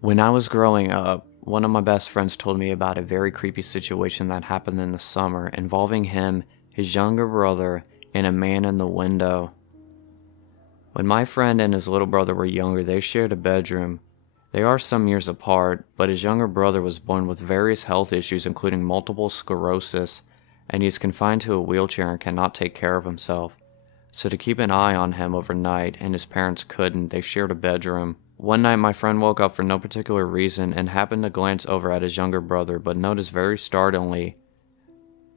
When I was growing up, one of my best friends told me about a very creepy situation that happened in the summer involving him, his younger brother, and a man in the window. When my friend and his little brother were younger, they shared a bedroom. They are some years apart, but his younger brother was born with various health issues, including multiple sclerosis, and he is confined to a wheelchair and cannot take care of himself. So to keep an eye on him overnight, and his parents couldn't, they shared a bedroom. One night my friend woke up for no particular reason and happened to glance over at his younger brother, but noticed very startlingly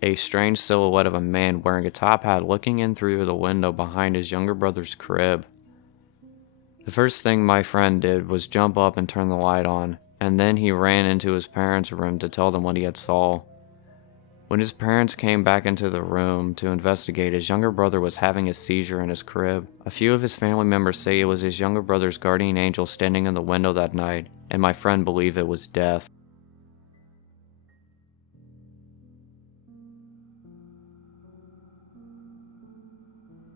a strange silhouette of a man wearing a top hat looking in through the window behind his younger brother's crib. The first thing my friend did was jump up and turn the light on, and then he ran into his parents' room to tell them what he had saw. When his parents came back into the room to investigate, his younger brother was having a seizure in his crib. A few of his family members say it was his younger brother's guardian angel standing in the window that night, and my friend believed it was death.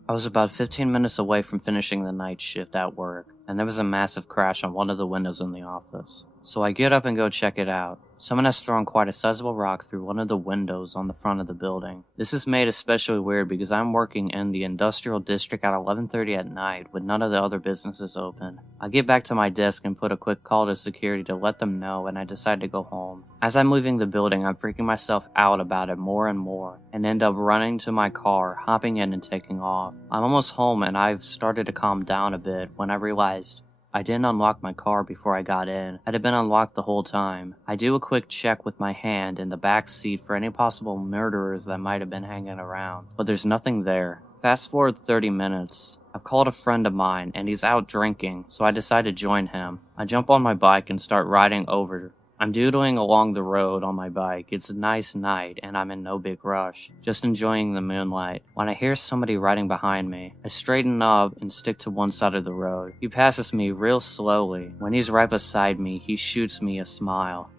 I was about 15 minutes away from finishing the night shift at work, and there was a massive crash on one of the windows in the office. So I get up and go check it out. Someone has thrown quite a sizable rock through one of the windows on the front of the building. This is made especially weird because I'm working in the industrial district at 11:30 at night with none of the other businesses open. I get back to my desk and put a quick call to security to let them know, and I decide to go home. As I'm leaving the building, I'm freaking myself out about it more and more, and end up running to my car, hopping in and taking off. I'm almost home and I've started to calm down a bit when I realized I didn't unlock my car before I got in. It had been unlocked the whole time. I do a quick check with my hand in the back seat for any possible murderers that might have been hanging around, but there's nothing there. Fast forward 30 minutes. I've called a friend of mine and he's out drinking, so I decide to join him. I jump on my bike and start riding over. I'm doodling along the road on my bike. It's a nice night and I'm in no big rush, just enjoying the moonlight, when I hear somebody riding behind me. I straighten up and stick to one side of the road. He passes me real slowly. When he's right beside me, he shoots me a smile,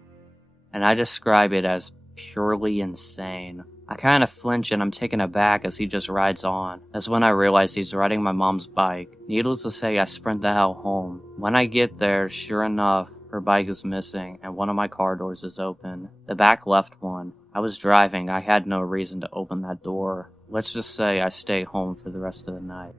and I describe it as purely insane. I kind of flinch and I'm taken aback as he just rides on. That's when I realize he's riding my mom's bike. Needless to say, I sprint the hell home. When I get there, sure enough, her bike is missing and one of my car doors is open. The back left one. I was driving, I had no reason to open that door. Let's just say I stay home for the rest of the night.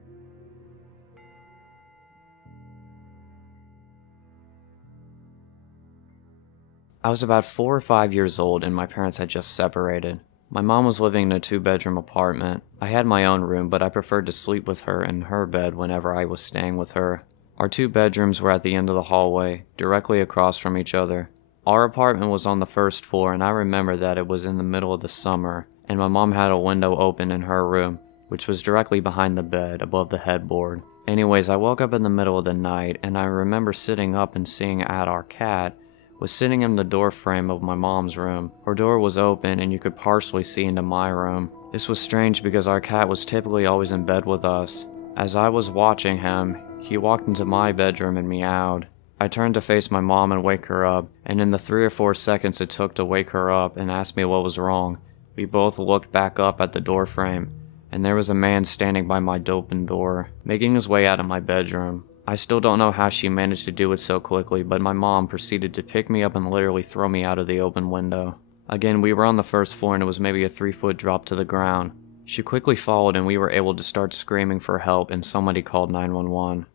I was about 4 or 5 years old and my parents had just separated. My mom was living in a 2-bedroom apartment. I had my own room, but I preferred to sleep with her in her bed whenever I was staying with her. Our 2 bedrooms were at the end of the hallway, directly across from each other. Our apartment was on the first floor, and I remember that it was in the middle of the summer, and my mom had a window open in her room, which was directly behind the bed, above the headboard. Anyways, I woke up in the middle of the night, and I remember sitting up and seeing that our cat was sitting in the door frame of my mom's room. Her door was open, and you could partially see into my room. This was strange because our cat was typically always in bed with us. As I was watching him, he walked into my bedroom and meowed. I turned to face my mom and wake her up, and in the 3 or 4 seconds it took to wake her up and ask me what was wrong, we both looked back up at the door frame, and there was a man standing by my open door, making his way out of my bedroom. I still don't know how she managed to do it so quickly, but my mom proceeded to pick me up and literally throw me out of the open window. Again, we were on the first floor and it was maybe a 3-foot drop to the ground. She quickly followed and we were able to start screaming for help and somebody called 911.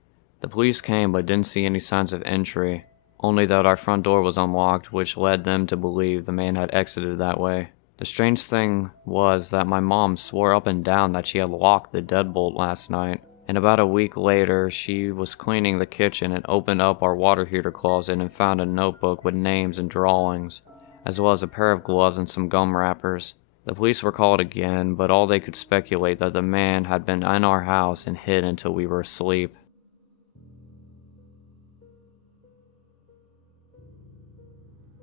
The police came but didn't see any signs of entry, only that our front door was unlocked, which led them to believe the man had exited that way. The strange thing was that my mom swore up and down that she had locked the deadbolt last night, and about a week later she was cleaning the kitchen and opened up our water heater closet and found a notebook with names and drawings, as well as a pair of gloves and some gum wrappers. The police were called again, but all they could speculate that the man had been in our house and hid until we were asleep.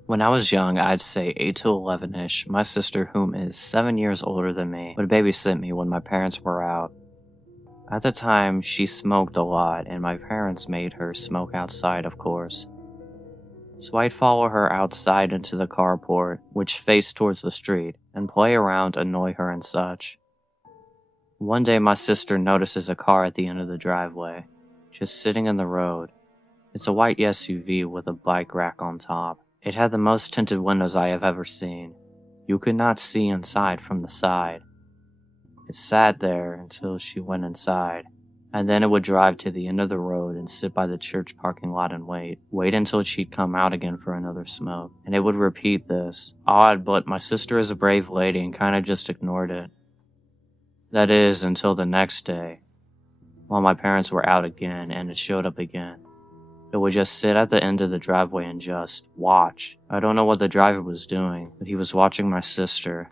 When I was young, I'd say 8 to 11-ish, my sister, whom is 7 years older than me, would babysit me when my parents were out. At the time, she smoked a lot, and my parents made her smoke outside, of course. So I'd follow her outside into the carport, which faced towards the street, and play around, annoy her and such. One day my sister notices a car at the end of the driveway, just sitting in the road. It's a white SUV with a bike rack on top. It had the most tinted windows I have ever seen. You could not see inside from the side. It sat there until she went inside, and then it would drive to the end of the road and sit by the church parking lot and wait until she'd come out again for another smoke, and it would repeat this. Odd, but my sister is a brave lady and kinda just ignored it. That is, until the next day, while my parents were out again and it showed up again. It would just sit at the end of the driveway and just watch. I don't know what the driver was doing, but he was watching my sister.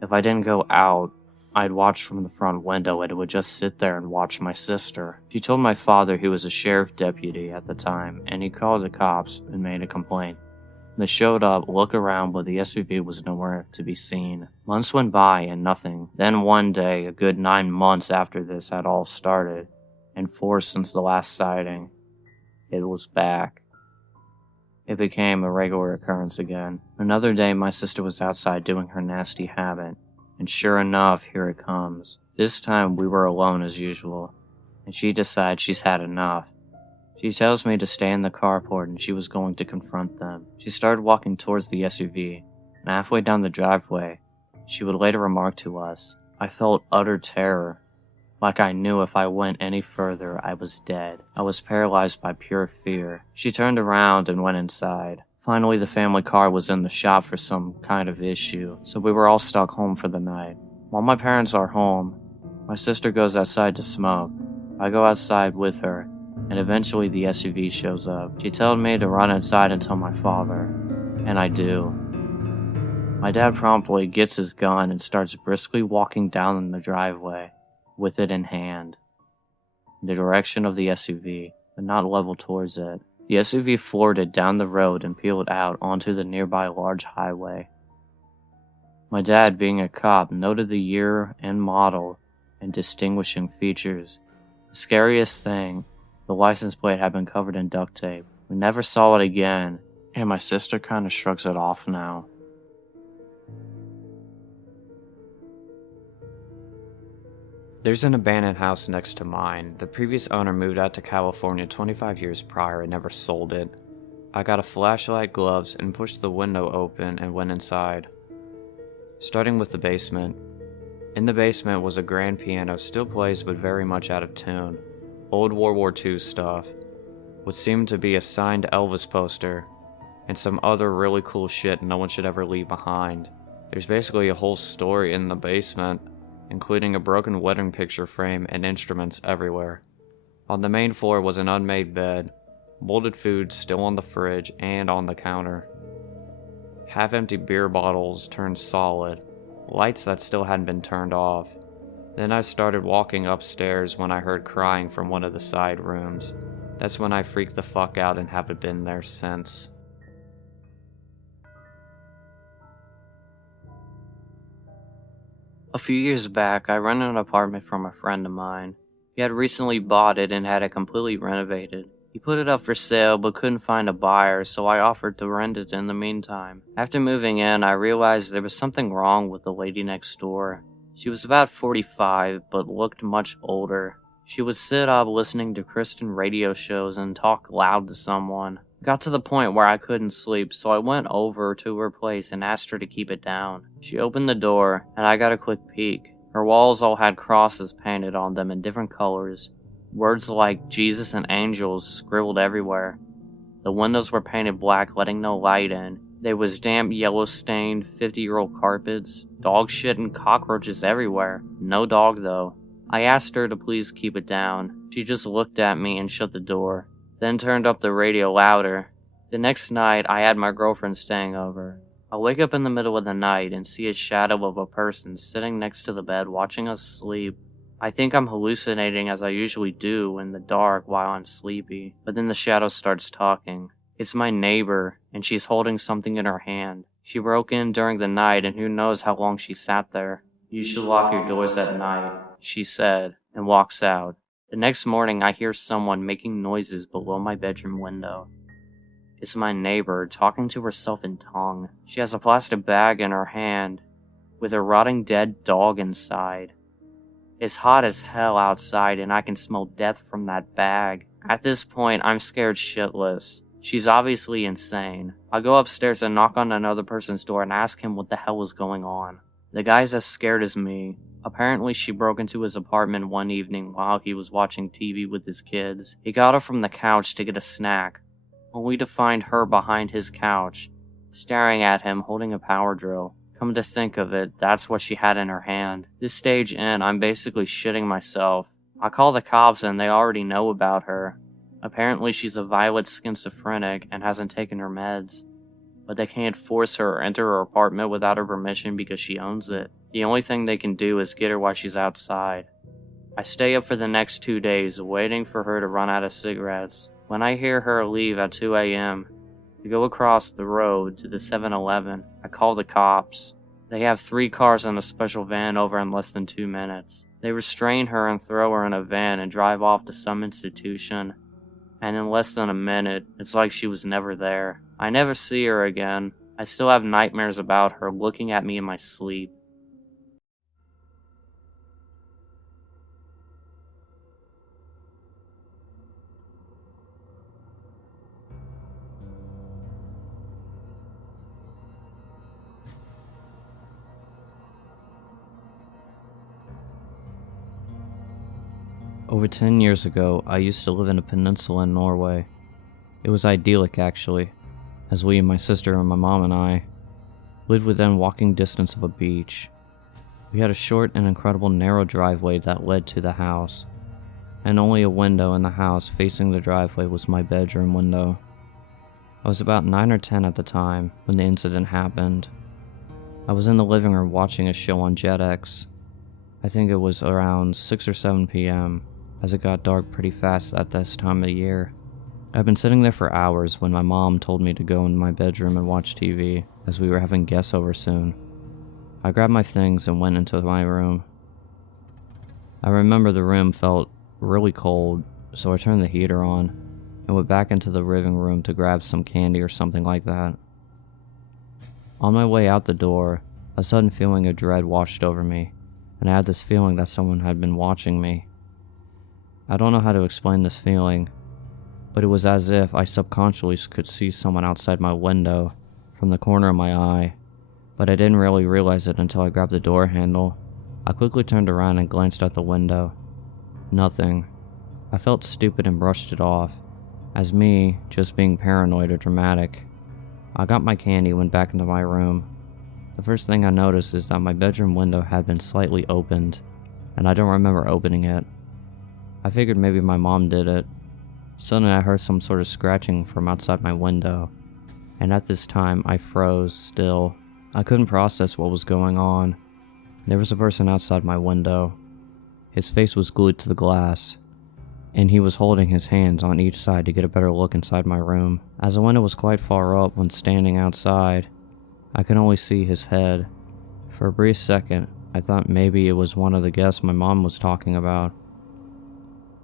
If I didn't go out, I'd watch from the front window and it would just sit there and watch my sister. She told my father, who was a sheriff deputy at the time, and he called the cops and made a complaint. They showed up, looked around, but the SUV was nowhere to be seen. Months went by and nothing. Then one day, a good 9 months after this had all started, and 4 since the last sighting, it was back. It became a regular occurrence again. Another day, my sister was outside doing her nasty habit, and sure enough, here it comes. This time, we were alone as usual, and she decides she's had enough. She tells me to stay in the carport and she was going to confront them. She started walking towards the SUV, and halfway down the driveway, she would later remark to us, I felt utter terror. Like I knew if I went any further, I was dead. I was paralyzed by pure fear. She turned around and went inside. Finally, the family car was in the shop for some kind of issue, so we were all stuck home for the night. While my parents are home, my sister goes outside to smoke. I go outside with her, and eventually the SUV shows up. She told me to run inside and tell my father, and I do. My dad promptly gets his gun and starts briskly walking down the driveway, with it in hand, in the direction of the SUV, but not level towards it. The SUV floored it down the road and peeled out onto the nearby large highway. My dad, being a cop, noted the year and model and distinguishing features. The scariest thing, the license plate had been covered in duct tape. We never saw it again, and my sister kinda shrugs it off now. There's an abandoned house next to mine. The previous owner moved out to California 25 years prior and never sold it. I got a flashlight, gloves, and pushed the window open and went inside. Starting with the basement. In the basement was a grand piano, still plays but very much out of tune. Old World War II stuff. What seemed to be a signed Elvis poster, and some other really cool shit no one should ever leave behind. There's basically a whole story in the basement, including a broken wedding picture frame and instruments everywhere. On the main floor was an unmade bed, molded food still on the fridge and on the counter. Half-empty beer bottles turned solid, lights that still hadn't been turned off. Then I started walking upstairs when I heard crying from one of the side rooms. That's when I freaked the fuck out and haven't been there since. A few years back, I rented an apartment from a friend of mine. He had recently bought it and had it completely renovated. He put it up for sale but couldn't find a buyer, so I offered to rent it in the meantime. After moving in, I realized there was something wrong with the lady next door. She was about 45, but looked much older. She would sit up listening to Christian radio shows and talk loud to someone. It got to the point where I couldn't sleep, so I went over to her place and asked her to keep it down. She opened the door, and I got a quick peek. Her walls all had crosses painted on them in different colors. Words like Jesus and angels scribbled everywhere. The windows were painted black, letting no light in. There was damp, yellow-stained, 50-year-old carpets, dog shit and cockroaches everywhere. No dog, though. I asked her to please keep it down. She just looked at me and shut the door, then turned up the radio louder. The next night, I had my girlfriend staying over. I wake up in the middle of the night and see a shadow of a person sitting next to the bed watching us sleep. I think I'm hallucinating as I usually do in the dark while I'm sleepy, but then the shadow starts talking. It's my neighbor, and she's holding something in her hand. She broke in during the night, and who knows how long she sat there. You should lock your doors at night, she said, and walks out. The next morning, I hear someone making noises below my bedroom window. It's my neighbor talking to herself in tongue. She has a plastic bag in her hand, with a rotting dead dog inside. It's hot as hell outside, and I can smell death from that bag. At this point, I'm scared shitless. She's obviously insane. I go upstairs and knock on another person's door and ask him what the hell was going on. The guy's as scared as me. Apparently, she broke into his apartment one evening while he was watching TV with his kids. He got up from the couch to get a snack, only to find her behind his couch, staring at him holding a power drill. Come to think of it, that's what she had in her hand. This stage in, I'm basically shitting myself. I call the cops and they already know about her. Apparently she's a violent schizophrenic and hasn't taken her meds, but they can't force her or enter her apartment without her permission because she owns it. The only thing they can do is get her while she's outside. I stay up for the next 2 days, waiting for her to run out of cigarettes. When I hear her leave at 2 a.m. to go across the road to the 7-Eleven, I call the cops. They have 3 cars and a special van over in less than 2 minutes. They restrain her and throw her in a van and drive off to some institution. And in less than a minute, it's like she was never there. I never see her again. I still have nightmares about her looking at me in my sleep. Over 10 years ago, I used to live in a peninsula in Norway. It was idyllic, actually, as we, my sister and my mom and I, lived within walking distance of a beach. We had a short and incredible narrow driveway that led to the house, and only a window in the house facing the driveway was my bedroom window. I was about 9 or 10 at the time when the incident happened. I was in the living room watching a show on JetX. I think it was around 6 or 7 p.m., as it got dark pretty fast at this time of the year. I'd been sitting there for hours when my mom told me to go in my bedroom and watch TV, as we were having guests over soon. I grabbed my things and went into my room. I remember the room felt really cold, so I turned the heater on and went back into the living room to grab some candy or something like that. On my way out the door, a sudden feeling of dread washed over me, and I had this feeling that someone had been watching me. I don't know how to explain this feeling, but it was as if I subconsciously could see someone outside my window from the corner of my eye, but I didn't really realize it until I grabbed the door handle. I quickly turned around and glanced out the window. Nothing. I felt stupid and brushed it off, as me just being paranoid or dramatic. I got my candy and went back into my room. The first thing I noticed is that my bedroom window had been slightly opened, and I don't remember opening it. I figured maybe my mom did it. Suddenly I heard some sort of scratching from outside my window, and at this time I froze still. I couldn't process what was going on. There was a person outside my window. His face was glued to the glass, and he was holding his hands on each side to get a better look inside my room. As the window was quite far up when standing outside, I could only see his head. For a brief second, I thought maybe it was one of the guests my mom was talking about,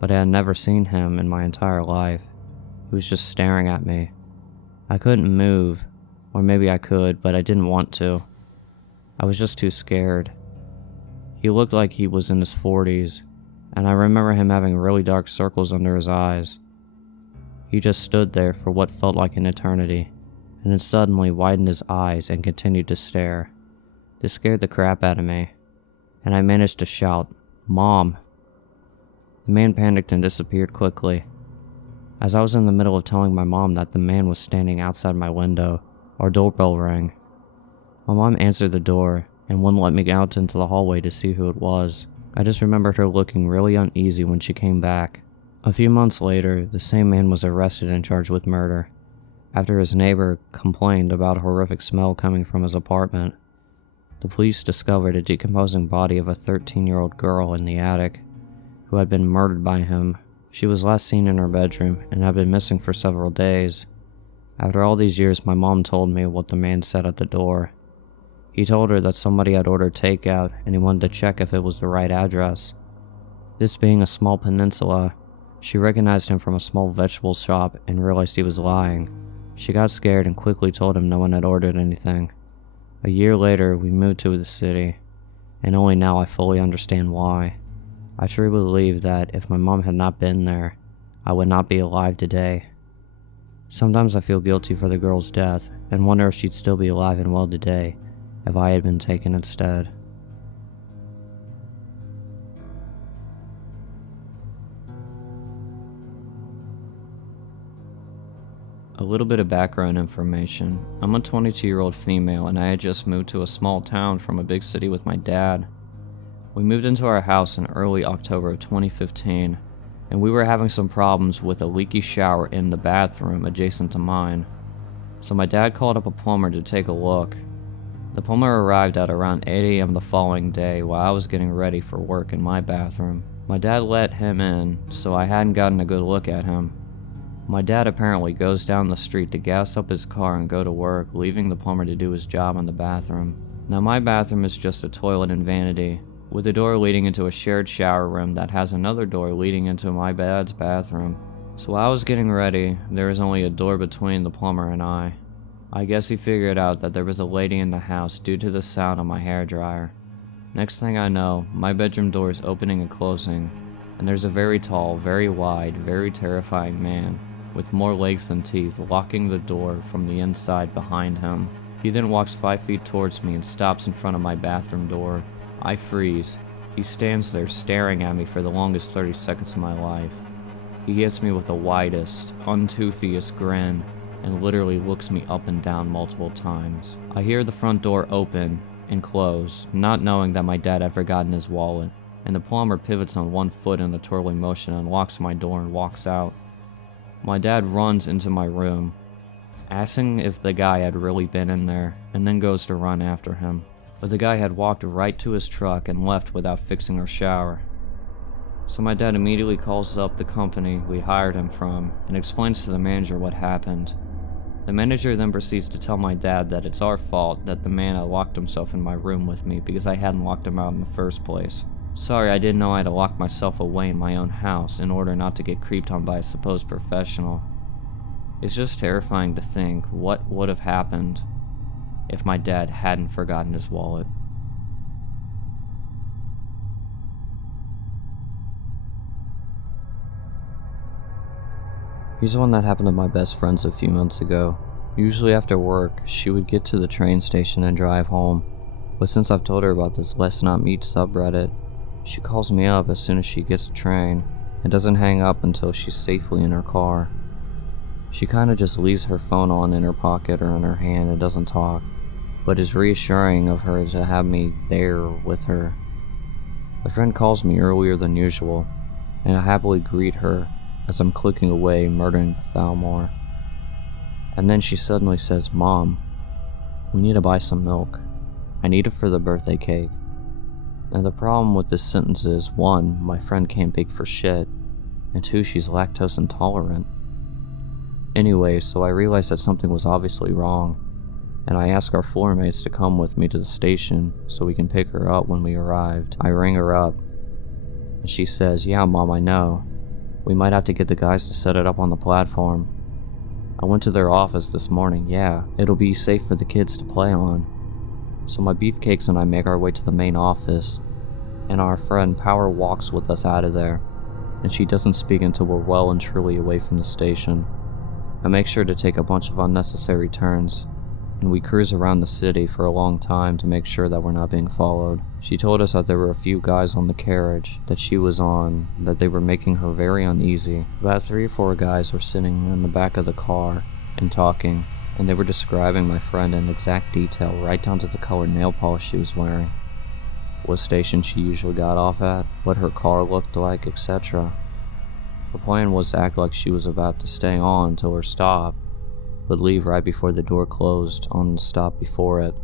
but I had never seen him in my entire life. He was just staring at me. I couldn't move, or maybe I could, but I didn't want to. I was just too scared. He looked like he was in his 40s, and I remember him having really dark circles under his eyes. He just stood there for what felt like an eternity, and then suddenly widened his eyes and continued to stare. This scared the crap out of me, and I managed to shout, "Mom!" The man panicked and disappeared quickly. As I was in the middle of telling my mom that the man was standing outside my window, our doorbell rang. My mom answered the door and wouldn't let me out into the hallway to see who it was. I just remembered her looking really uneasy when she came back. A few months later, the same man was arrested and charged with murder, after his neighbor complained about a horrific smell coming from his apartment. The police discovered a decomposing body of a 13-year-old girl in the attic, who had been murdered by him. She was last seen in her bedroom and had been missing for several days. After all these years, my mom told me what the man said at the door. He told her that somebody had ordered takeout and he wanted to check if it was the right address. This being a small peninsula, she recognized him from a small vegetable shop and realized he was lying. She got scared and quickly told him no one had ordered anything. A year later, we moved to the city, and only now I fully understand why. I truly believe that if my mom had not been there, I would not be alive today. Sometimes I feel guilty for the girl's death and wonder if she'd still be alive and well today if I had been taken instead. A little bit of background information. I'm a 22-year-old female and I had just moved to a small town from a big city with my dad. We moved into our house in early October of 2015, and we were having some problems with a leaky shower in the bathroom adjacent to mine. So my dad called up a plumber to take a look. The plumber arrived at around 8 a.m. the following day while I was getting ready for work in my bathroom. My dad let him in, so I hadn't gotten a good look at him. My dad apparently goes down the street to gas up his car and go to work, leaving the plumber to do his job in the bathroom. Now my bathroom is just a toilet and vanity, with a door leading into a shared shower room that has another door leading into my dad's bathroom. So while I was getting ready, there was only a door between the plumber and I. I guess he figured out that there was a lady in the house due to the sound of my hairdryer. Next thing I know, my bedroom door is opening and closing, and there's a very tall, very wide, very terrifying man with more legs than teeth locking the door from the inside behind him. He then walks 5 feet towards me and stops in front of my bathroom door. I freeze. He stands there staring at me for the longest 30 seconds of my life. He hits me with the widest, untoothiest grin and literally looks me up and down multiple times. I hear the front door open and close, not knowing that my dad had forgotten his wallet, and the plumber pivots on one foot in a twirling motion, unlocks my door and walks out. My dad runs into my room, asking if the guy had really been in there, and then goes to run after him. But the guy had walked right to his truck and left without fixing our shower. So my dad immediately calls up the company we hired him from and explains to the manager what happened. The manager then proceeds to tell my dad that it's our fault that the man had locked himself in my room with me because I hadn't locked him out in the first place. Sorry, I didn't know I had to lock myself away in my own house in order not to get creeped on by a supposed professional. It's just terrifying to think what would have happened if my dad hadn't forgotten his wallet. Here's one that happened to my best friends a few months ago. Usually after work, she would get to the train station and drive home, but since I've told her about this Let's Not Meet subreddit, she calls me up as soon as she gets the train and doesn't hang up until she's safely in her car. She kinda just leaves her phone on in her pocket or in her hand and doesn't talk, but it's reassuring of her to have me there with her. A friend calls me earlier than usual, and I happily greet her as I'm clicking away murdering the Thalmor. And then she suddenly says, "Mom, we need to buy some milk. I need it for the birthday cake." And the problem with this sentence is, 1, my friend can't bake for shit, and 2, she's lactose intolerant. Anyway, so I realized that something was obviously wrong, and I asked our floor mates to come with me to the station so we can pick her up when we arrived. I ring her up, and she says, "Yeah, Mom, I know. We might have to get the guys to set it up on the platform. I went to their office this morning. Yeah, it'll be safe for the kids to play on." So my beefcakes and I make our way to the main office, and our friend Power walks with us out of there, and she doesn't speak until we're well and truly away from the station. I make sure to take a bunch of unnecessary turns, and we cruise around the city for a long time to make sure that we're not being followed. She told us that there were a few guys on the carriage that she was on, that they were making her very uneasy. About 3 or 4 guys were sitting in the back of the car and talking, and they were describing my friend in exact detail, right down to the colored nail polish she was wearing, what station she usually got off at, what her car looked like, etc. The plan was to act like she was about to stay on until her stop, but leave right before the door closed on the stop before it.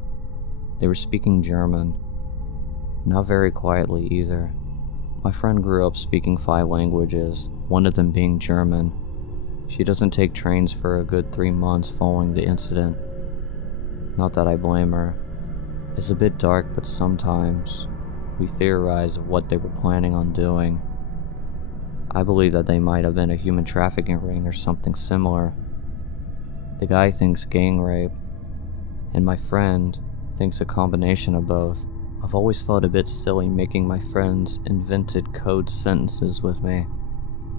They were speaking German, not very quietly either. My friend grew up speaking 5 languages, one of them being German. She doesn't take trains for a good 3 months following the incident. Not that I blame her. It's a bit dark, but sometimes we theorize of what they were planning on doing. I believe that they might have been a human trafficking ring or something similar. The guy thinks gang rape, and my friend thinks a combination of both. I've always felt a bit silly making my friends invented code sentences with me.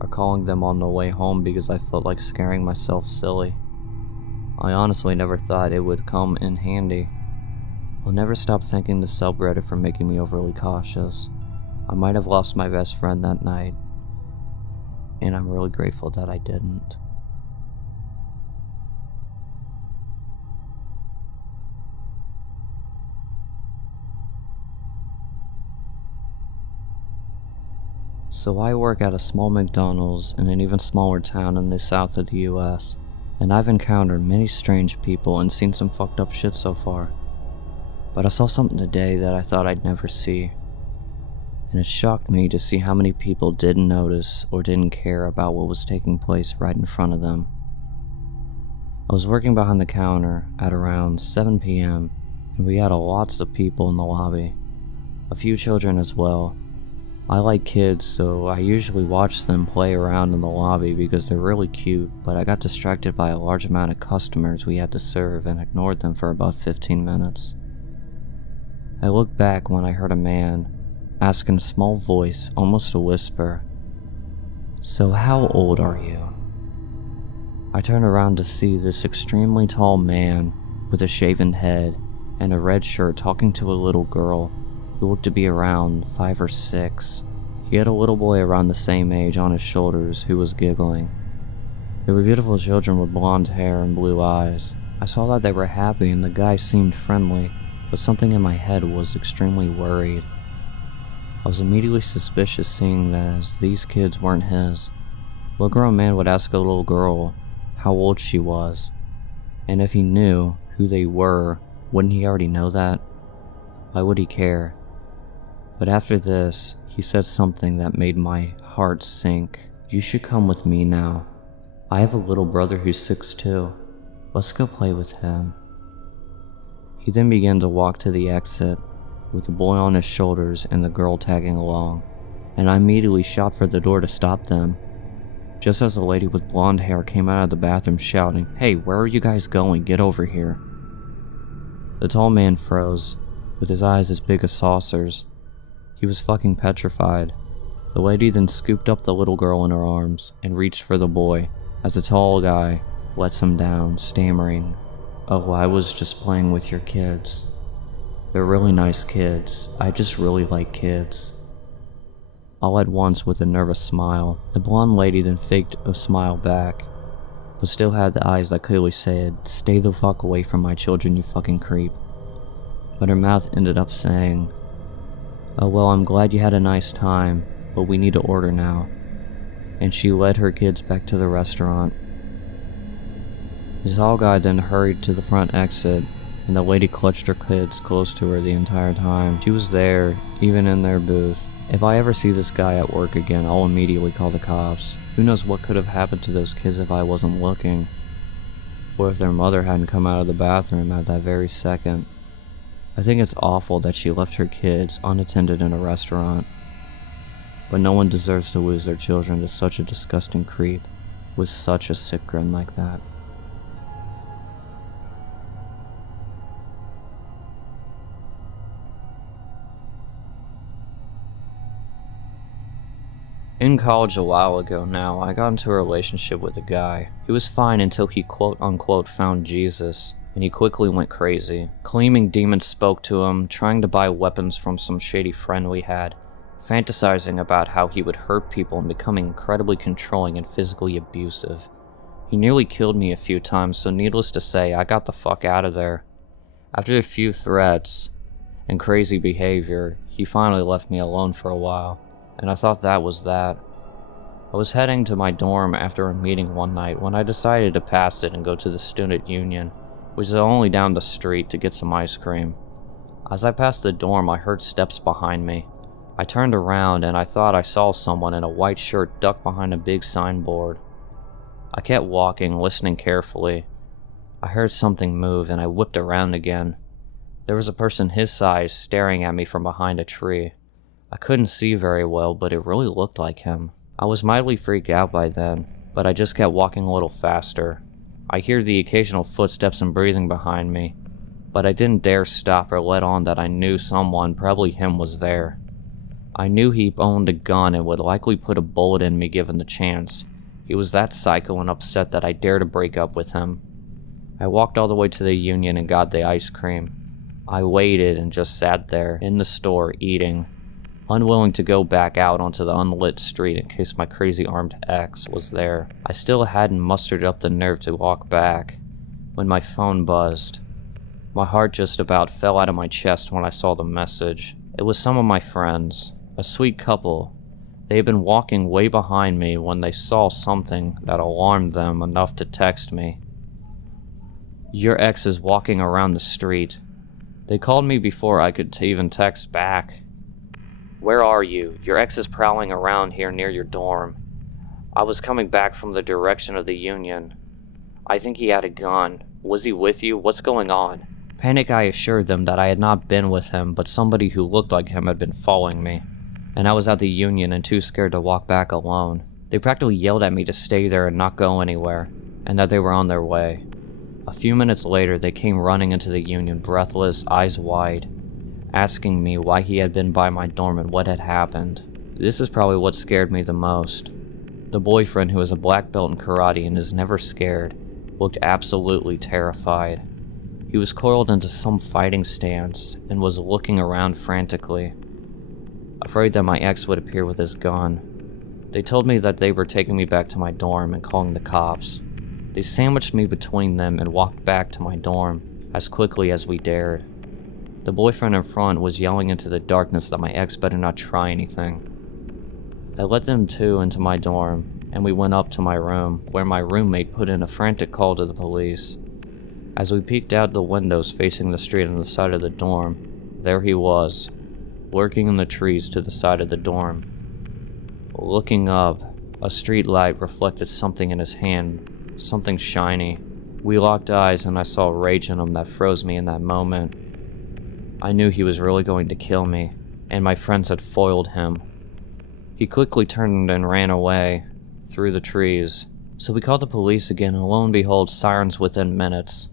or calling them on the way home because I felt like scaring myself silly. I honestly never thought it would come in handy. I'll never stop thanking the subreddit for making me overly cautious. I might have lost my best friend that night, and I'm really grateful that I didn't. So I work at a small McDonald's in an even smaller town in the south of the US, and I've encountered many strange people and seen some fucked up shit so far. But I saw something today that I thought I'd never see, and it shocked me to see how many people didn't notice or didn't care about what was taking place right in front of them. I was working behind the counter at around 7 p.m., and we had lots of people in the lobby, a few children as well. I like kids, so I usually watch them play around in the lobby because they're really cute, but I got distracted by a large amount of customers we had to serve and ignored them for about 15 minutes. I looked back when I heard a man ask in a small voice, almost a whisper, "So how old are you?" I turned around to see this extremely tall man with a shaven head and a red shirt talking to a little girl who looked to be around 5 or 6. He had a little boy around the same age on his shoulders who was giggling. They were beautiful children with blonde hair and blue eyes. I saw that they were happy and the guy seemed friendly, but something in my head was extremely worried. I was immediately suspicious seeing that as these kids weren't his. What grown man would ask a little girl how old she was? And if he knew who they were, wouldn't he already know that? Why would he care? But after this, he said something that made my heart sink. "You should come with me now. I have a little brother who's 6 too. Let's go play with him." He then began to walk to the exit, with the boy on his shoulders and the girl tagging along, and I immediately shot for the door to stop them. Just as the lady with blonde hair came out of the bathroom shouting, "Hey, where are you guys going? Get over here." The tall man froze, with his eyes as big as saucers. He was fucking petrified. The lady then scooped up the little girl in her arms and reached for the boy, as the tall guy lets him down, stammering, "Oh, I was just playing with your kids. They're really nice kids. I just really like kids." All at once with a nervous smile. The blonde lady then faked a smile back, but still had the eyes that clearly said, "Stay the fuck away from my children, you fucking creep." But her mouth ended up saying, "Oh well, I'm glad you had a nice time, but we need to order now." And she led her kids back to the restaurant. The tall guy then hurried to the front exit, and the lady clutched her kids close to her the entire time. She was there, even in their booth. If I ever see this guy at work again, I'll immediately call the cops. Who knows what could have happened to those kids if I wasn't looking, or if their mother hadn't come out of the bathroom at that very second. I think it's awful that she left her kids unattended in a restaurant, but no one deserves to lose their children to such a disgusting creep with such a sick grin like that. In college a while ago now, I got into a relationship with a guy. He was fine until he quote-unquote found Jesus, and he quickly went crazy, claiming demons spoke to him, trying to buy weapons from some shady friend we had, fantasizing about how he would hurt people and becoming incredibly controlling and physically abusive. He nearly killed me a few times, so needless to say, I got the fuck out of there. After a few threats and crazy behavior, he finally left me alone for a while, and I thought that was that. I was heading to my dorm after a meeting one night when I decided to pass it and go to the student union, which is only down the street, to get some ice cream. As I passed the dorm, I heard steps behind me. I turned around and I thought I saw someone in a white shirt duck behind a big signboard. I kept walking, listening carefully. I heard something move and I whipped around again. There was a person his size staring at me from behind a tree. I couldn't see very well, but it really looked like him. I was mildly freaked out by then, but I just kept walking a little faster. I hear the occasional footsteps and breathing behind me, but I didn't dare stop or let on that I knew someone, probably him, was there. I knew he owned a gun and would likely put a bullet in me given the chance. He was that psycho and upset that I dared to break up with him. I walked all the way to the Union and got the ice cream. I waited and just sat there in the store eating, unwilling to go back out onto the unlit street in case my crazy armed ex was there. I still hadn't mustered up the nerve to walk back when my phone buzzed. My heart just about fell out of my chest when I saw the message. It was some of my friends, a sweet couple. They had been walking way behind me when they saw something that alarmed them enough to text me. "Your ex is walking around the street." They called me before I could even text back. "Where are you? Your ex is prowling around here near your dorm. I was coming back from the direction of the Union. I think he had a gun. Was he with you? What's going on?" Panic, I assured them that I had not been with him, but somebody who looked like him had been following me, and I was at the Union and too scared to walk back alone. They practically yelled at me to stay there and not go anywhere, and that they were on their way. A few minutes later, they came running into the Union, breathless, eyes wide, asking me why he had been by my dorm and what had happened. This is probably what scared me the most. The boyfriend, who is a black belt in karate and is never scared, looked absolutely terrified. He was coiled into some fighting stance and was looking around frantically, afraid that my ex would appear with his gun. They told me that they were taking me back to my dorm and calling the cops. They sandwiched me between them and walked back to my dorm as quickly as we dared. The boyfriend in front was yelling into the darkness that my ex better not try anything. I let them two into my dorm, and we went up to my room, where my roommate put in a frantic call to the police. As we peeked out the windows facing the street on the side of the dorm, there he was, lurking in the trees to the side of the dorm. Looking up, a street light reflected something in his hand, something shiny. We locked eyes and I saw rage in him that froze me in that moment. I knew he was really going to kill me, and my friends had foiled him. He quickly turned and ran away, through the trees. So we called the police again, and lo and behold, sirens within minutes,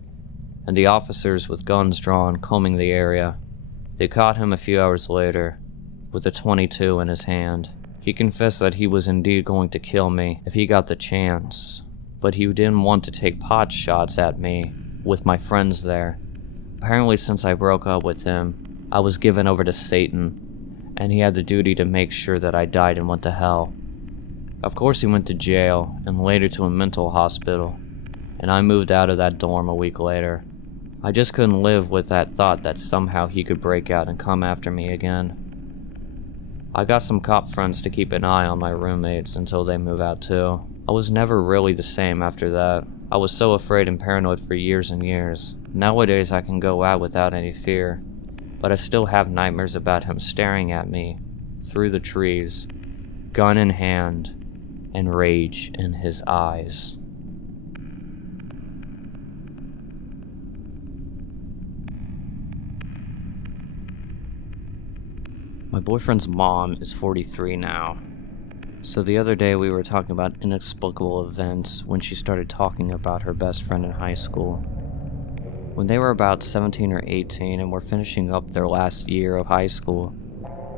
and the officers with guns drawn combing the area. They caught him a few hours later, with a .22 in his hand. He confessed that he was indeed going to kill me if he got the chance, but he didn't want to take pot shots at me with my friends there. Apparently, since I broke up with him, I was given over to Satan, and he had the duty to make sure that I died and went to hell. Of course, he went to jail and later to a mental hospital, and I moved out of that dorm a week later. I just couldn't live with that thought that somehow he could break out and come after me again. I got some cop friends to keep an eye on my roommates until they move out too. I was never really the same after that. I was so afraid and paranoid for years and years. Nowadays I can go out without any fear, but I still have nightmares about him staring at me through the trees, gun in hand, and rage in his eyes. My boyfriend's mom is 43 now. So the other day we were talking about inexplicable events when she started talking about her best friend in high school. When they were about 17 or 18 and were finishing up their last year of high school,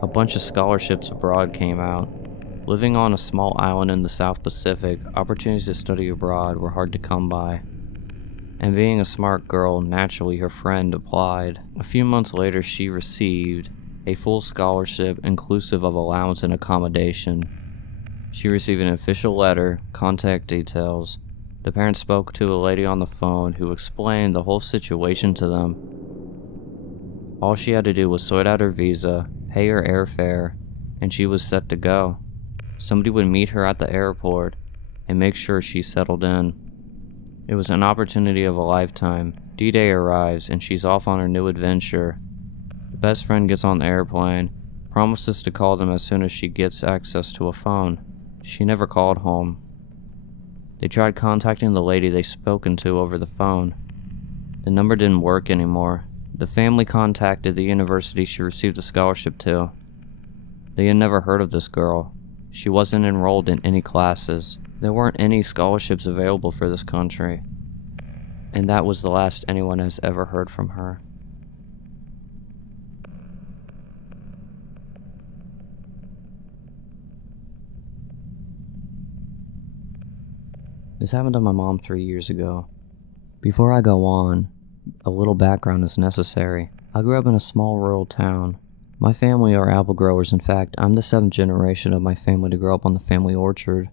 a bunch of scholarships abroad came out. Living on a small island in the South Pacific, opportunities to study abroad were hard to come by. And being a smart girl, naturally her friend applied. A few months later, she received a full scholarship inclusive of allowance and accommodation. She received an official letter, contact details. The parents spoke to a lady on the phone who explained the whole situation to them. All she had to do was sort out her visa, pay her airfare, and she was set to go. Somebody would meet her at the airport and make sure she settled in. It was an opportunity of a lifetime. D-Day arrives and she's off on her new adventure. The best friend gets on the airplane, promises to call them as soon as she gets access to a phone. She never called home. They tried contacting the lady they'd spoken to over the phone. The number didn't work anymore. The family contacted the university she received a scholarship to. They had never heard of this girl. She wasn't enrolled in any classes. There weren't any scholarships available for this country. And that was the last anyone has ever heard from her. This happened to my mom 3 years ago. Before I go on, a little background is necessary. I grew up in a small rural town. My family are apple growers. In fact, I'm the 7th generation of my family to grow up on the family orchard.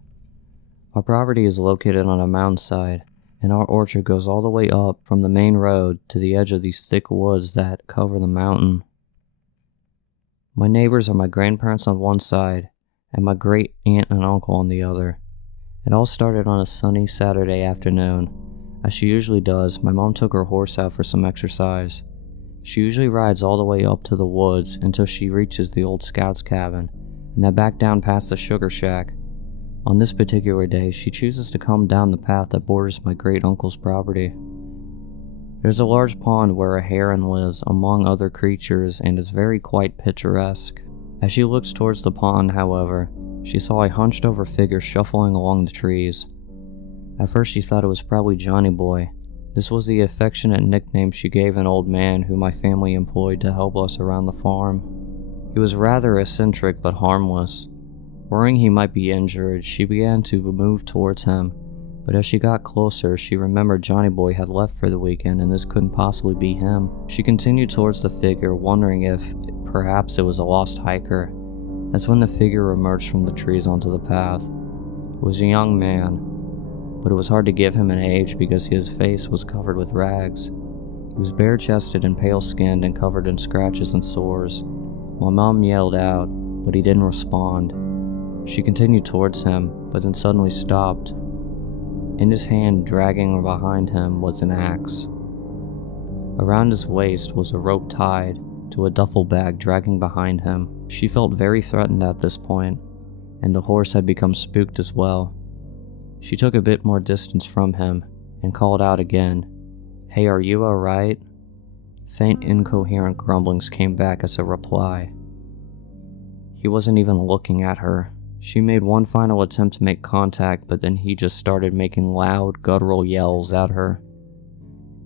Our property is located on a mountainside, and our orchard goes all the way up from the main road to the edge of these thick woods that cover the mountain. My neighbors are my grandparents on one side, and my great aunt and uncle on the other. It all started on a sunny Saturday afternoon. As she usually does, my mom took her horse out for some exercise. She usually rides all the way up to the woods until she reaches the old scout's cabin, and then back down past the sugar shack. On this particular day, she chooses to come down the path that borders my great uncle's property. There's a large pond where a heron lives among other creatures and is very quite picturesque. As she looks towards the pond, however, she saw a hunched over figure shuffling along the trees. At first she thought it was probably Johnny Boy. This was the affectionate nickname she gave an old man who my family employed to help us around the farm. He was rather eccentric but harmless. Worrying he might be injured, she began to move towards him, but as she got closer, she remembered Johnny Boy had left for the weekend and this couldn't possibly be him. She continued towards the figure, wondering if perhaps it was a lost hiker. That's when the figure emerged from the trees onto the path. It was a young man, but it was hard to give him an age because his face was covered with rags. He was bare-chested and pale-skinned and covered in scratches and sores. My mom yelled out, but he didn't respond. She continued towards him, but then suddenly stopped. In his hand, dragging behind him, was an axe. Around his waist was a rope tied to a duffel bag dragging behind him. She felt very threatened at this point, and the horse had become spooked as well. She took a bit more distance from him and called out again, "Hey, are you alright?" Faint, incoherent grumblings came back as a reply. He wasn't even looking at her. She made one final attempt to make contact, but then he just started making loud, guttural yells at her.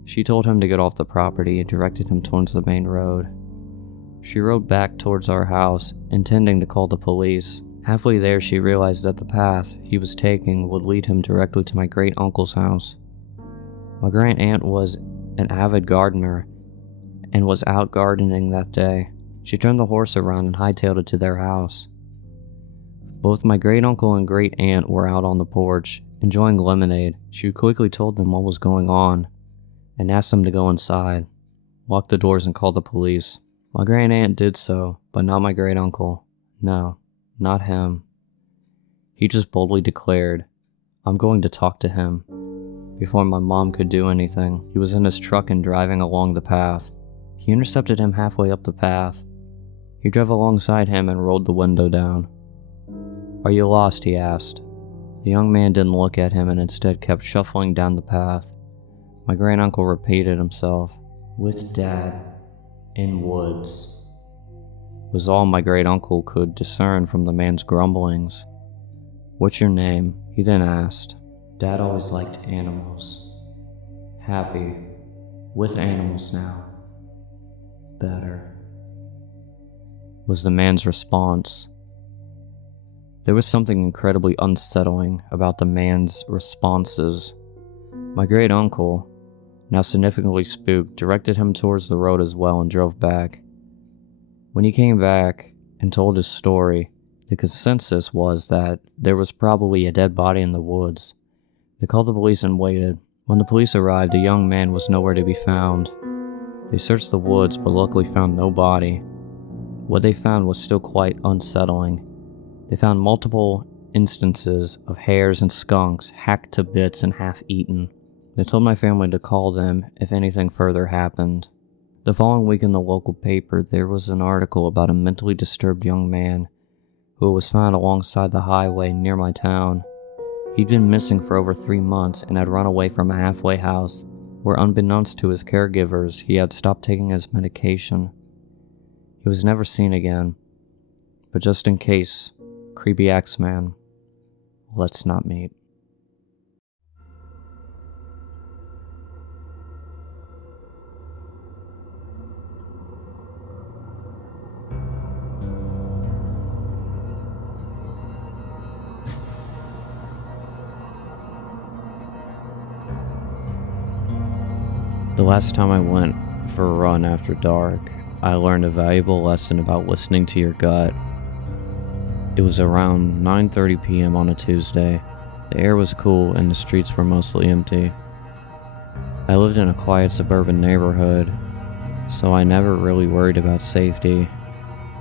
She told him to get off the property and directed him towards the main road. She rode back towards our house, intending to call the police. Halfway there, she realized that the path he was taking would lead him directly to my great uncle's house. My great aunt was an avid gardener and was out gardening that day. She turned the horse around and hightailed it to their house. Both my great uncle and great aunt were out on the porch, enjoying lemonade. She quickly told them what was going on and asked them to go inside, lock the doors, and call the police. My great aunt did so, but not my great uncle. No, not him. He just boldly declared, "I'm going to talk to him." Before my mom could do anything, he was in his truck and driving along the path. He intercepted him halfway up the path. He drove alongside him and rolled the window down. "Are you lost?" he asked. The young man didn't look at him and instead kept shuffling down the path. My great uncle repeated himself, "With Dad, in woods," was all my great uncle could discern from the man's grumblings. "What's your name?" he then asked. "Dad always liked animals. Happy. With animals now. Better," was the man's response. There was something incredibly unsettling about the man's responses. My great uncle, now significantly spooked, directed him towards the road as well and drove back. When he came back and told his story, the consensus was that there was probably a dead body in the woods. They called the police and waited. When the police arrived, the young man was nowhere to be found. They searched the woods but luckily found no body. What they found was still quite unsettling. They found multiple instances of hares and skunks hacked to bits and half eaten. They told my family to call them if anything further happened. The following week in the local paper, there was an article about a mentally disturbed young man who was found alongside the highway near my town. He'd been missing for over 3 months and had run away from a halfway house where, unbeknownst to his caregivers, he had stopped taking his medication. He was never seen again. But just in case, creepy Axeman, let's not meet. The last time I went for a run after dark, I learned a valuable lesson about listening to your gut. It was around 9:30 p.m. on a Tuesday. The air was cool and the streets were mostly empty. I lived in a quiet suburban neighborhood, so I never really worried about safety.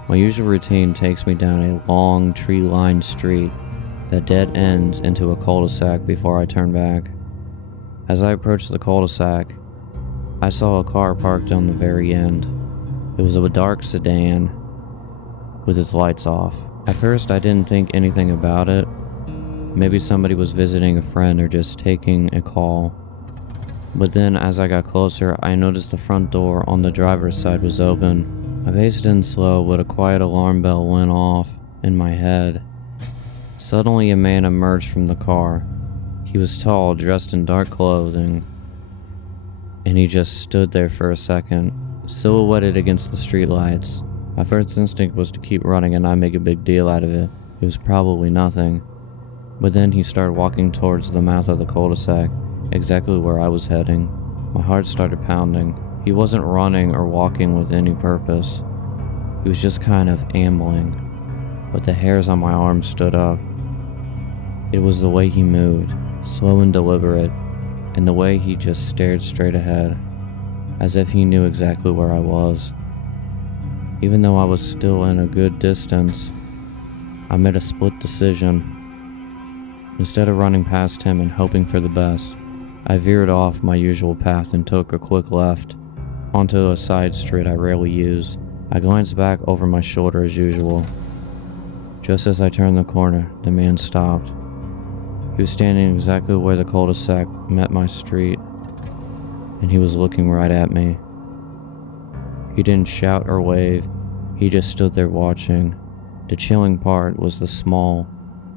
My usual routine takes me down a long, tree-lined street that dead ends into a cul-de-sac before I turn back. As I approached the cul-de-sac, I saw a car parked on the very end. It was a dark sedan with its lights off. At first, I didn't think anything about it. Maybe somebody was visiting a friend or just taking a call. But then, as I got closer, I noticed the front door on the driver's side was open. My pace didn't slow, but a quiet alarm bell went off in my head. Suddenly, a man emerged from the car. He was tall, dressed in dark clothing, and he just stood there for a second, silhouetted against the streetlights. My first instinct was to keep running and not make a big deal out of it. It was probably nothing. But then he started walking towards the mouth of the cul-de-sac, exactly where I was heading. My heart started pounding. He wasn't running or walking with any purpose. He was just kind of ambling, but the hairs on my arms stood up. It was the way he moved, slow and deliberate, and the way he just stared straight ahead, as if he knew exactly where I was. Even though I was still in a good distance, I made a split decision. Instead of running past him and hoping for the best, I veered off my usual path and took a quick left onto a side street I rarely use. I glanced back over my shoulder as usual. Just as I turned the corner, the man stopped. He was standing exactly where the cul-de-sac met my street, and he was looking right at me. He didn't shout or wave, he just stood there watching. The chilling part was the small,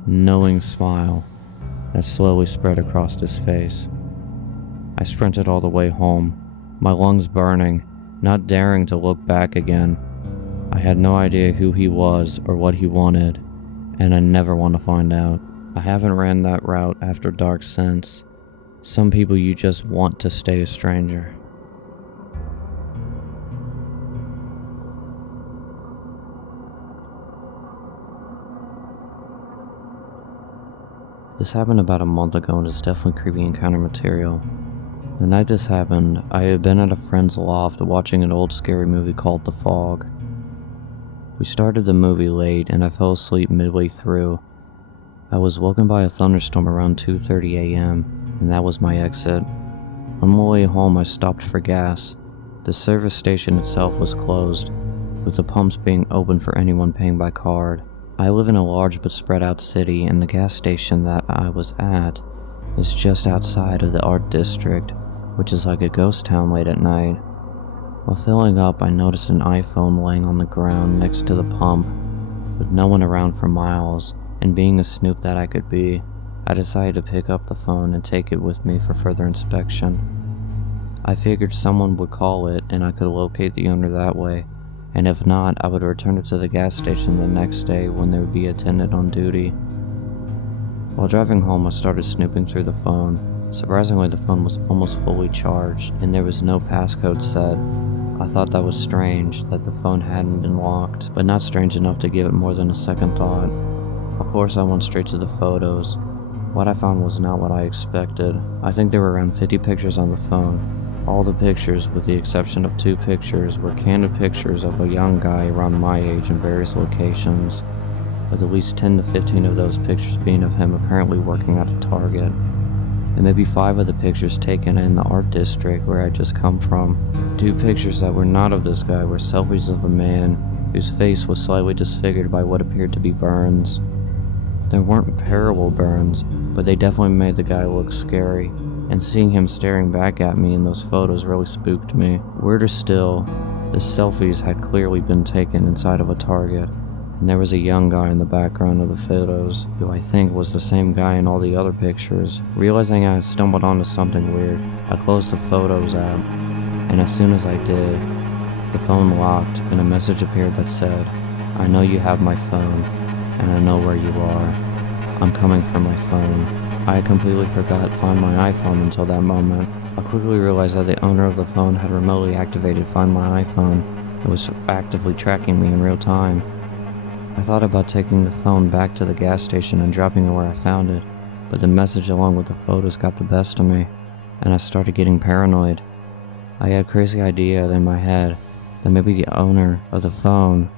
knowing smile that slowly spread across his face. I sprinted all the way home, my lungs burning, not daring to look back again. I had no idea who he was or what he wanted, and I never want to find out. I haven't ran that route after dark since. Some people you just want to stay a stranger. This happened about a month ago and is definitely creepy encounter material. The night this happened, I had been at a friend's loft watching an old scary movie called The Fog. We started the movie late and I fell asleep midway through. I was woken by a thunderstorm around 2:30 a.m. and that was my exit. On my way home I stopped for gas. The service station itself was closed, with the pumps being open for anyone paying by card. I live in a large but spread out city, and the gas station that I was at is just outside of the art district, which is like a ghost town late at night. While filling up, I noticed an iPhone laying on the ground next to the pump, with no one around for miles, and being a snoop that I could be, I decided to pick up the phone and take it with me for further inspection. I figured someone would call it and I could locate the owner that way, and if not, I would return it to the gas station the next day when there would be a attendant on duty. While driving home, I started snooping through the phone. Surprisingly, the phone was almost fully charged, and there was no passcode set. I thought that was strange, that the phone hadn't been locked, but not strange enough to give it more than a second thought. Of course, I went straight to the photos. What I found was not what I expected. I think there were around 50 pictures on the phone. All the pictures, with the exception of 2 pictures, were candid pictures of a young guy around my age in various locations, with at least 10 to 15 of those pictures being of him apparently working at a Target, and maybe 5 of the pictures taken in the art district where I just come from. 2 pictures that were not of this guy were selfies of a man whose face was slightly disfigured by what appeared to be burns. There weren't terrible burns, but they definitely made the guy look scary. And seeing him staring back at me in those photos really spooked me. Weirder still, the selfies had clearly been taken inside of a Target, and there was a young guy in the background of the photos, who I think was the same guy in all the other pictures. Realizing I had stumbled onto something weird, I closed the Photos app, and as soon as I did, the phone locked and a message appeared that said, "I know you have my phone, and I know where you are. I'm coming for my phone." I had completely forgot to find my iPhone until that moment. I quickly realized that the owner of the phone had remotely activated Find My iPhone and was actively tracking me in real time. I thought about taking the phone back to the gas station and dropping it where I found it, but the message along with the photos got the best of me, and I started getting paranoid. I had a crazy idea in my head that maybe the owner of the phone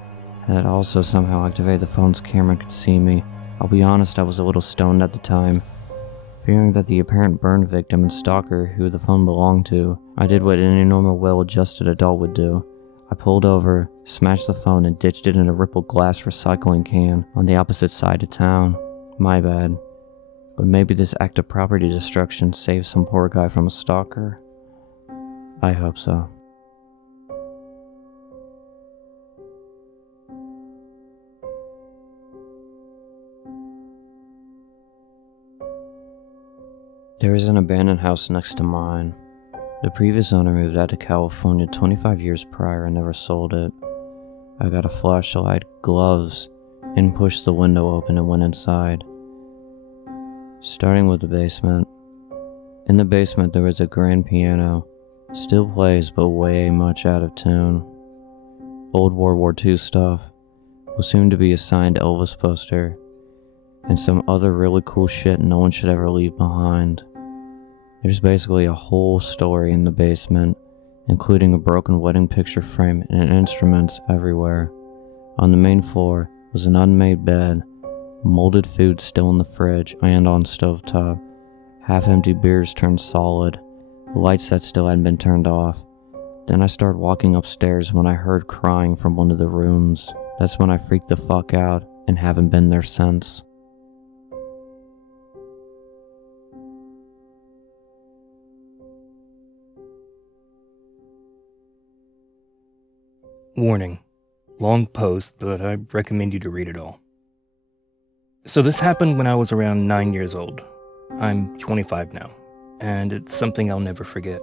had also somehow activated the phone's camera and could see me. I'll be honest, I was a little stoned at the time. Fearing that the apparent burn victim and stalker who the phone belonged to, I did what any normal well-adjusted adult would do. I pulled over, smashed the phone, and ditched it in a rippled glass recycling can on the opposite side of town. My bad. But maybe this act of property destruction saved some poor guy from a stalker? I hope so. There is an abandoned house next to mine. The previous owner moved out to California 25 years prior and never sold it. I got a flashlight, gloves, and pushed the window open and went inside. Starting with the basement. In the basement there was a grand piano. Still plays, but way much out of tune. Old World War II stuff. Was soon to be a signed Elvis poster. And some other really cool shit no one should ever leave behind. There's basically a whole story in the basement, including a broken wedding picture frame and instruments everywhere. On the main floor was an unmade bed, molded food still in the fridge and on stovetop, half-empty beers turned solid, lights that still hadn't been turned off. Then I started walking upstairs when I heard crying from one of the rooms. That's when I freaked the fuck out and haven't been there since. Warning. Long post, but I recommend you to read it all. So this happened when I was around 9 years old. I'm 25 now, and it's something I'll never forget.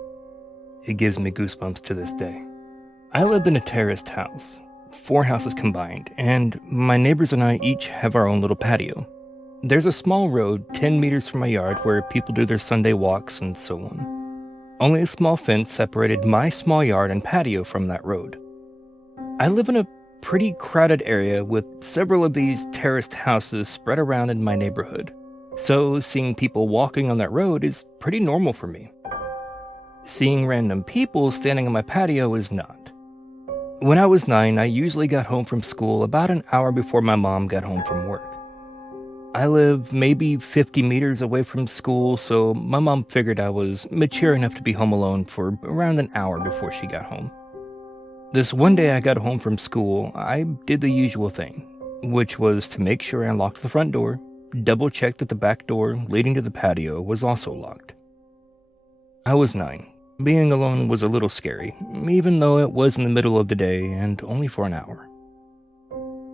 It gives me goosebumps to this day. I live in a terraced house, 4 houses combined, and my neighbors and I each have our own little patio. There's a small road 10 meters from my yard where people do their Sunday walks and so on. Only a small fence separated my small yard and patio from that road. I live in a pretty crowded area with several of these terraced houses spread around in my neighborhood, so seeing people walking on that road is pretty normal for me. Seeing random people standing on my patio is not. When I was 9, I usually got home from school about an hour before my mom got home from work. I live maybe 50 meters away from school, so my mom figured I was mature enough to be home alone for around an hour before she got home. This one day I got home from school, I did the usual thing, which was to make sure I locked the front door, double-checked that the back door leading to the patio was also locked. I was 9. Being alone was a little scary, even though it was in the middle of the day and only for an hour.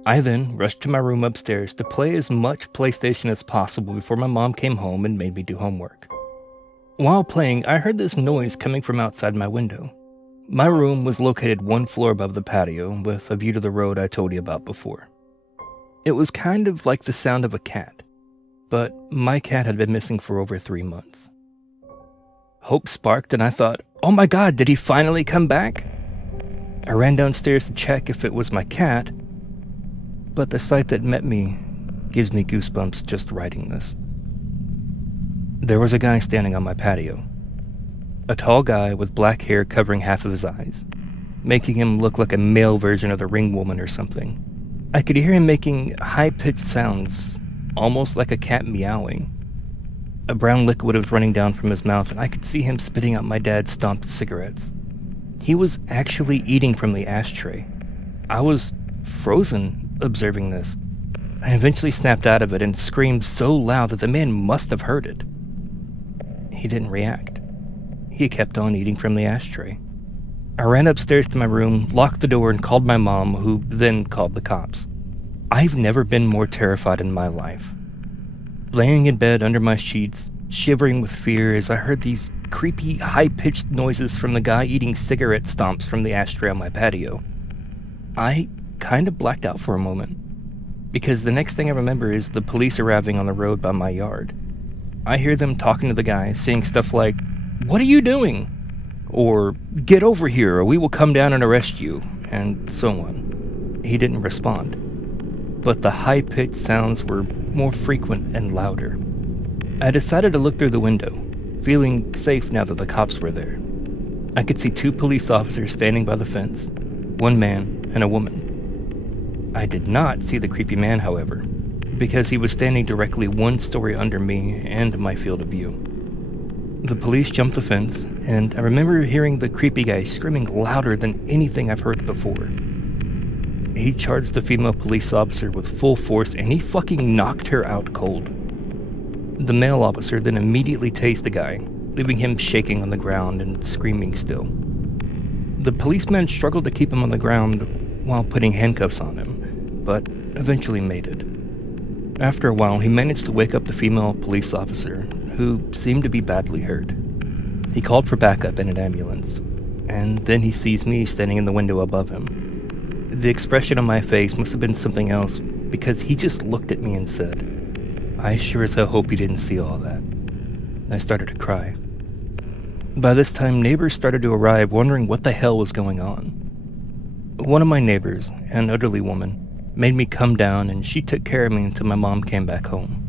I then rushed to my room upstairs to play as much PlayStation as possible before my mom came home and made me do homework. While playing, I heard this noise coming from outside my window. My room was located 1 floor above the patio, with a view to the road I told you about before. It was kind of like the sound of a cat, but my cat had been missing for over 3 months. Hope sparked and I thought, oh my god, did he finally come back? I ran downstairs to check if it was my cat, but the sight that met me gives me goosebumps just writing this. There was a guy standing on my patio. A tall guy with black hair covering half of his eyes, making him look like a male version of the Ring Woman or something. I could hear him making high-pitched sounds, almost like a cat meowing. A brown liquid was running down from his mouth, and I could see him spitting out my dad's stomped cigarettes. He was actually eating from the ashtray. I was frozen observing this. I eventually snapped out of it and screamed so loud that the man must have heard it. He didn't react. He kept on eating from the ashtray. I ran upstairs to my room, locked the door, and called my mom, who then called the cops. I've never been more terrified in my life. Laying in bed under my sheets, shivering with fear as I heard these creepy, high-pitched noises from the guy eating cigarette stomps from the ashtray on my patio. I kind of blacked out for a moment, because the next thing I remember is the police arriving on the road by my yard. I hear them talking to the guy, saying stuff like, "What are you doing?" Or, "Get over here or we will come down and arrest you," and so on. He didn't respond, but the high-pitched sounds were more frequent and louder. I decided to look through the window, feeling safe now that the cops were there. I could see 2 police officers standing by the fence, 1 man and a woman. I did not see the creepy man, however, because he was standing directly 1 story under me and my field of view. The police jumped the fence, and I remember hearing the creepy guy screaming louder than anything I've heard before. He charged the female police officer with full force, and he fucking knocked her out cold. The male officer then immediately tased the guy, leaving him shaking on the ground and screaming still. The policeman struggled to keep him on the ground while putting handcuffs on him, but eventually made it. After a while, he managed to wake up the female police officer, who seemed to be badly hurt. He called for backup in an ambulance, and then he sees me standing in the window above him. The expression on my face must have been something else, because he just looked at me and said, "I sure as hell hope you didn't see all that." I started to cry. By this time, neighbors started to arrive, wondering what the hell was going on. One of my neighbors, an elderly woman, made me come down, and she took care of me until my mom came back home.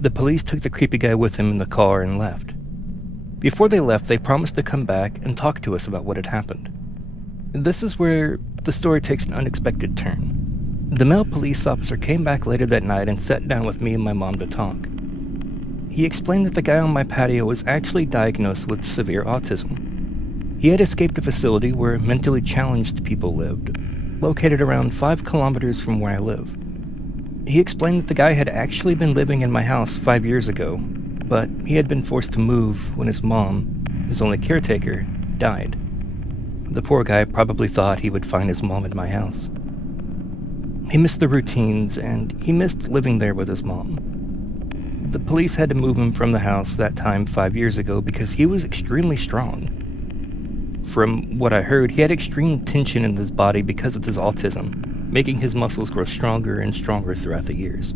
The police took the creepy guy with him in the car and left. Before they left, they promised to come back and talk to us about what had happened. This is where the story takes an unexpected turn. The male police officer came back later that night and sat down with me and my mom to talk. He explained that the guy on my patio was actually diagnosed with severe autism. He had escaped a facility where mentally challenged people lived, located around 5 kilometers from where I live. He explained that the guy had actually been living in my house 5 years ago, but he had been forced to move when his mom, his only caretaker, died. The poor guy probably thought he would find his mom in my house. He missed the routines, and he missed living there with his mom. The police had to move him from the house that time 5 years ago because he was extremely strong. From what I heard, he had extreme tension in his body because of his autism, making his muscles grow stronger and stronger throughout the years.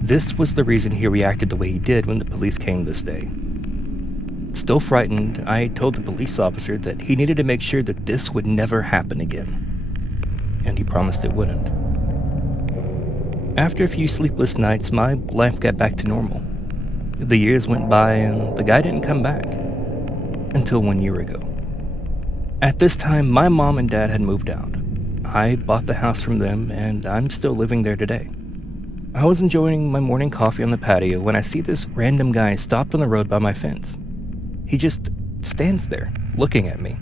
This was the reason he reacted the way he did when the police came this day. Still frightened, I told the police officer that he needed to make sure that this would never happen again. And he promised it wouldn't. After a few sleepless nights, my life got back to normal. The years went by and the guy didn't come back. Until 1 year ago. At this time, my mom and dad had moved out. I bought the house from them, and I'm still living there today. I was enjoying my morning coffee on the patio when I see this random guy stopped on the road by my fence. He just stands there, looking at me.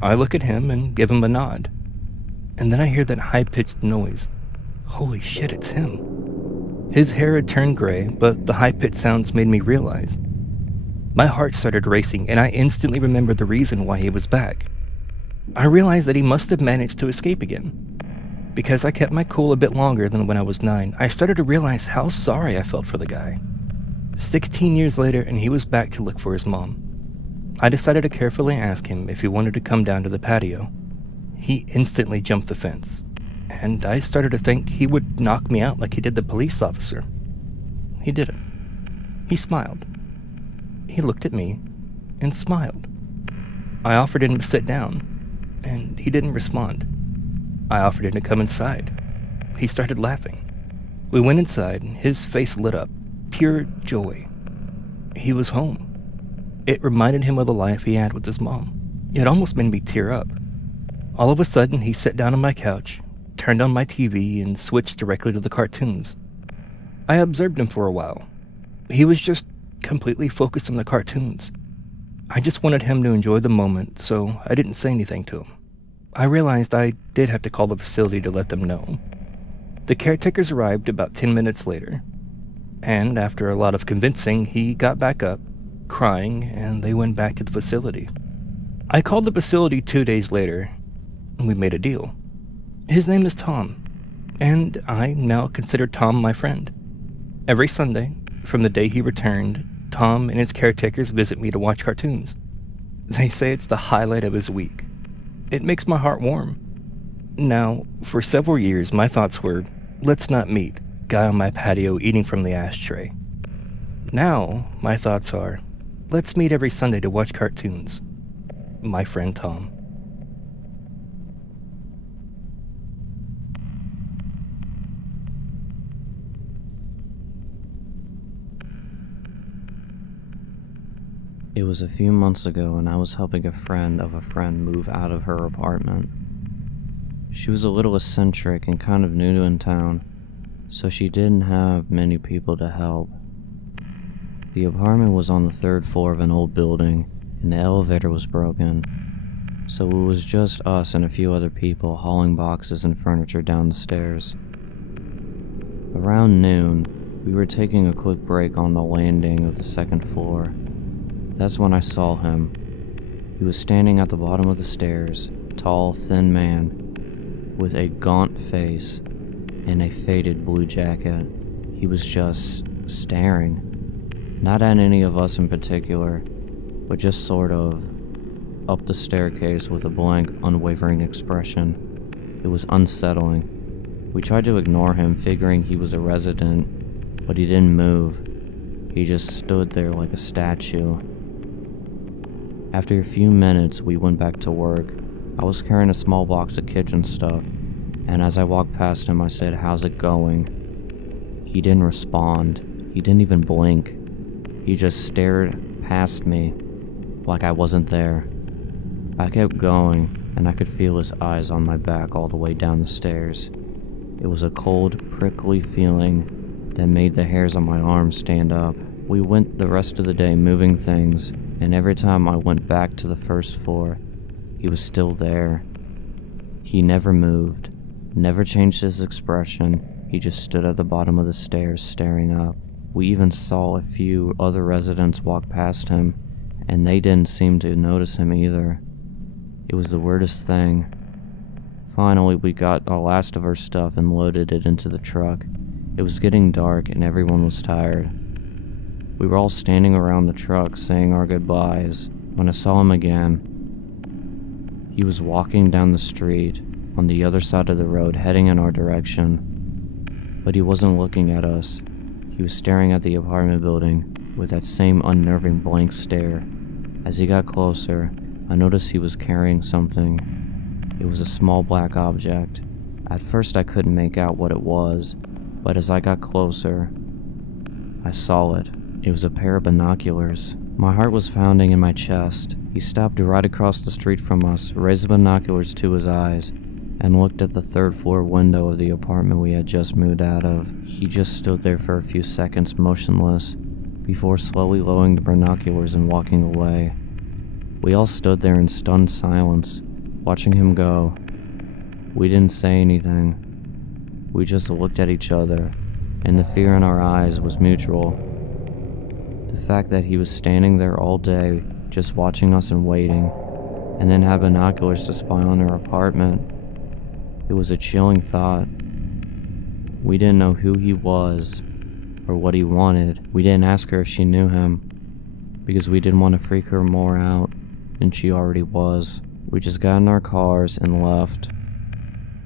I look at him and give him a nod. And then I hear that high-pitched noise. Holy shit, it's him. His hair had turned gray, but the high-pitched sounds made me realize. My heart started racing, and I instantly remembered the reason why he was back. I realized that he must have managed to escape again. Because I kept my cool a bit longer than when I was 9, I started to realize how sorry I felt for the guy. 16 years later, and he was back to look for his mom. I decided to carefully ask him if he wanted to come down to the patio. He instantly jumped the fence, and I started to think he would knock me out like he did the police officer. He didn't. He smiled. He looked at me and smiled. I offered him to sit down, and he didn't respond. I offered him to come inside. He started laughing. We went inside, and his face lit up, pure joy. He was home. It reminded him of the life he had with his mom. It almost made me tear up. All of a sudden, he sat down on my couch, turned on my TV, and switched directly to the cartoons. I observed him for a while. He was just completely focused on the cartoons. I just wanted him to enjoy the moment, so I didn't say anything to him. I realized I did have to call the facility to let them know. The caretakers arrived about 10 minutes later, and after a lot of convincing, he got back up, crying, and they went back to the facility. I called the facility 2 days later, and we made a deal. His name is Tom, and I now consider Tom my friend. Every Sunday, from the day he returned, Tom and his caretakers visit me to watch cartoons. They say it's the highlight of his week. It makes my heart warm. Now, for several years, my thoughts were, let's not meet, guy on my patio eating from the ashtray. Now, my thoughts are, Let's meet every Sunday to watch cartoons. My friend Tom. It was a few months ago and I was helping a friend of a friend move out of her apartment. She was a little eccentric and kind of new in town, so she didn't have many people to help. The apartment was on the 3rd floor of an old building and the elevator was broken, so it was just us and a few other people hauling boxes and furniture down the stairs. Around noon, we were taking a quick break on the landing of the 2nd floor. That's when I saw him. He was standing at the bottom of the stairs, tall, thin man, with a gaunt face and a faded blue jacket. He was just staring, not at any of us in particular, but just sort of up the staircase with a blank, unwavering expression. It was unsettling. We tried to ignore him, figuring he was a resident, but he didn't move. He just stood there like a statue. After a few minutes, we went back to work. I was carrying a small box of kitchen stuff, and as I walked past him, I said, "How's it going?" He didn't respond. He didn't even blink. He just stared past me like I wasn't there. I kept going, and I could feel his eyes on my back all the way down the stairs. It was a cold, prickly feeling that made the hairs on my arms stand up. We went the rest of the day moving things, and every time I went back to the 1st floor, he was still there. He never moved, never changed his expression. He just stood at the bottom of the stairs staring up. We even saw a few other residents walk past him, and they didn't seem to notice him either. It was the weirdest thing. Finally, we got the last of our stuff and loaded it into the truck. It was getting dark and everyone was tired. We were all standing around the truck saying our goodbyes when I saw him again. He was walking down the street on the other side of the road heading in our direction, but he wasn't looking at us. He was staring at the apartment building with that same unnerving blank stare. As he got closer, I noticed he was carrying something. It was a small black object. At first I couldn't make out what it was, but as I got closer, I saw it. It was a pair of binoculars. My heart was pounding in my chest. He stopped right across the street from us, raised the binoculars to his eyes, and looked at the 3rd floor window of the apartment we had just moved out of. He just stood there for a few seconds motionless, before slowly lowering the binoculars and walking away. We all stood there in stunned silence, watching him go. We didn't say anything. We just looked at each other, and the fear in our eyes was mutual. The fact that he was standing there all day, just watching us and waiting, and then had binoculars to spy on our apartment, it was a chilling thought. We didn't know who he was, or what he wanted. We didn't ask her if she knew him, because we didn't want to freak her more out than she already was. We just got in our cars and left.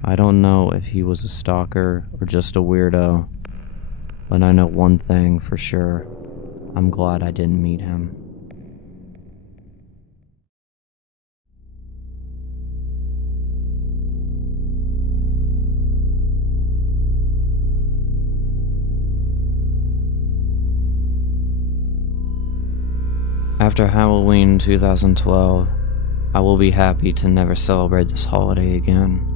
I don't know if he was a stalker or just a weirdo, but I know one thing for sure. I'm glad I didn't meet him. After Halloween 2012, I will be happy to never celebrate this holiday again.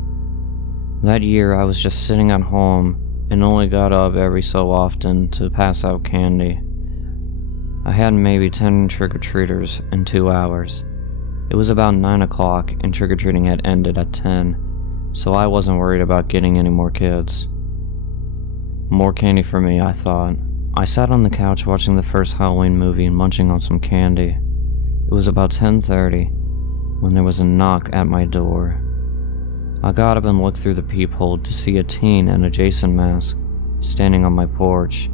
That year I was just sitting at home and only got up every so often to pass out candy. I had maybe 10 trick-or-treaters in 2 hours. It was about 9 o'clock and trick-or-treating had ended at 10, so I wasn't worried about getting any more kids. More candy for me, I thought. I sat on the couch watching the first Halloween movie and munching on some candy. It was about 10:30 when there was a knock at my door. I got up and looked through the peephole to see a teen in a Jason mask standing on my porch.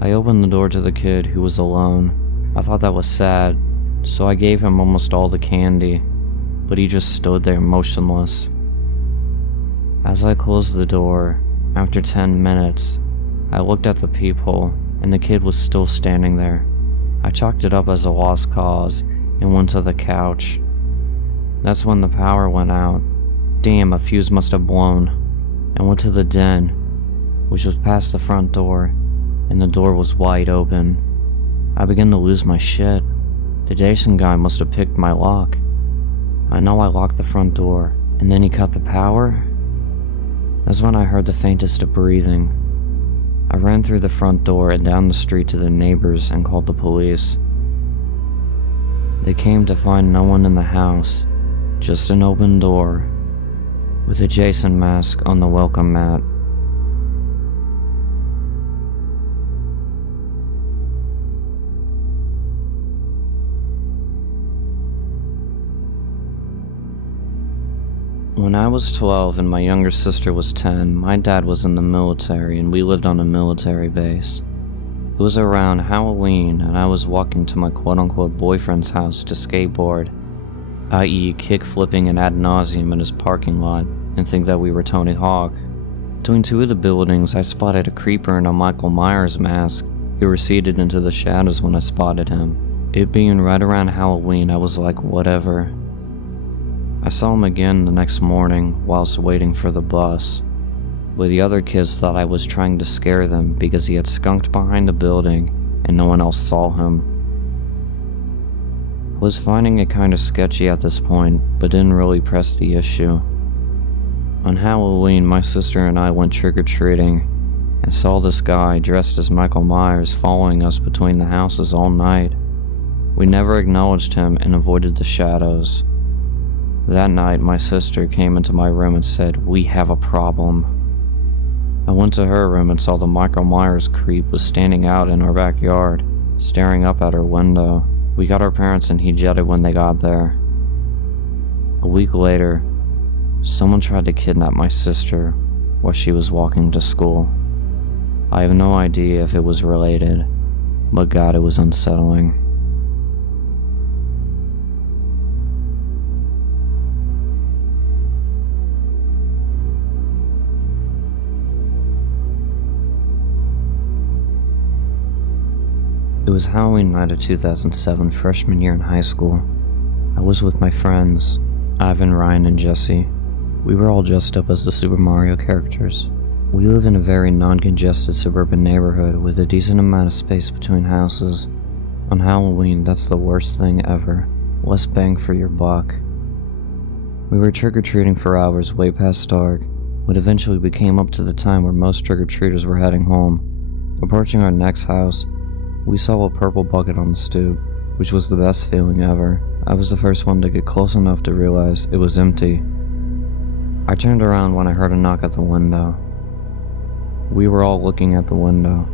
I opened the door to the kid, who was alone. I thought that was sad, so I gave him almost all the candy, but he just stood there motionless. As I closed the door, after 10 minutes, I looked at the peephole, and the kid was still standing there. I chalked it up as a lost cause and went to the couch. That's when the power went out. Damn, a fuse must have blown. I went to the den, which was past the front door, and the door was wide open. I began to lose my shit. The Jason guy must have picked my lock. I know I locked the front door, and then he cut the power. That's when I heard the faintest of breathing. I ran through the front door and down the street to the neighbors and called the police. They came to find no one in the house, just an open door, with a Jason mask on the welcome mat. When I was 12 and my younger sister was 10, my dad was in the military and we lived on a military base. It was around Halloween and I was walking to my quote-unquote boyfriend's house to skateboard, i.e. kick flipping and ad nauseum in his parking lot, and think that we were Tony Hawk. Between two of the buildings, I spotted a creeper in a Michael Myers mask. He receded into the shadows when I spotted him. It being right around Halloween, I was like, whatever. I saw him again the next morning whilst waiting for the bus, but the other kids thought I was trying to scare them because he had skunked behind the building and no one else saw him. I was finding it kinda sketchy at this point, but didn't really press the issue. On Halloween, my sister and I went trick-or-treating and saw this guy dressed as Michael Myers following us between the houses all night. We never acknowledged him and avoided the shadows. That night, my sister came into my room and said, "We have a problem." I went to her room and saw the Michael Myers creep was standing out in our backyard, staring up at her window. We got our parents and he jetted when they got there. A week later, someone tried to kidnap my sister while she was walking to school. I have no idea if it was related, but God, it was unsettling. It was Halloween night of 2007, freshman year in high school. I was with my friends, Ivan, Ryan, and Jesse. We were all dressed up as the Super Mario characters. We live in a very non-congested suburban neighborhood with a decent amount of space between houses. On Halloween, that's the worst thing ever. Less bang for your buck. We were trick-or-treating for hours way past dark, when eventually we came up to the time where most trick-or-treaters were heading home. Approaching our next house, we saw a purple bucket on the stoop, which was the best feeling ever. I was the first one to get close enough to realize it was empty. I turned around when I heard a knock at the window. We were all looking at the window.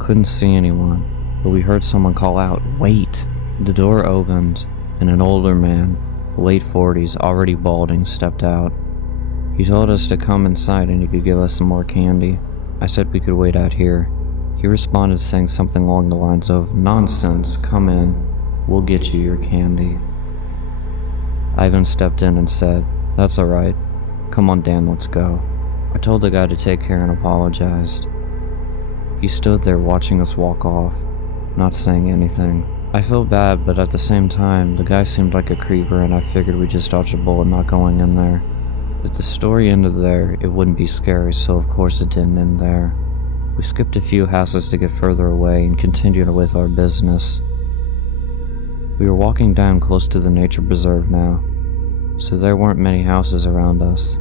Couldn't see anyone, but we heard someone call out, "Wait!" The door opened, and an older man, late 40s, already balding, stepped out. He told us to come inside and he could give us some more candy. I said we could wait out here. He responded saying something along the lines of, "Nonsense, come in, we'll get you your candy." Ivan stepped in and said, "That's alright, come on Dan, let's go." I told the guy to take care and apologized. He stood there watching us walk off, not saying anything. I felt bad, but at the same time, the guy seemed like a creeper and I figured we'd just dodge a bullet not going in there. If the story ended there, it wouldn't be scary, so of course it didn't end there. We skipped a few houses to get further away and continued with our business. We were walking down close to the nature preserve now, so there weren't many houses around us.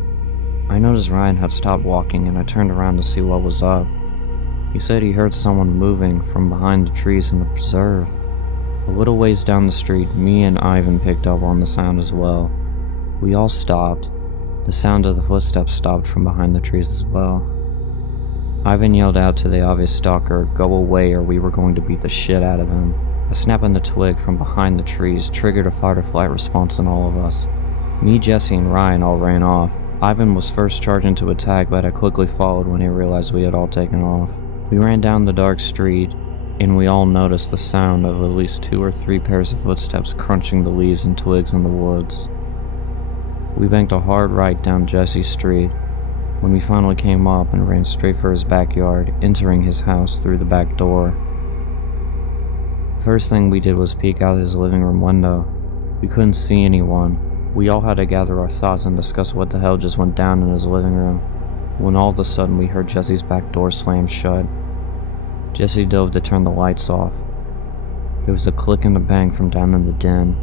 I noticed Ryan had stopped walking and I turned around to see what was up. He said he heard someone moving from behind the trees in the preserve. A little ways down the street, me and Ivan picked up on the sound as well. We all stopped. The sound of the footsteps stopped from behind the trees as well. Ivan yelled out to the obvious stalker, "Go away or we were going to beat the shit out of him." A snap in the twig from behind the trees triggered a fight or flight response in all of us. Me, Jesse, and Ryan all ran off. Ivan was first charging to attack, but I quickly followed when he realized we had all taken off. We ran down the dark street, and we all noticed the sound of at least 2 or 3 pairs of footsteps crunching the leaves and twigs in the woods. We banked a hard right down Jesse's street, when we finally came up and ran straight for his backyard, entering his house through the back door. first thing we did was peek out his living room window. We couldn't see anyone. We all had to gather our thoughts and discuss what the hell just went down in his living room, when all of a sudden we heard Jesse's back door slam shut. Jesse dove to turn the lights off. There was a click and a bang from down in the den.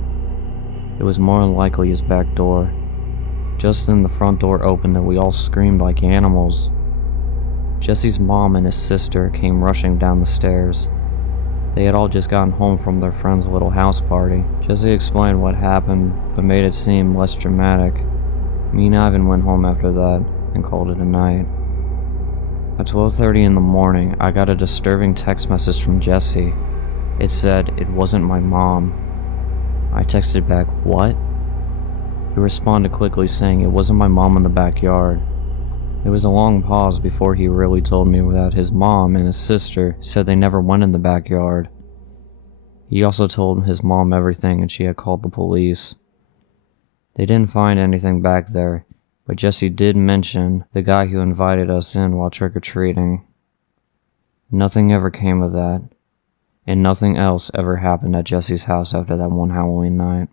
It was more than likely his back door. Just then the front door opened and we all screamed like animals. Jesse's mom and his sister came rushing down the stairs. They had all just gotten home from their friend's little house party. Jesse explained what happened, but made it seem less dramatic. Me and Ivan went home after that and called it a night. At 12:30 in the morning, I got a disturbing text message from Jesse. It said it wasn't my mom. I texted back, "What?" He responded quickly saying it wasn't my mom in the backyard. There was a long pause before he really told me that his mom and his sister said they never went in the backyard. He also told his mom everything and she had called the police. They didn't find anything back there, but Jesse did mention the guy who invited us in while trick-or-treating. Nothing ever came of that, and nothing else ever happened at Jesse's house after that one Halloween night.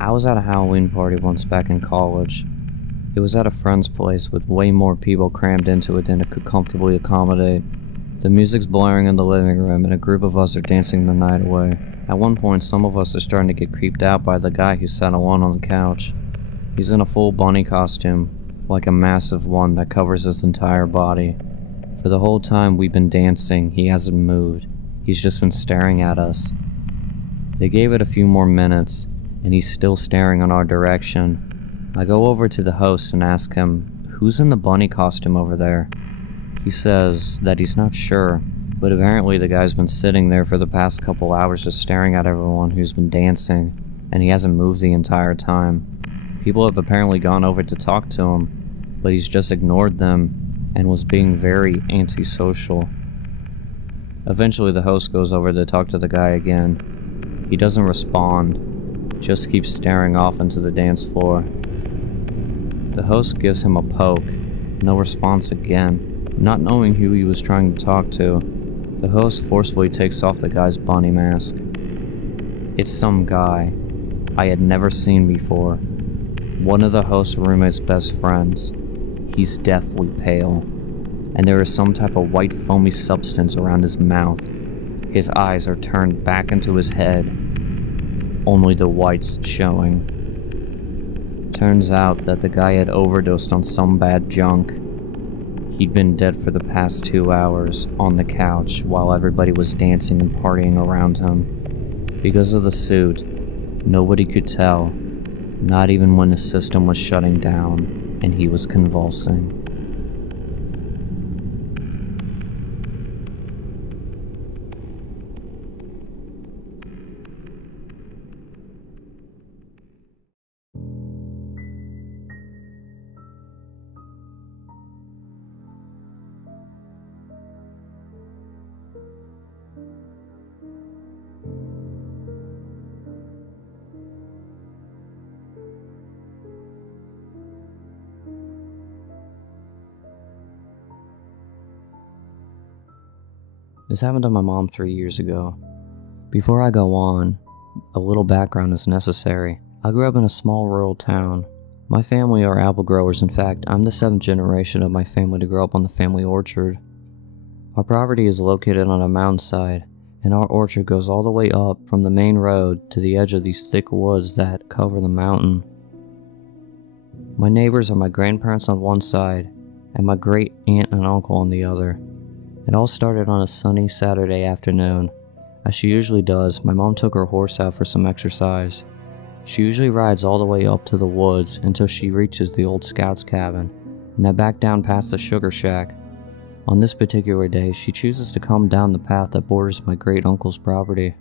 I was at a Halloween party once back in college. It was at a friend's place with way more people crammed into it than it could comfortably accommodate. The music's blaring in the living room and a group of us are dancing the night away. At one point, some of us are starting to get creeped out by the guy who sat alone on the couch. He's in a full bunny costume, like a massive one that covers his entire body. For the whole time we've been dancing, he hasn't moved. He's just been staring at us. They gave it a few more minutes, and he's still staring in our direction. I go over to the host and ask him, "Who's in the bunny costume over there?" He says that he's not sure, but apparently the guy's been sitting there for the past couple hours just staring at everyone who's been dancing, and he hasn't moved the entire time. People have apparently gone over to talk to him, but he's just ignored them and was being very antisocial. Eventually the host goes over to talk to the guy again. He doesn't respond, just keeps staring off into the dance floor. The host gives him a poke, no response again. Not knowing who he was trying to talk to, the host forcefully takes off the guy's bunny mask. It's some guy I had never seen before. One of the host's roommate's best friends. He's deathly pale, and there is some type of white foamy substance around his mouth. His eyes are turned back into his head, only the whites showing. Turns out that the guy had overdosed on some bad junk. He'd been dead for the past 2 hours on the couch while everybody was dancing and partying around him. Because of the suit, nobody could tell, not even when his system was shutting down and he was convulsing. This happened to my mom 3 years ago. Before I go on, a little background is necessary. I grew up in a small rural town. My family are apple growers. In fact, I'm the 7th generation of my family to grow up on the family orchard. Our property is located on a mountainside, and our orchard goes all the way up from the main road to the edge of these thick woods that cover the mountain. My neighbors are my grandparents on one side, and my great aunt and uncle on the other. It all started on a sunny Saturday afternoon. As she usually does, my mom took her horse out for some exercise. She usually rides all the way up to the woods until she reaches the old scout's cabin, and then back down past the sugar shack. On this particular day, she chooses to come down the path that borders my great uncle's property.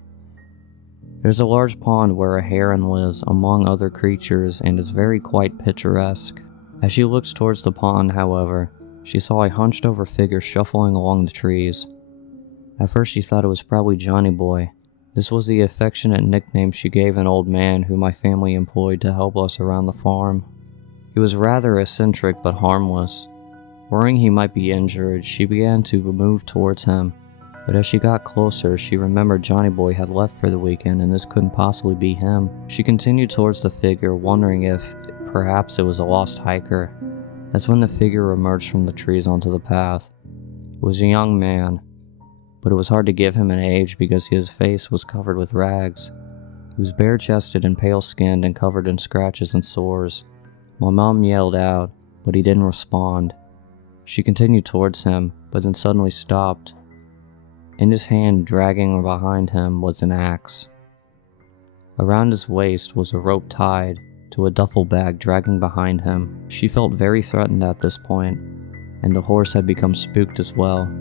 There's a large pond where a heron lives among other creatures and is very quite picturesque. As she looks towards the pond, however, She saw a hunched over figure shuffling along the trees. At first she thought it was probably Johnny Boy. This was the affectionate nickname she gave an old man who my family employed to help us around the farm. He was rather eccentric but harmless. Worrying he might be injured, she began to move towards him, but as she got closer, she remembered Johnny Boy had left for the weekend and this couldn't possibly be him. She continued towards the figure, wondering if perhaps it was a lost hiker. That's when the figure emerged from the trees onto the path. It was a young man, but it was hard to give him an age because his face was covered with rags. He was bare-chested and pale-skinned and covered in scratches and sores. My mom yelled out, but he didn't respond. She continued towards him, but then suddenly stopped. In his hand, dragging behind him, was an axe. Around his waist was a rope tied to a duffel bag dragging behind him. She felt very threatened at this point, and the horse had become spooked as well.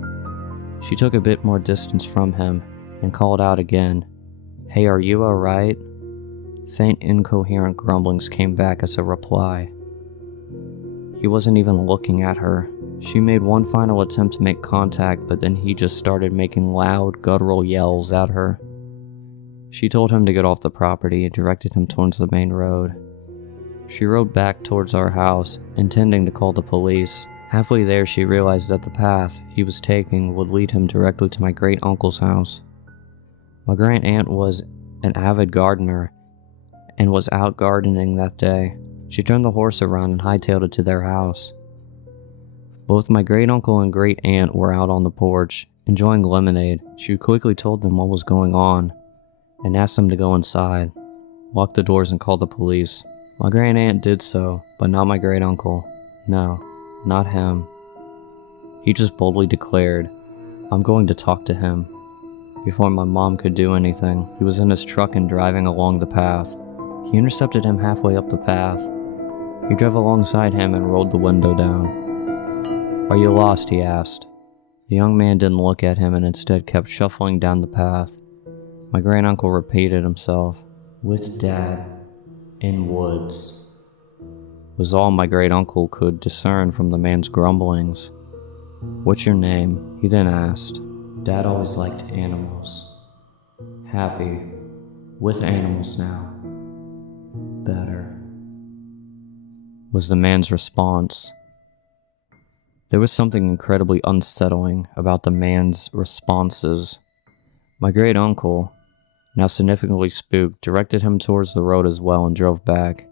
She took a bit more distance from him and called out again, "Hey, are you alright?" Faint, incoherent grumblings came back as a reply. He wasn't even looking at her. She made one final attempt to make contact, but then he just started making loud, guttural yells at her. She told him to get off the property and directed him towards the main road. She rode back towards our house, intending to call the police. Halfway there, she realized that the path he was taking would lead him directly to my great-uncle's house. My great-aunt was an avid gardener and was out gardening that day. She turned the horse around and hightailed it to their house. Both my great-uncle and great-aunt were out on the porch, enjoying lemonade. She quickly told them what was going on and asked them to go inside, lock the doors, and call the police. My great-aunt did so, but not my great-uncle. No, not him. He just boldly declared, "I'm going to talk to him." Before my mom could do anything, he was in his truck and driving along the path. He intercepted him halfway up the path. He drove alongside him and rolled the window down. "Are you lost?" he asked. The young man didn't look at him and instead kept shuffling down the path. My great-uncle repeated himself, "With Dad, in woods," was all my great-uncle could discern from the man's grumblings. "What's your name?" he then asked. "Dad always liked animals. Happy. With animals now. Better," was the man's response. There was something incredibly unsettling about the man's responses. My great-uncle, now significantly spooked, directed him towards the road as well and drove back.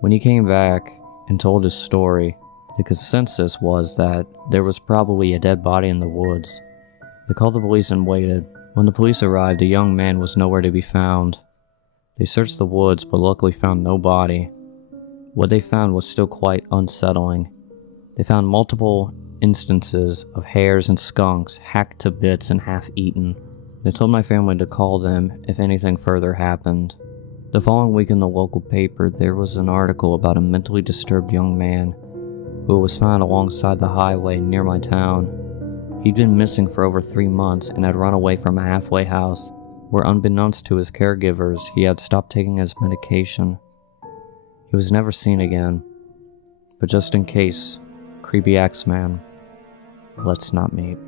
When he came back and told his story, the consensus was that there was probably a dead body in the woods. They called the police and waited. When the police arrived, the young man was nowhere to be found. They searched the woods but luckily found no body. What they found was still quite unsettling. They found multiple instances of hares and skunks hacked to bits and half-eaten. They told my family to call them if anything further happened. The following week in the local paper, there was an article about a mentally disturbed young man who was found alongside the highway near my town. He'd been missing for over 3 months and had run away from a halfway house where, unbeknownst to his caregivers, he had stopped taking his medication. He was never seen again. But just in case, creepy Axeman, let's not meet.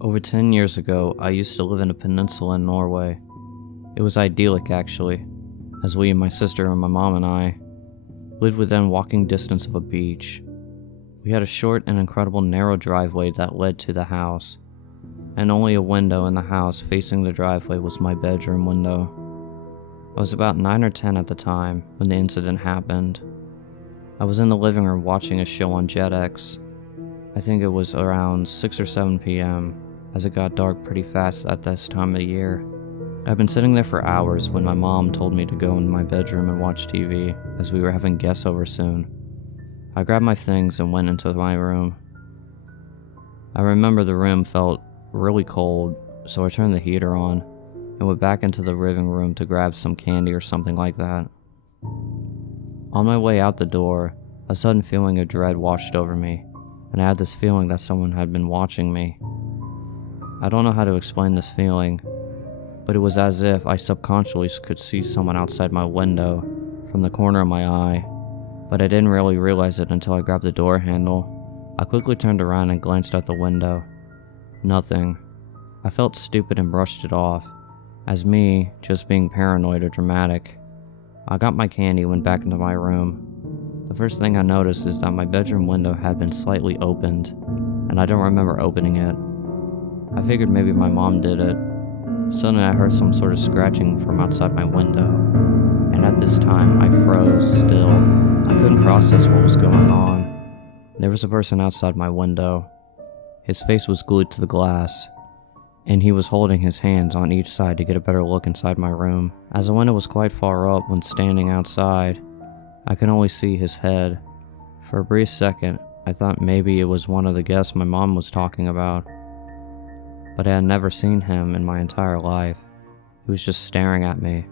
Over 10 years ago, I used to live in a peninsula in Norway. It was idyllic, actually, as we, my sister and my mom and I, lived within walking distance of a beach. We had a short and incredible narrow driveway that led to the house, and only a window in the house facing the driveway was my bedroom window. I was about 9 or 10 at the time when the incident happened. I was in the living room watching a show on JetX. I think it was around 6 or 7 p.m., as it got dark pretty fast at this time of the year. I'd been sitting there for hours when my mom told me to go in my bedroom and watch TV, as we were having guests over soon. I grabbed my things and went into my room. I remember the room felt really cold, so I turned the heater on and went back into the living room to grab some candy or something like that. On my way out the door, a sudden feeling of dread washed over me, and I had this feeling that someone had been watching me. I don't know how to explain this feeling, but it was as if I subconsciously could see someone outside my window from the corner of my eye, but I didn't really realize it until I grabbed the door handle. I quickly turned around and glanced out the window. Nothing. I felt stupid and brushed it off, as me just being paranoid or dramatic. I got my candy and went back into my room. The first thing I noticed is that my bedroom window had been slightly opened, and I don't remember opening it. I figured maybe my mom did it. Suddenly I heard some sort of scratching from outside my window, and at this time I froze still. I couldn't process what was going on. There was a person outside my window. His face was glued to the glass, and he was holding his hands on each side to get a better look inside my room. As the window was quite far up when standing outside, I could only see his head. For a brief second, I thought maybe it was one of the guests my mom was talking about, but I had never seen him in my entire life. He was just staring at me.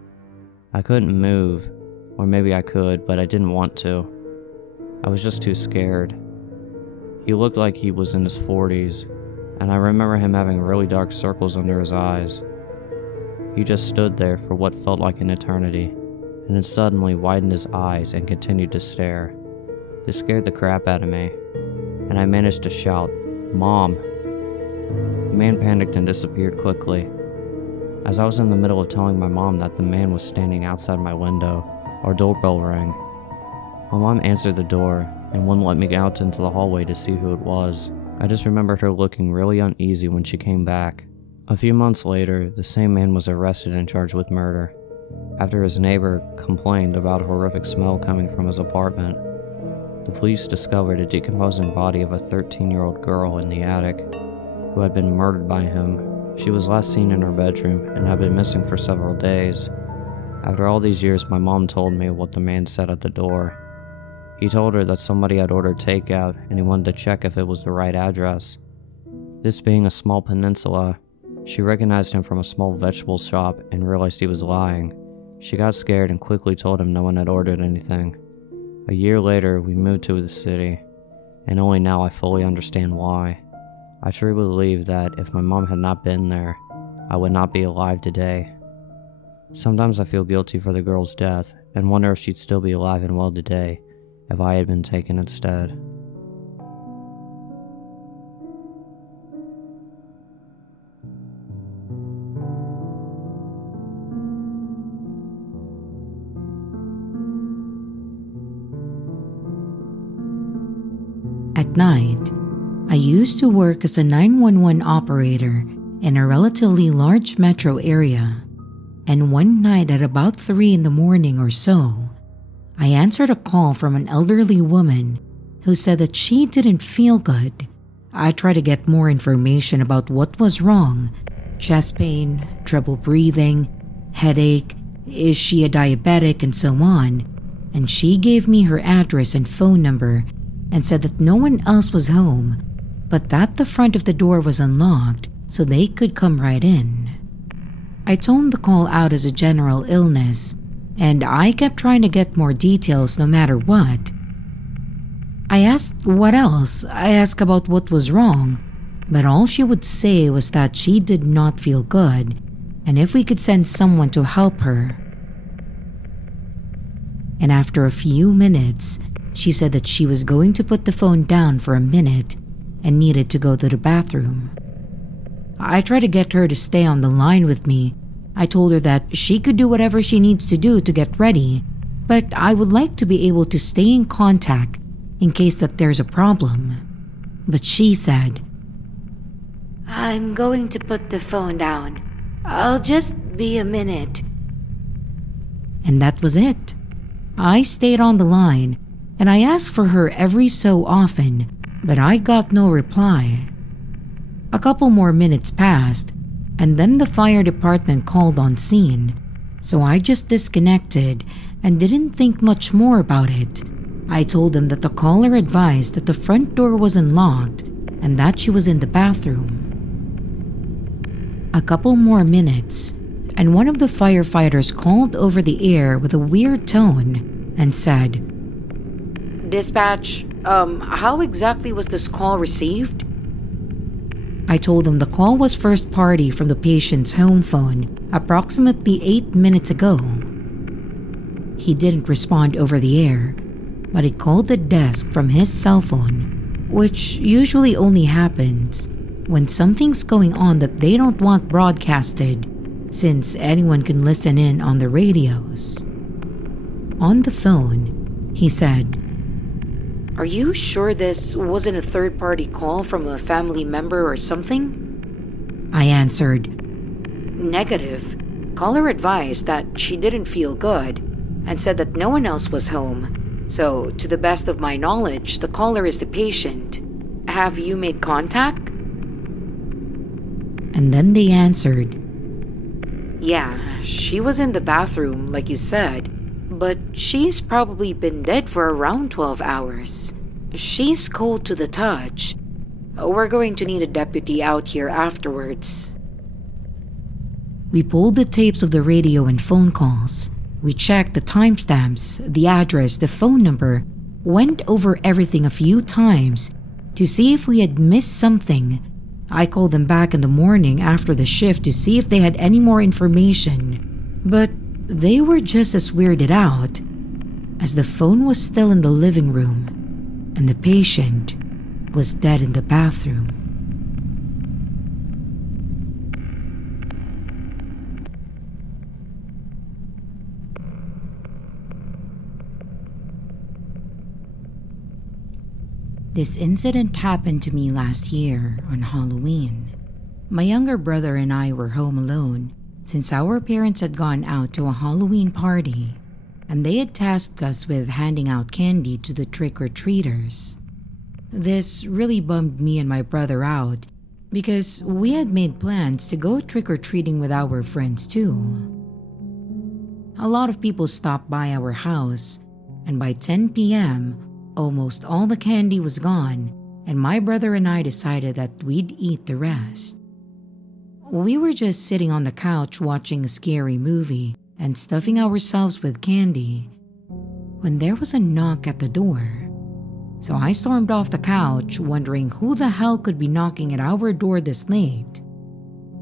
I couldn't move, or maybe I could, but I didn't want to. I was just too scared. He looked like he was in his 40s, and I remember him having really dark circles under his eyes. He just stood there for what felt like an eternity, and then suddenly widened his eyes and continued to stare. This scared the crap out of me, and I managed to shout, "Mom!" The man panicked and disappeared quickly. As I was in the middle of telling my mom that the man was standing outside my window, our doorbell rang. My mom answered the door and wouldn't let me out into the hallway to see who it was. I just remembered her looking really uneasy when she came back. A few months later, the same man was arrested and charged with murder, after his neighbor complained about a horrific smell coming from his apartment. The police discovered a decomposing body of a 13-year-old girl in the attic, who had been murdered by him. She was last seen in her bedroom and had been missing for several days. After all these years, my mom told me what the man said at the door. He told her that somebody had ordered takeout and he wanted to check if it was the right address. This being a small peninsula, she recognized him from a small vegetable shop and realized he was lying. She got scared and quickly told him no one had ordered anything. A year later, we moved to the city, and only now I fully understand why. I truly believe that if my mom had not been there, I would not be alive today. Sometimes I feel guilty for the girl's death and wonder if she'd still be alive and well today if I had been taken instead. At night, I used to work as a 911 operator in a relatively large metro area, and one night at about 3 in the morning or so, I answered a call from an elderly woman who said that she didn't feel good. I tried to get more information about what was wrong: chest pain, trouble breathing, headache, is she a diabetic, and so on, and she gave me her address and phone number and said that no one else was home, but that the front of the door was unlocked so they could come right in. I toned the call out as a general illness, and I kept trying to get more details no matter what. I asked what else, I asked about what was wrong, but all she would say was that she did not feel good, and if we could send someone to help her. And after a few minutes, she said that she was going to put the phone down for a minute and needed to go to the bathroom. I tried to get her to stay on the line with me. I told her that she could do whatever she needs to do to get ready, but I would like to be able to stay in contact in case that there's a problem. But she said, "I'm going to put the phone down. I'll just be a minute." And that was it. I stayed on the line, and I asked for her every so often, but I got no reply. A couple more minutes passed, and then the fire department called on scene, so I just disconnected and didn't think much more about it. I told them that the caller advised that the front door was unlocked and that she was in the bathroom. A couple more minutes, and one of the firefighters called over the air with a weird tone and said, "Dispatch, how exactly was this call received?" I told him the call was first party from the patient's home phone approximately 8 minutes ago. He didn't respond over the air, but he called the desk from his cell phone, which usually only happens when something's going on that they don't want broadcasted, since anyone can listen in on the radios. On the phone, he said, "Are you sure this wasn't a third-party call from a family member or something?" I answered, "Negative. Caller advised that she didn't feel good and said that no one else was home. So, to the best of my knowledge, the caller is the patient. Have you made contact?" And then they answered, "Yeah, she was in the bathroom, like you said, but she's probably been dead for around 12 hours. She's cold to the touch. We're going to need a deputy out here afterwards." We pulled the tapes of the radio and phone calls. We checked the timestamps, the address, the phone number, went over everything a few times to see if we had missed something. I called them back in the morning after the shift to see if they had any more information, but they were just as weirded out, as the phone was still in the living room and the patient was dead in the bathroom. This incident happened to me last year on Halloween. My younger brother and I were home alone since our parents had gone out to a Halloween party, and they had tasked us with handing out candy to the trick-or-treaters. This really bummed me and my brother out because we had made plans to go trick-or-treating with our friends too. A lot of people stopped by our house, and by 10 p.m., almost all the candy was gone, and my brother and I decided that we'd eat the rest. We were just sitting on the couch watching a scary movie and stuffing ourselves with candy when there was a knock at the door. So I stormed off the couch, wondering who the hell could be knocking at our door this late.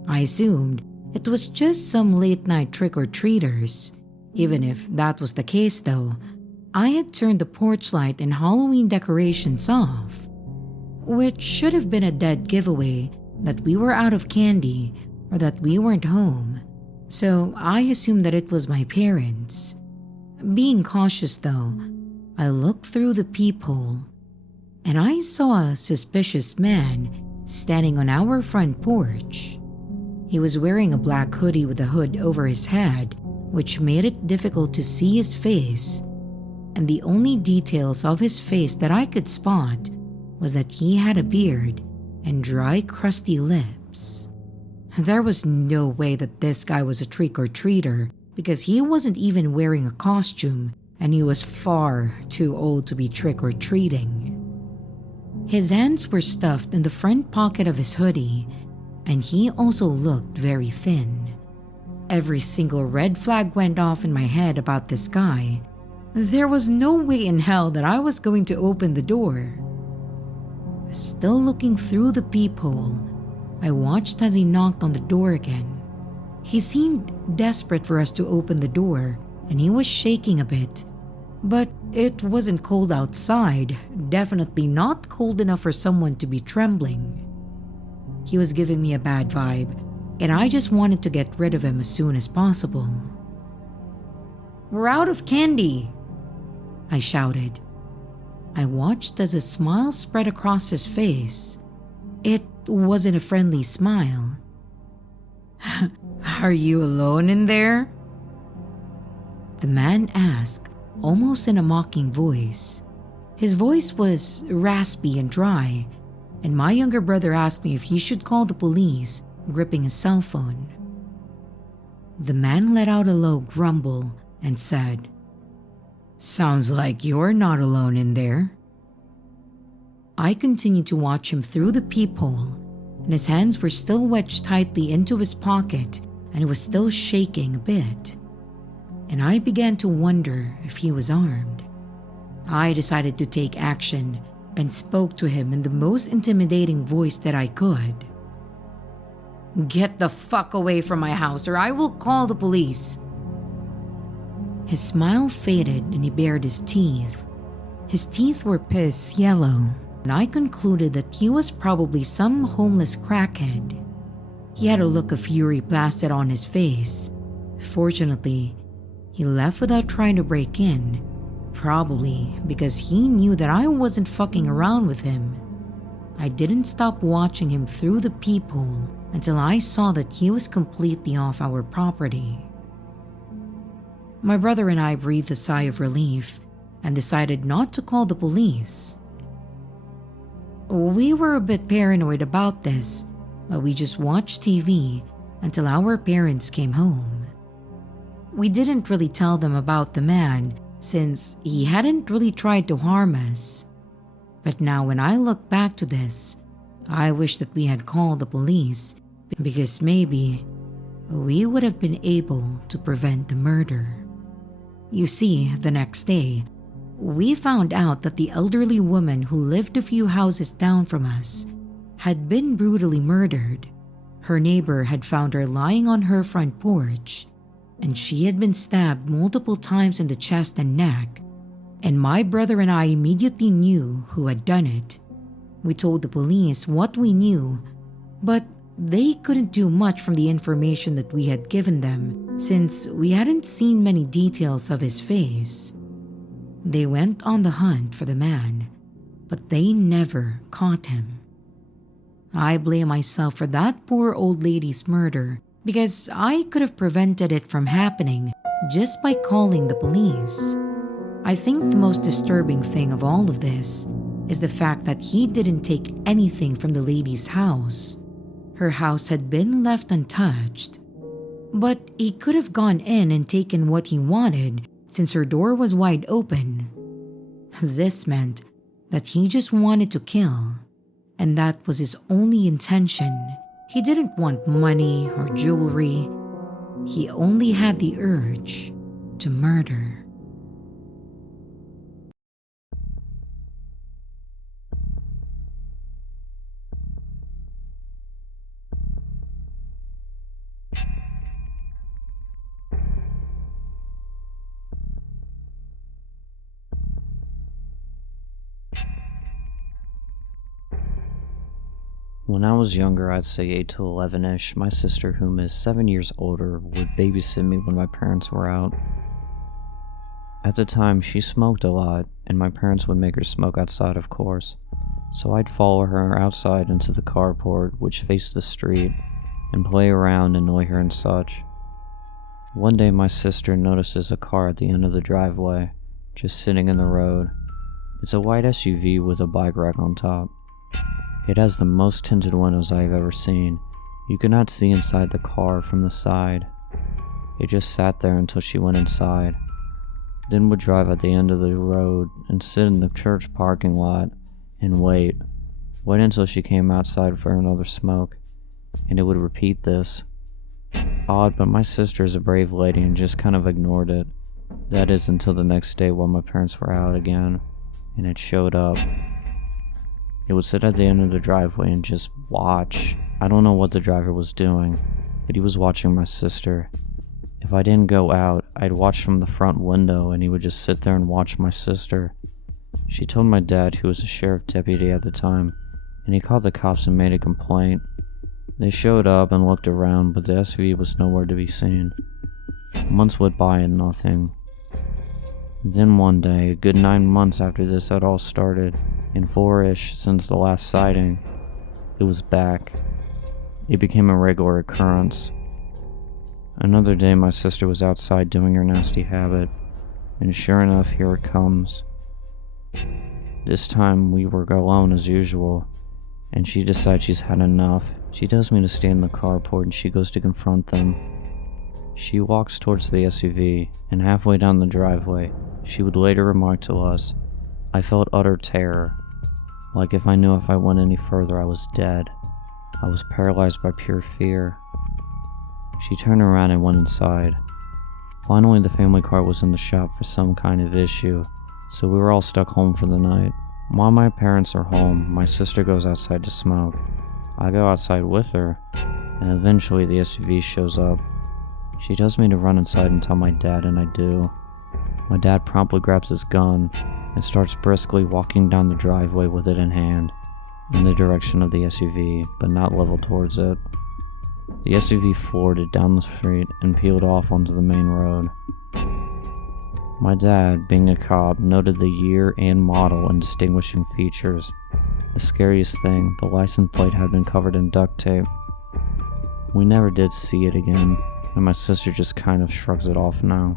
I assumed it was just some late-night trick-or-treaters. Even if that was the case though, I had turned the porch light and Halloween decorations off, which should have been a dead giveaway that we were out of candy or that we weren't home, so I assumed that it was my parents. Being cautious though, I looked through the peephole and I saw a suspicious man standing on our front porch. He was wearing a black hoodie with a hood over his head, which made it difficult to see his face, and the only details of his face that I could spot was that he had a beard and dry, crusty lips. There was no way that this guy was a trick-or-treater because he wasn't even wearing a costume and he was far too old to be trick-or-treating. His hands were stuffed in the front pocket of his hoodie, and he also looked very thin. Every single red flag went off in my head about this guy. There was no way in hell that I was going to open the door. Still looking through the peephole, I watched as he knocked on the door again. He seemed desperate for us to open the door, and he was shaking a bit. But it wasn't cold outside, definitely not cold enough for someone to be trembling. He was giving me a bad vibe, and I just wanted to get rid of him as soon as possible. "We're out of candy!" I shouted. I watched as a smile spread across his face. It wasn't a friendly smile. "Are you alone in there?" the man asked, almost in a mocking voice. His voice was raspy and dry, and my younger brother asked me if he should call the police, gripping his cell phone. The man let out a low grumble and said, "Sounds like you're not alone in there." I continued to watch him through the peephole, and his hands were still wedged tightly into his pocket and he was still shaking a bit. And I began to wonder if he was armed. I decided to take action and spoke to him in the most intimidating voice that I could. Get the fuck away from my house or I will call the police. His smile faded and he bared his teeth. His teeth were piss yellow, and I concluded that he was probably some homeless crackhead. He had a look of fury plastered on his face. Fortunately, he left without trying to break in, probably because he knew that I wasn't fucking around with him. I didn't stop watching him through the peephole until I saw that he was completely off our property. My brother and I breathed a sigh of relief and decided not to call the police. We were a bit paranoid about this, but we just watched TV until our parents came home. We didn't really tell them about the man since he hadn't really tried to harm us. But now when I look back to this, I wish that we had called the police because maybe we would have been able to prevent the murder. You see, the next day, we found out that the elderly woman who lived a few houses down from us had been brutally murdered. Her neighbor had found her lying on her front porch, and she had been stabbed multiple times in the chest and neck. And my brother and I immediately knew who had done it. We told the police what we knew, but they couldn't do much from the information that we had given them since we hadn't seen many details of his face. They went on the hunt for the man, but they never caught him. I blame myself for that poor old lady's murder because I could have prevented it from happening just by calling the police. I think the most disturbing thing of all of this is the fact that he didn't take anything from the lady's house. Her house had been left untouched, but he could have gone in and taken what he wanted since her door was wide open. This meant that he just wanted to kill, and that was his only intention. He didn't want money or jewelry. He only had the urge to murder. When I was younger, I'd say 8 to 11-ish, my sister, whom is 7 years older, would babysit me when my parents were out. At the time, she smoked a lot, and my parents would make her smoke outside, of course. So I'd follow her outside into the carport, which faced the street, and play around, annoy her and such. One day, my sister notices a car at the end of the driveway, just sitting in the road. It's a white SUV with a bike rack on top. It has the most tinted windows I have ever seen. You could not see inside the car from the side. It just sat there until she went inside. Then would drive at the end of the road and sit in the church parking lot and wait. Wait until she came outside for another smoke. And it would repeat this. Odd, but my sister is a brave lady and just kind of ignored it. That is until the next day while my parents were out again, and it showed up. It would sit at the end of the driveway and just watch. I don't know what the driver was doing, but he was watching my sister. If I didn't go out, I'd watch from the front window and he would just sit there and watch my sister. She told my dad, who was a sheriff deputy at the time, and he called the cops and made a complaint. They showed up and looked around, but the SUV was nowhere to be seen. Months went by and nothing. Then one day, a good 9 months after this had all started, and 4-ish since the last sighting, it was back. It became a regular occurrence. Another day, my sister was outside doing her nasty habit, and sure enough, here it comes. This time, we were alone as usual, and she decides she's had enough. She tells me to stay in the carport, and she goes to confront them. She walks towards the SUV, and halfway down the driveway, she would later remark to us, "I felt utter terror, like if I knew if I went any further I was dead. I was paralyzed by pure fear." She turned around and went inside. Finally, the family car was in the shop for some kind of issue, so we were all stuck home for the night. While my parents are home, my sister goes outside to smoke. I go outside with her, and eventually the SUV shows up. She tells me to run inside and tell my dad, and I do. My dad promptly grabs his gun and starts briskly walking down the driveway with it in hand, in the direction of the SUV, but not level towards it. The SUV floored down the street and peeled off onto the main road. My dad, being a cop, noted the year and model and distinguishing features. The scariest thing, the license plate had been covered in duct tape. We never did see it again, and my sister just kind of shrugs it off now.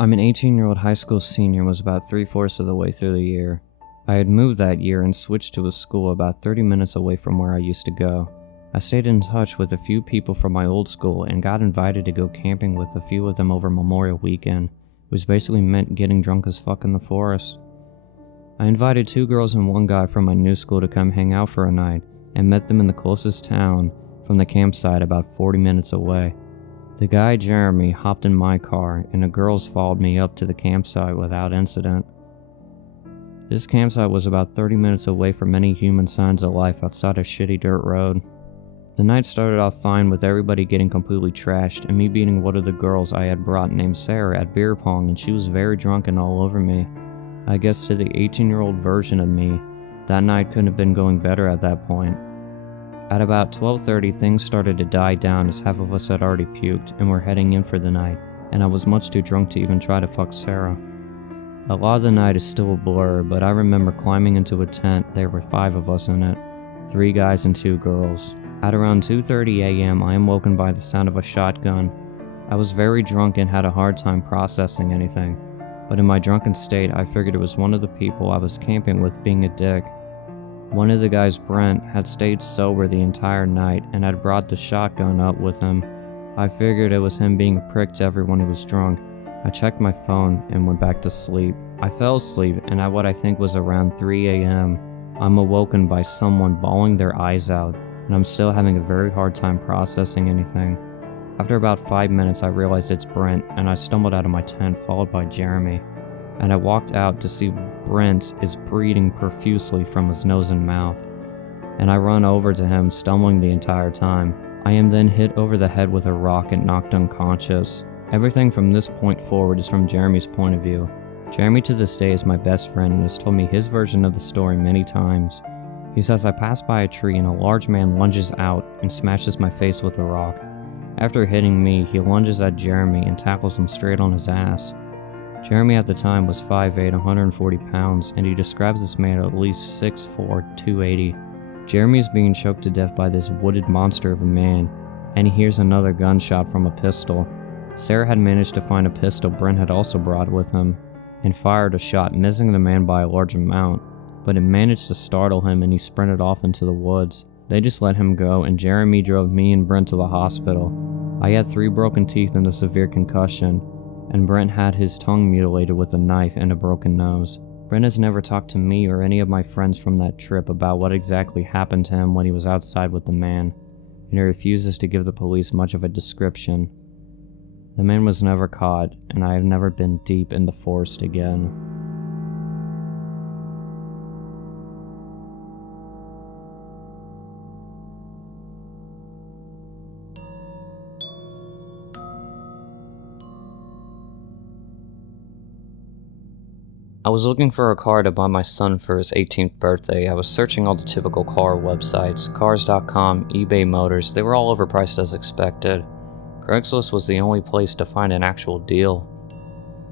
I'm an 18-year-old high school senior and was about 3/4 of the way through the year. I had moved that year and switched to a school about 30 minutes away from where I used to go. I stayed in touch with a few people from my old school and got invited to go camping with a few of them over Memorial Weekend. It was basically meant getting drunk as fuck in the forest. I invited 2 girls and 1 guy from my new school to come hang out for a night and met them in the closest town from the campsite about 40 minutes away. The guy, Jeremy, hopped in my car, and the girls followed me up to the campsite without incident. This campsite was about 30 minutes away from any human signs of life outside a shitty dirt road. The night started off fine with everybody getting completely trashed and me beating one of the girls I had brought named Sarah at beer pong, and she was very drunk and all over me. I guess to the 18-year-old version of me, that night couldn't have been going better at that point. At about 12:30, things started to die down as half of us had already puked and were heading in for the night, and I was much too drunk to even try to fuck Sarah. A lot of the night is still a blur, but I remember climbing into a tent. There were 5 of us in it, 3 guys and 2 girls. At around 2:30 a.m., I am woken by the sound of a shotgun. I was very drunk and had a hard time processing anything, but in my drunken state, I figured it was one of the people I was camping with being a dick. One of the guys, Brent, had stayed sober the entire night and had brought the shotgun up with him. I figured it was him being a prick to everyone who was drunk. I checked my phone and went back to sleep. I fell asleep, and at what I think was around 3 a.m., I'm awoken by someone bawling their eyes out, and I'm still having a very hard time processing anything. After about 5 minutes, I realized it's Brent, and I stumbled out of my tent, followed by Jeremy. And I walked out to see Brent is bleeding profusely from his nose and mouth, and I run over to him, stumbling the entire time. I am then hit over the head with a rock and knocked unconscious. Everything from this point forward is from Jeremy's point of view. Jeremy to this day is my best friend and has told me his version of the story many times. He says I passed by a tree and a large man lunges out and smashes my face with a rock. After hitting me, he lunges at Jeremy and tackles him straight on his ass. Jeremy at the time was 5'8", 140 pounds, and he describes this man at least 6'4", 280. Jeremy is being choked to death by this wooded monster of a man, and he hears another gunshot from a pistol. Sarah had managed to find a pistol Brent had also brought with him, and fired a shot, missing the man by a large amount, but it managed to startle him and he sprinted off into the woods. They just let him go, and Jeremy drove me and Brent to the hospital. I had 3 broken teeth and a severe concussion, and Brent had his tongue mutilated with a knife and a broken nose. Brent has never talked to me or any of my friends from that trip about what exactly happened to him when he was outside with the man, and he refuses to give the police much of a description. The man was never caught, and I have never been deep in the forest again. I was looking for a car to buy my son for his 18th birthday. I was searching all the typical car websites, cars.com, eBay Motors. They were all overpriced as expected. Craigslist was the only place to find an actual deal.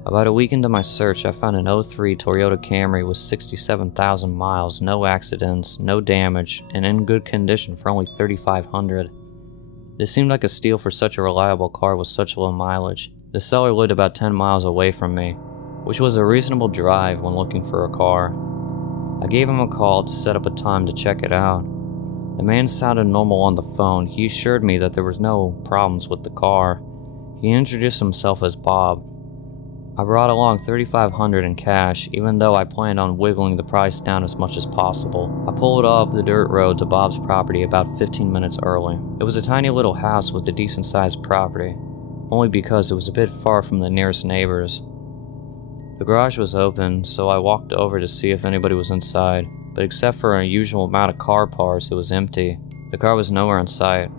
About a week into my search, I found an '03 Toyota Camry with 67,000 miles, no accidents, no damage, and in good condition for only $3,500. This seemed like a steal for such a reliable car with such low mileage. The seller lived about 10 miles away from me, which was a reasonable drive when looking for a car. I gave him a call to set up a time to check it out. The man sounded normal on the phone. He assured me that there was no problems with the car. He introduced himself as Bob. I brought along $3,500 in cash, even though I planned on wiggling the price down as much as possible. I pulled up the dirt road to Bob's property about 15 minutes early. It was a tiny little house with a decent sized property, only because it was a bit far from the nearest neighbors. The garage was open, so I walked over to see if anybody was inside, but except for an unusual amount of car parts, it was empty. The car was nowhere in sight.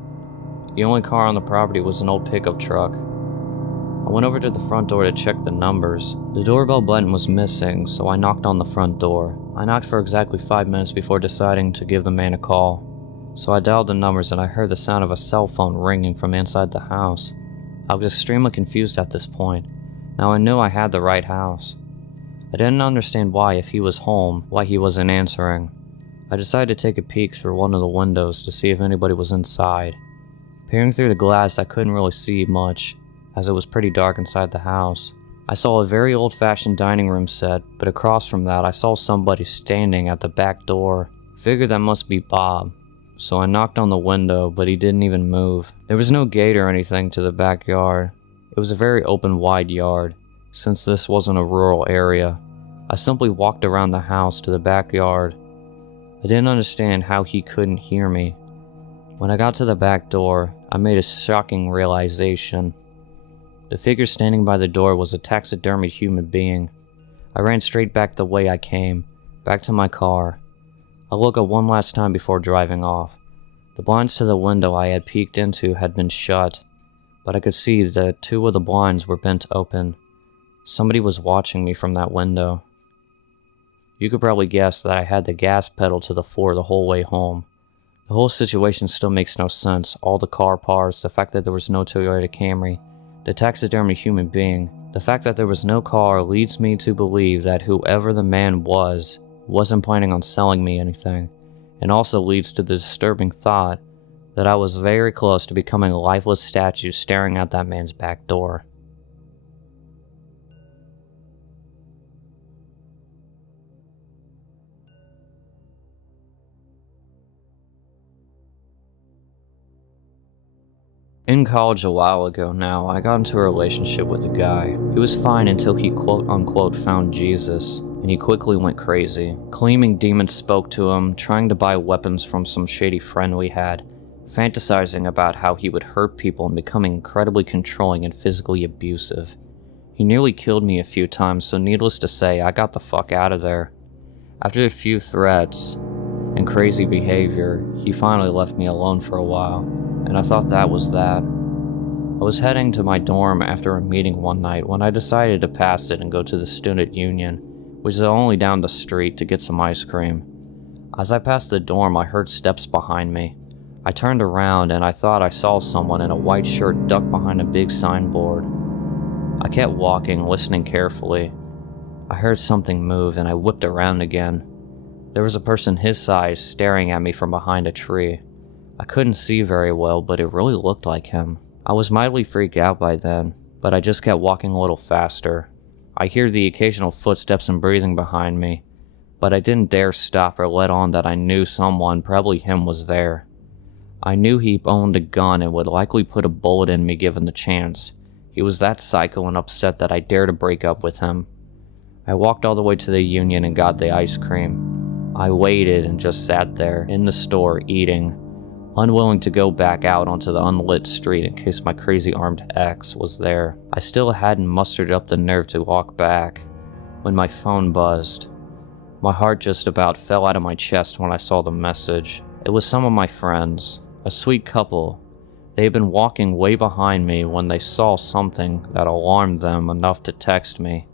The only car on the property was an old pickup truck. I went over to the front door to check the numbers. The doorbell button was missing, so I knocked on the front door. I knocked for exactly 5 minutes before deciding to give the man a call. So I dialed the numbers and I heard the sound of a cell phone ringing from inside the house. I was extremely confused at this point. Now I knew I had the right house. I didn't understand why, if he was home, why he wasn't answering. I decided to take a peek through one of the windows to see if anybody was inside. Peering through the glass, I couldn't really see much, as it was pretty dark inside the house. I saw a very old-fashioned dining room set, but across from that I saw somebody standing at the back door. Figured that must be Bob, so I knocked on the window, but he didn't even move. There was no gate or anything to the backyard. It was a very open, wide yard, since this wasn't a rural area. I simply walked around the house to the backyard. I didn't understand how he couldn't hear me. When I got to the back door, I made a shocking realization. The figure standing by the door was a taxidermied human being. I ran straight back the way I came, back to my car. I looked at one last time before driving off. The blinds to the window I had peeked into had been shut, but I could see that 2 of the blinds were bent open. Somebody was watching me from that window. You could probably guess that I had the gas pedal to the floor the whole way home. The whole situation still makes no sense. All the car parts, the fact that there was no Toyota Camry, the taxidermy human being. The fact that there was no car leads me to believe that whoever the man wasn't planning on selling me anything, and also leads to the disturbing thought that I was very close to becoming a lifeless statue staring at that man's back door. In college a while ago now, I got into a relationship with a guy. He was fine until he quote-unquote found Jesus, and he quickly went crazy, claiming demons spoke to him, trying to buy weapons from some shady friend we had, fantasizing about how he would hurt people and becoming incredibly controlling and physically abusive. He nearly killed me a few times, so needless to say, I got the fuck out of there. After a few threats and crazy behavior, he finally left me alone for a while, and I thought that was that. I was heading to my dorm after a meeting one night when I decided to pass it and go to the student union, which is only down the street, to get some ice cream. As I passed the dorm, I heard steps behind me. I turned around and I thought I saw someone in a white shirt duck behind a big signboard. I kept walking, listening carefully. I heard something move and I whipped around again. There was a person his size staring at me from behind a tree. I couldn't see very well, but it really looked like him. I was mildly freaked out by then, but I just kept walking a little faster. I hear the occasional footsteps and breathing behind me, but I didn't dare stop or let on that I knew someone, probably him, was there. I knew he owned a gun and would likely put a bullet in me given the chance. He was that psycho and upset that I dared to break up with him. I walked all the way to the union and got the ice cream. I waited and just sat there in the store eating, unwilling to go back out onto the unlit street in case my crazy armed ex was there. I still hadn't mustered up the nerve to walk back when my phone buzzed. My heart just about fell out of my chest when I saw the message. It was some of my friends, a sweet couple. They had been walking way behind me when they saw something that alarmed them enough to text me.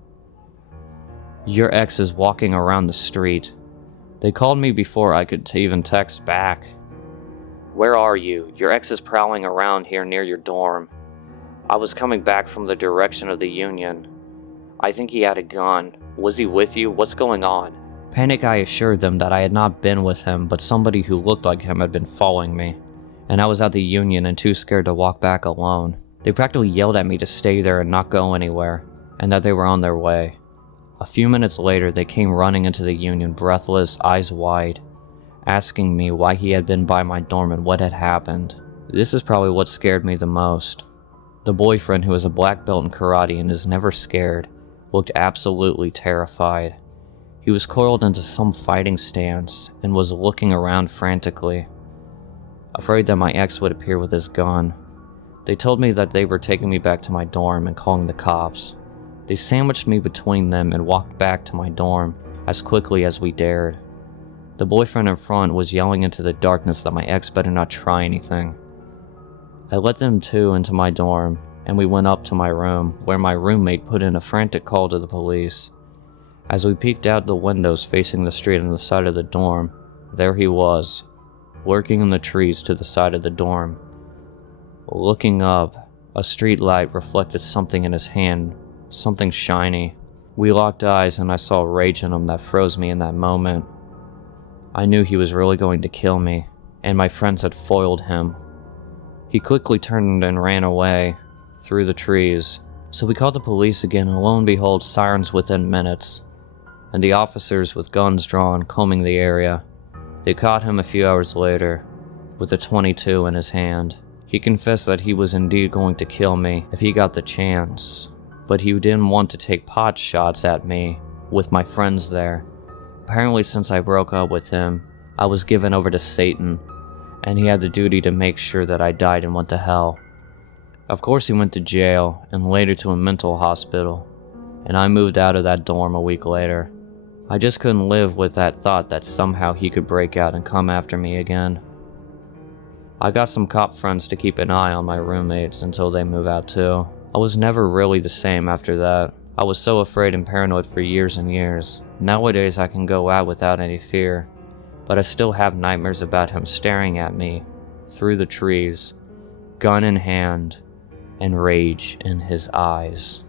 "Your ex is walking around the street." They called me before I could even text back. "Where are you? Your ex is prowling around here near your dorm." I was coming back from the direction of the union. "I think he had a gun. Was he with you? What's going on?" Panic, I assured them that I had not been with him, but somebody who looked like him had been following me, and I was at the union and too scared to walk back alone. They practically yelled at me to stay there and not go anywhere, and that they were on their way. A few minutes later, they came running into the union, breathless, eyes wide, asking me why he had been by my dorm and what had happened. This is probably what scared me the most. The boyfriend, who is a black belt in karate and is never scared, looked absolutely terrified. He was coiled into some fighting stance and was looking around frantically, afraid that my ex would appear with his gun. They told me that they were taking me back to my dorm and calling the cops. They sandwiched me between them and walked back to my dorm as quickly as we dared. The boyfriend in front was yelling into the darkness that my ex better not try anything. I let them two into my dorm, and we went up to my room, where my roommate put in a frantic call to the police. As we peeked out the windows facing the street on the side of the dorm, there he was, lurking in the trees to the side of the dorm. Looking up, a street light reflected something in his hand, something shiny. We locked eyes and I saw rage in him that froze me in that moment. I knew he was really going to kill me, and my friends had foiled him. He quickly turned and ran away through the trees, so we called the police again, and lo and behold, sirens within minutes, and the officers with guns drawn combing the area. They caught him a few hours later, with a .22 in his hand. He confessed that he was indeed going to kill me if he got the chance, but he didn't want to take pot shots at me with my friends there. Apparently, since I broke up with him, I was given over to Satan, and he had the duty to make sure that I died and went to hell. Of course, he went to jail and later to a mental hospital, and I moved out of that dorm a week later. I just couldn't live with that thought that somehow he could break out and come after me again. I got some cop friends to keep an eye on my roommates until they move out too. I was never really the same after that. I was so afraid and paranoid for years and years. Nowadays I can go out without any fear, but I still have nightmares about him staring at me through the trees, gun in hand, and rage in his eyes.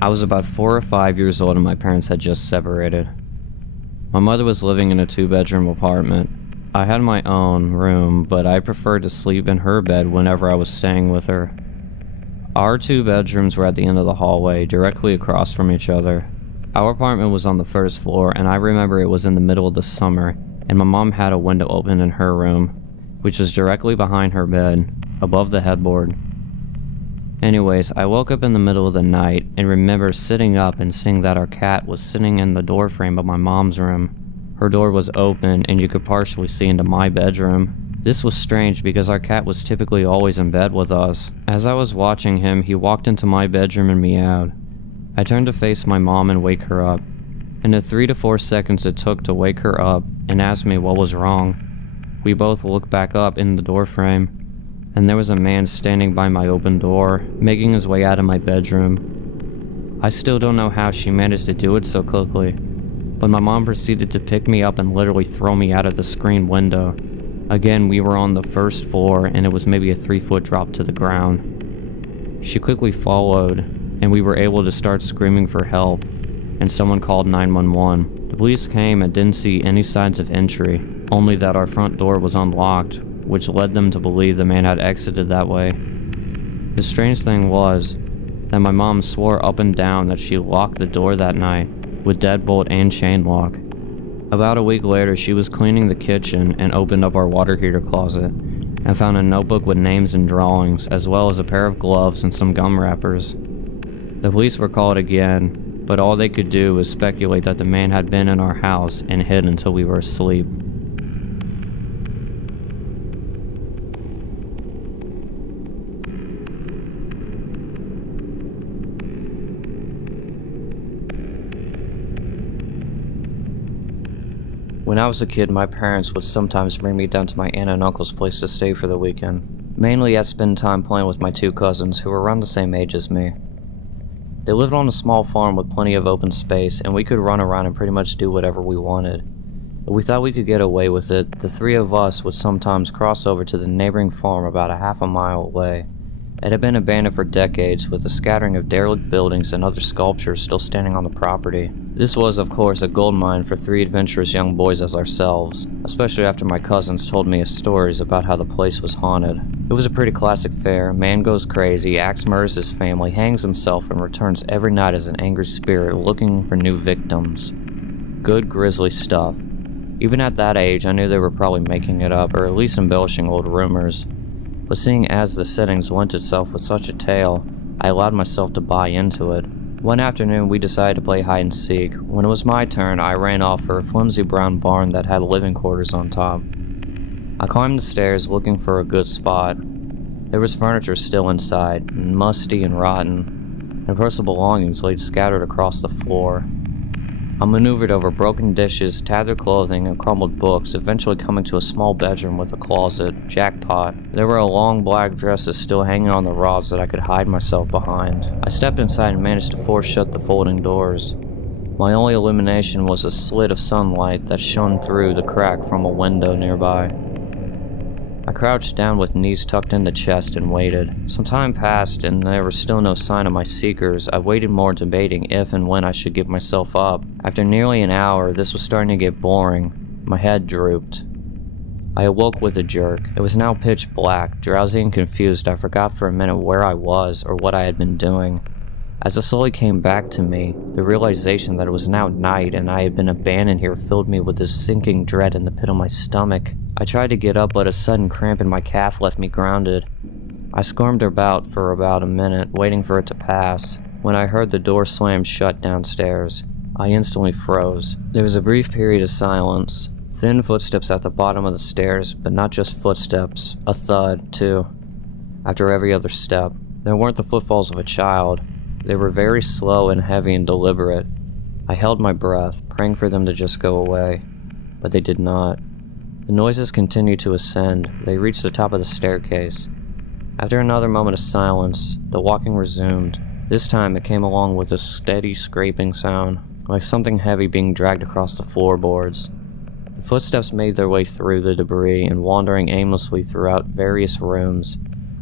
I was about 4 or 5 years old and my parents had just separated. My mother was living in a 2-bedroom apartment. I had my own room, but I preferred to sleep in her bed whenever I was staying with her. Our 2 bedrooms were at the end of the hallway, directly across from each other. Our apartment was on the first floor, and I remember it was in the middle of the summer, and my mom had a window open in her room, which was directly behind her bed, above the headboard. Anyways, I woke up in the middle of the night and remember sitting up and seeing that our cat was sitting in the doorframe of my mom's room. Her door was open and you could partially see into my bedroom. This was strange because our cat was typically always in bed with us. As I was watching him, he walked into my bedroom and meowed. I turned to face my mom and wake her up. In the 3 to 4 seconds it took to wake her up and ask me what was wrong, we both looked back up in the doorframe, and there was a man standing by my open door, making his way out of my bedroom. I still don't know how she managed to do it so quickly, but my mom proceeded to pick me up and literally throw me out of the screen window. Again, we were on the first floor, and it was maybe a 3-foot drop to the ground. She quickly followed, and we were able to start screaming for help, and someone called 911. The police came and didn't see any signs of entry, only that our front door was unlocked, which led them to believe the man had exited that way. The strange thing was that my mom swore up and down that she locked the door that night with deadbolt and chain lock. About a week later, she was cleaning the kitchen and opened up our water heater closet and found a notebook with names and drawings, as well as a pair of gloves and some gum wrappers. The police were called again, but all they could do was speculate that the man had been in our house and hid until we were asleep. When I was a kid, my parents would sometimes bring me down to my aunt and uncle's place to stay for the weekend. Mainly I spend time playing with my 2 cousins who were around the same age as me. They lived on a small farm with plenty of open space, and we could run around and pretty much do whatever we wanted. If we thought we could get away with it, the 3 of us would sometimes cross over to the neighboring farm about a half a mile away, It had been abandoned for decades, with a scattering of derelict buildings and other sculptures still standing on the property. This was, of course, a goldmine for 3 adventurous young boys as ourselves, especially after my cousins told me stories about how the place was haunted. It was a pretty classic fare. Man goes crazy, axe murders his family, hangs himself, and returns every night as an angry spirit looking for new victims. Good grisly stuff. Even at that age, I knew they were probably making it up, or at least embellishing old rumors. But seeing as the settings lent itself with such a tale, I allowed myself to buy into it. One afternoon, we decided to play hide and seek. When it was my turn, I ran off for a flimsy brown barn that had living quarters on top. I climbed the stairs looking for a good spot. There was furniture still inside, musty and rotten, and personal belongings laid scattered across the floor. I maneuvered over broken dishes, tattered clothing, and crumbled books, eventually coming to a small bedroom with a closet. Jackpot. There were long black dresses still hanging on the rods that I could hide myself behind. I stepped inside and managed to force shut the folding doors. My only illumination was a slit of sunlight that shone through the crack from a window nearby. I crouched down with knees tucked in the chest and waited. Some time passed and there was still no sign of my seekers. I waited more, debating if and when I should give myself up. After nearly an hour, this was starting to get boring. My head drooped. I awoke with a jerk. It was now pitch black. Drowsy and confused, I forgot for a minute where I was or what I had been doing. As it slowly came back to me, the realization that it was now night and I had been abandoned here filled me with this sinking dread in the pit of my stomach. I tried to get up, but a sudden cramp in my calf left me grounded. I squirmed about for about a minute, waiting for it to pass, when I heard the door slam shut downstairs. I instantly froze. There was a brief period of silence. Thin footsteps at the bottom of the stairs, but not just footsteps, a thud, too. After every other step, there weren't the footfalls of a child. They were very slow and heavy and deliberate. I held my breath, praying for them to just go away, but they did not. The noises continued to ascend. They reached the top of the staircase. After another moment of silence, the walking resumed. This time it came along with a steady scraping sound, like something heavy being dragged across the floorboards. The footsteps made their way through the debris and wandering aimlessly throughout various rooms.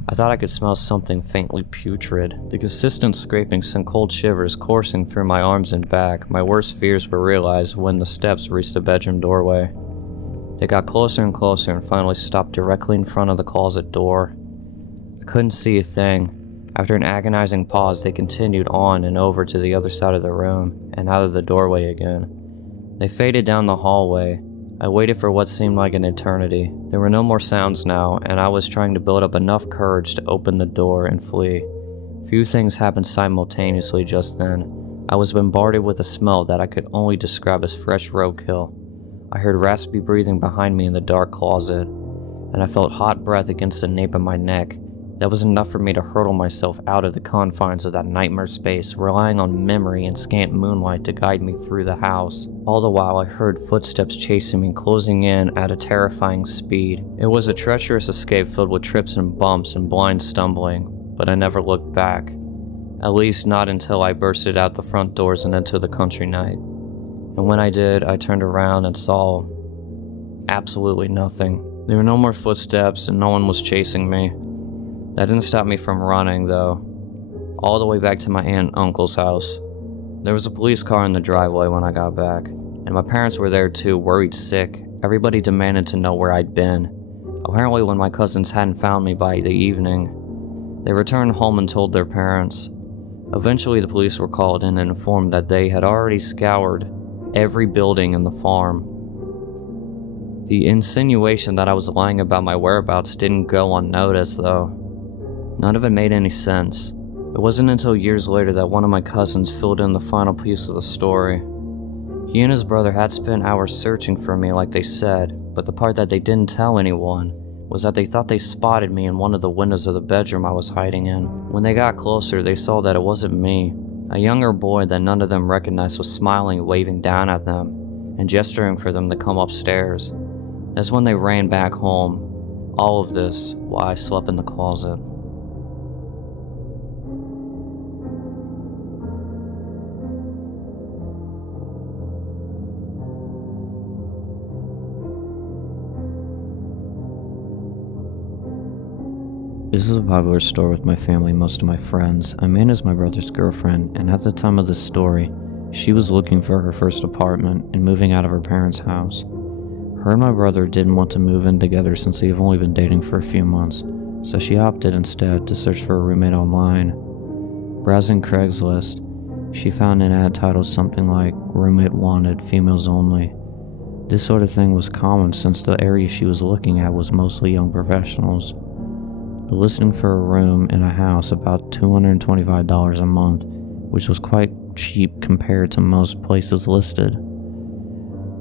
I thought I could smell something faintly putrid. The consistent scraping sent cold shivers coursing through my arms and back. My worst fears were realized when the steps reached the bedroom doorway. They got closer and closer and finally stopped directly in front of the closet door. I couldn't see a thing. After an agonizing pause, they continued on and over to the other side of the room and out of the doorway again. They faded down the hallway. I waited for what seemed like an eternity. There were no more sounds now, and I was trying to build up enough courage to open the door and flee. Few things happened simultaneously just then. I was bombarded with a smell that I could only describe as fresh roadkill. I heard raspy breathing behind me in the dark closet, and I felt hot breath against the nape of my neck. That was enough for me to hurtle myself out of the confines of that nightmare space, relying on memory and scant moonlight to guide me through the house. All the while I heard footsteps chasing me, closing in at a terrifying speed. It was a treacherous escape filled with trips and bumps and blind stumbling, but I never looked back. At least not until I bursted out the front doors and into the country night. And when I did, I turned around and saw absolutely nothing. There were no more footsteps and no one was chasing me. That didn't stop me from running, though, all the way back to my aunt and uncle's house. There was a police car in the driveway when I got back, and my parents were there too, worried sick. Everybody demanded to know where I'd been. Apparently when my cousins hadn't found me by the evening, they returned home and told their parents. Eventually the police were called in and informed that they had already scoured every building in the farm. The insinuation that I was lying about my whereabouts didn't go unnoticed, though. None of it made any sense. It wasn't until years later that one of my cousins filled in the final piece of the story. He and his brother had spent hours searching for me like they said, but the part that they didn't tell anyone was that they thought they spotted me in one of the windows of the bedroom I was hiding in. When they got closer, they saw that it wasn't me. A younger boy that none of them recognized was smiling and waving down at them, and gesturing for them to come upstairs. That's when they ran back home. All of this while I slept in the closet. This is a popular story with my family and most of my friends. Amanda's my brother's girlfriend, and at the time of this story, she was looking for her first apartment and moving out of her parents' house. Her and my brother didn't want to move in together since they have only been dating for a few months, so she opted instead to search for a roommate online. Browsing Craigslist, she found an ad titled something like "Roommate Wanted, Females Only." This sort of thing was common since the area she was looking at was mostly young professionals. The listing for a room in a house about $225 a month, which was quite cheap compared to most places listed.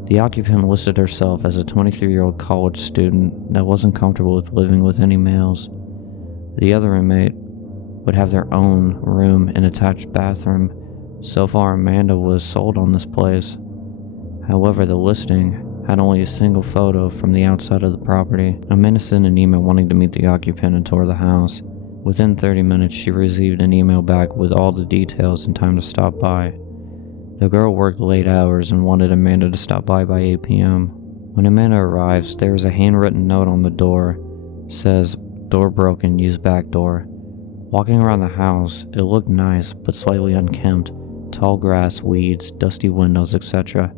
The occupant listed herself as a 23-year-old college student that wasn't comfortable with living with any males. The other roommate would have their own room and attached bathroom. So far, Amanda was sold on this place. However, the listing had only a single photo from the outside of the property. Amanda sent an email wanting to meet the occupant and tour the house. Within 30 minutes, she received an email back with all the details and time to stop by. The girl worked late hours and wanted Amanda to stop by 8 p.m. When Amanda arrives, there is a handwritten note on the door. It says, "Door broken, use back door." Walking around the house, it looked nice but slightly unkempt. Tall grass, weeds, dusty windows, etc.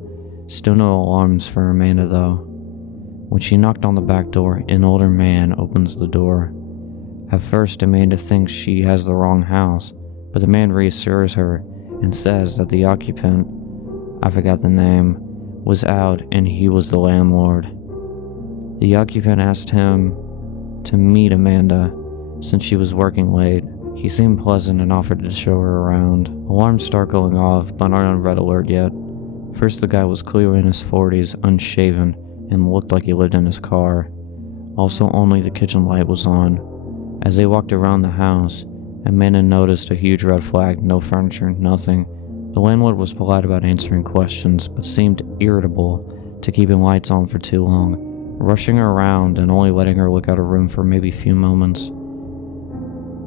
Still no alarms for Amanda though. When she knocked on the back door, an older man opens the door. At first, Amanda thinks she has the wrong house, but the man reassures her and says that the occupant, I forgot the name, was out and he was the landlord. The occupant asked him to meet Amanda since she was working late. He seemed pleasant and offered to show her around. Alarms start going off, but aren't on red alert yet. First, the guy was clearly in his 40s, unshaven, and looked like he lived in his car. Also, only the kitchen light was on. As they walked around the house, Amanda noticed a huge red flag, no furniture, nothing. The landlord was polite about answering questions, but seemed irritable to keeping lights on for too long, rushing her around and only letting her look out a room for maybe a few moments.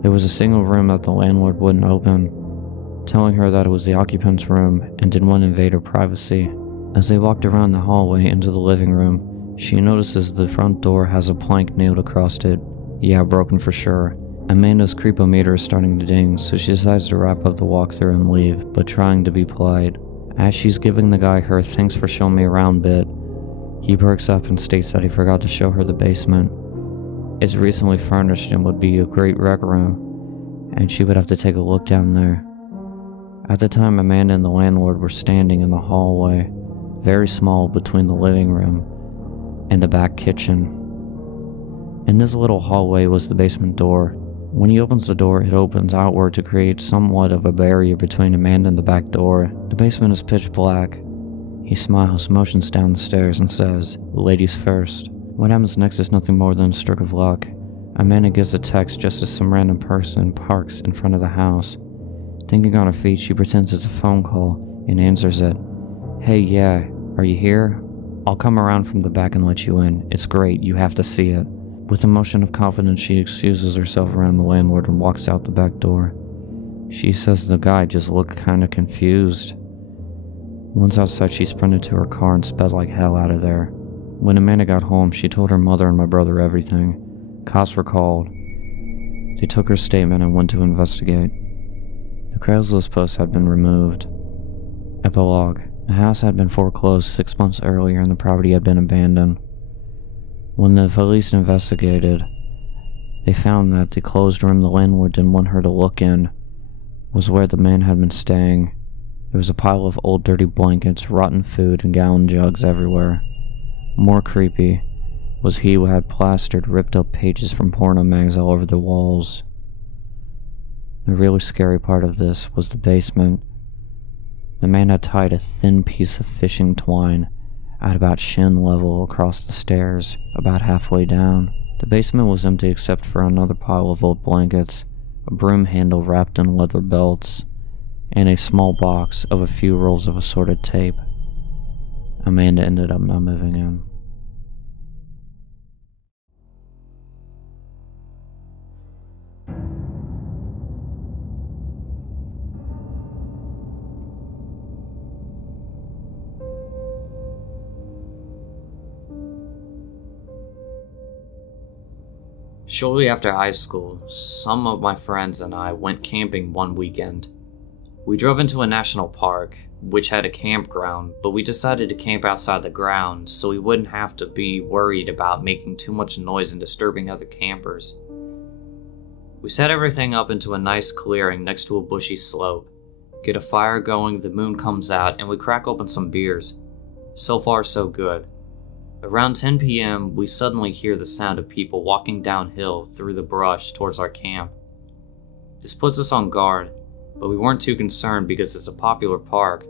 There was a single room that the landlord wouldn't open, telling her that it was the occupant's room and didn't want to invade her privacy. As they walked around the hallway into the living room, she notices the front door has a plank nailed across it. Yeah, broken for sure. Amanda's creepometer is starting to ding, so she decides to wrap up the walkthrough and leave, but trying to be polite. As she's giving the guy her "thanks for showing me around" bit, he perks up and states that he forgot to show her the basement. It's recently furnished and would be a great rec room, and she would have to take a look down there. At the time, Amanda and the landlord were standing in the hallway, very small between the living room and the back kitchen. In this little hallway was the basement door. When he opens the door, it opens outward to create somewhat of a barrier between Amanda and the back door. The basement is pitch black. He smiles, motions down the stairs, and says, "Ladies first." What happens next is nothing more than a stroke of luck. Amanda gets a text just as some random person parks in front of the house. Thinking on her feet, she pretends it's a phone call and answers it. "Hey, yeah, are you here? I'll come around from the back and let you in. It's great, you have to see it." With a motion of confidence, she excuses herself around the landlord and walks out the back door. She says the guy just looked kinda confused. Once outside, she sprinted to her car and sped like hell out of there. When Amanda got home, she told her mother and my brother everything. Cops were called. They took her statement and went to investigate. The Craigslist post had been removed. Epilogue. The house had been foreclosed 6 months earlier and the property had been abandoned. When the police investigated, they found that the closed room the landlord didn't want her to look in was where the man had been staying. There was a pile of old dirty blankets, rotten food, and gallon jugs everywhere. More creepy was he who had plastered ripped up pages from porno mags all over the walls. The really scary part of this was the basement. The man had tied a thin piece of fishing twine at about shin level across the stairs, about halfway down. The basement was empty except for another pile of old blankets, a broom handle wrapped in leather belts, and a small box of a few rolls of assorted tape. Amanda ended up not moving in. Shortly after high school, some of my friends and I went camping one weekend. We drove into a national park, which had a campground, but we decided to camp outside the ground so we wouldn't have to be worried about making too much noise and disturbing other campers. We set everything up into a nice clearing next to a bushy slope. Get a fire going, the moon comes out, and we crack open some beers. So far, so good. Around 10 p.m., we suddenly hear the sound of people walking downhill through the brush towards our camp. This puts us on guard, but we weren't too concerned because it's a popular park,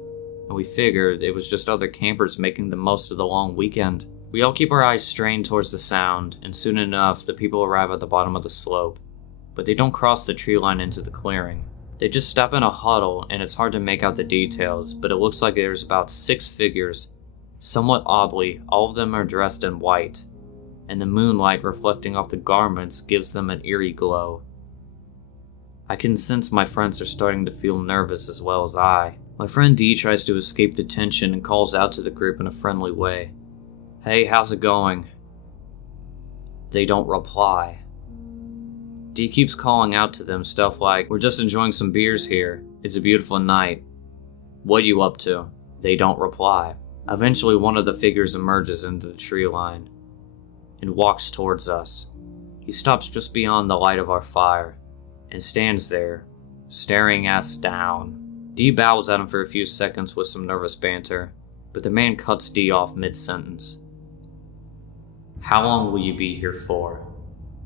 and we figured it was just other campers making the most of the long weekend. We all keep our eyes strained towards the sound, and soon enough, the people arrive at the bottom of the slope. But they don't cross the tree line into the clearing. They just step in a huddle, and it's hard to make out the details, but it looks like there's about 6 figures. Somewhat oddly, all of them are dressed in white, and the moonlight reflecting off the garments gives them an eerie glow. I can sense my friends are starting to feel nervous as well as I. My friend D tries to escape the tension and calls out to the group in a friendly way. "Hey, how's it going?" They don't reply. D keeps calling out to them stuff like, "We're just enjoying some beers here. It's a beautiful night. What are you up to?" They don't reply. Eventually, one of the figures emerges into the tree line and walks towards us. He stops just beyond the light of our fire and stands there, staring us down. D bows at him for a few seconds with some nervous banter, but the man cuts D off mid-sentence. "How long will you be here for?"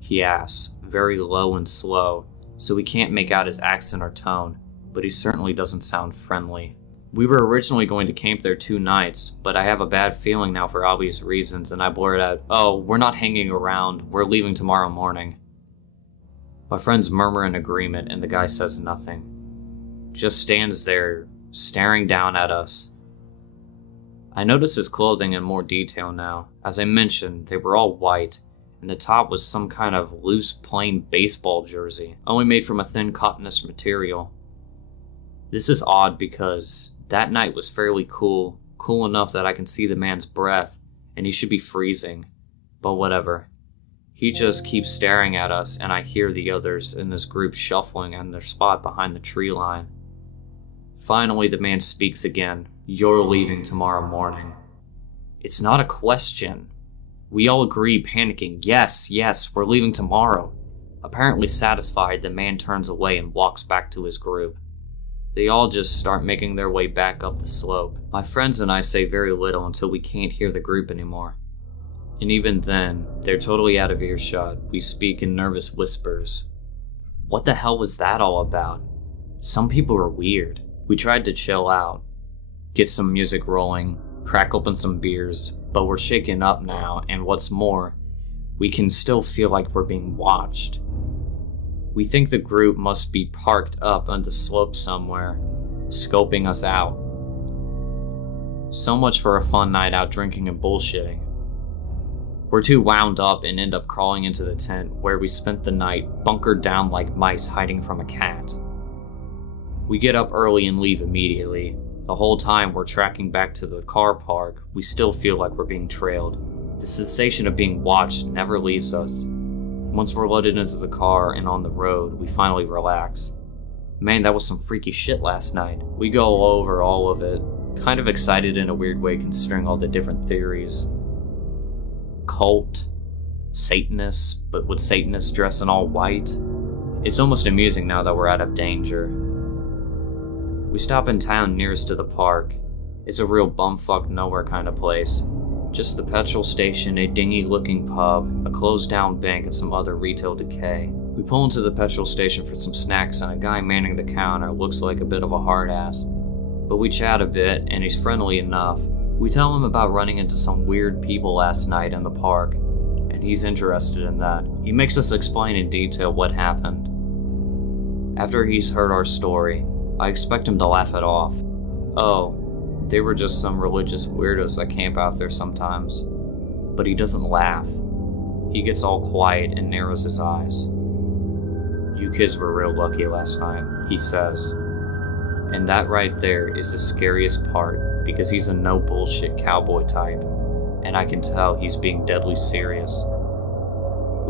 he asks, very low and slow, so we can't make out his accent or tone, but he certainly doesn't sound friendly. We were originally going to camp there 2 nights, but I have a bad feeling now for obvious reasons, and I blurt out, "Oh, we're not hanging around, we're leaving tomorrow morning." My friends murmur in agreement, and the guy says nothing. Just stands there, staring down at us. I notice his clothing in more detail now. As I mentioned, they were all white, and the top was some kind of loose, plain baseball jersey, only made from a thin cottonous material. This is odd because that night was fairly cool enough that I can see the man's breath, and he should be freezing. But whatever. He just keeps staring at us, and I hear the others in this group shuffling in their spot behind the tree line. Finally, the man speaks again. "You're leaving tomorrow morning." It's not a question. We all agree, panicking. Yes, we're leaving tomorrow. Apparently satisfied, the man turns away and walks back to his group. They all just start making their way back up the slope. My friends and I say very little until we can't hear the group anymore. And even then, they're totally out of earshot. We speak in nervous whispers. What the hell was that all about? Some people are weird. We tried to chill out, get some music rolling, crack open some beers, but we're shaken up now, and what's more, we can still feel like we're being watched. We think the group must be parked up on the slope somewhere, scoping us out. So much for a fun night out drinking and bullshitting. We're too wound up and end up crawling into the tent where we spent the night, bunkered down like mice hiding from a cat. We get up early and leave immediately. The whole time we're tracking back to the car park, we still feel like we're being trailed. The sensation of being watched never leaves us. Once we're loaded into the car and on the road, we finally relax. Man, that was some freaky shit last night. We go over all of it, kind of excited in a weird way considering all the different theories. Cult, Satanists, but would Satanists dress in all white? It's almost amusing now that we're out of danger. We stop in town nearest to the park. It's a real bumfuck nowhere kind of place. Just the petrol station, a dingy-looking pub, a closed-down bank, and some other retail decay. We pull into the petrol station for some snacks, and a guy manning the counter looks like a bit of a hard-ass. But we chat a bit, and he's friendly enough. We tell him about running into some weird people last night in the park, and he's interested in that. He makes us explain in detail what happened. After he's heard our story, I expect him to laugh it off. Oh, they were just some religious weirdos that camp out there sometimes. But he doesn't laugh. He gets all quiet and narrows his eyes. "You kids were real lucky last night," he says. And that right there is the scariest part, because he's a no bullshit cowboy type, and I can tell he's being deadly serious.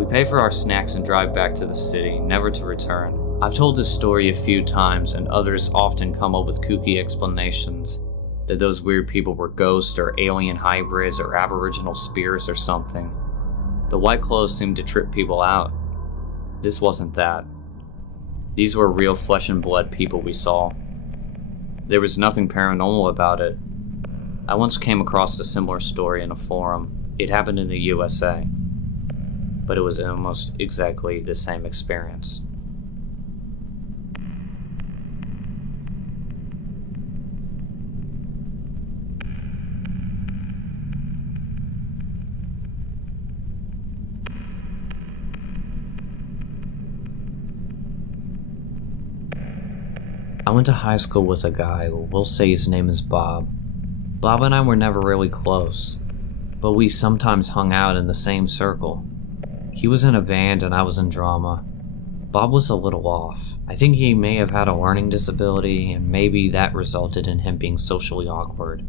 We pay for our snacks and drive back to the city, never to return. I've told this story a few times, and others often come up with kooky explanations, that those weird people were ghosts or alien hybrids or aboriginal spirits or something. The white clothes seemed to trip people out. This wasn't that. These were real flesh and blood people we saw. There was nothing paranormal about it. I once came across a similar story in a forum. It happened in the USA, but it was almost exactly the same experience. I went to high school with a guy, we'll say his name is Bob. Bob and I were never really close, but we sometimes hung out in the same circle. He was in a band and I was in drama. Bob was a little off. I think he may have had a learning disability, and maybe that resulted in him being socially awkward.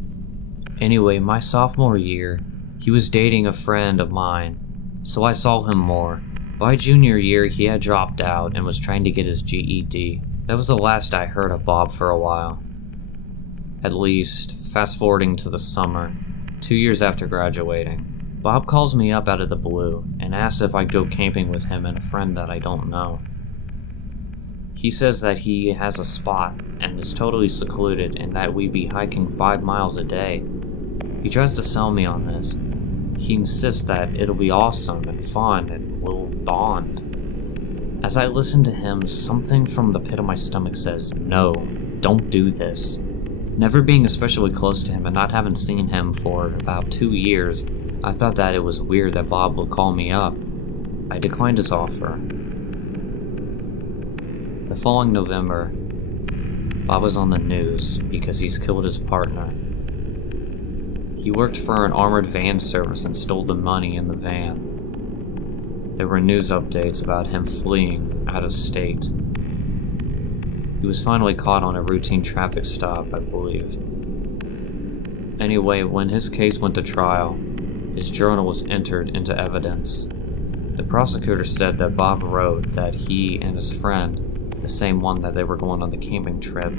Anyway, my sophomore year, he was dating a friend of mine, so I saw him more. By junior year, he had dropped out and was trying to get his GED. That was the last I heard of Bob for a while. At least, fast forwarding to the summer, 2 years after graduating. Bob calls me up out of the blue and asks if I'd go camping with him and a friend that I don't know. He says that he has a spot and is totally secluded and that we'd be hiking 5 miles a day. He tries to sell me on this. He insists that it'll be awesome and fun and we'll bond. As I listen to him, something from the pit of my stomach says, no, don't do this. Never being especially close to him and not having seen him for about 2 years, I thought that it was weird that Bob would call me up. I declined his offer. The following November, Bob was on the news because he's killed his partner. He worked for an armored van service and stole the money in the van. There were news updates about him fleeing out of state. He was finally caught on a routine traffic stop, I believe. Anyway, when his case went to trial, his journal was entered into evidence. The prosecutor said that Bob wrote that he and his friend, the same one that they were going on the camping trip,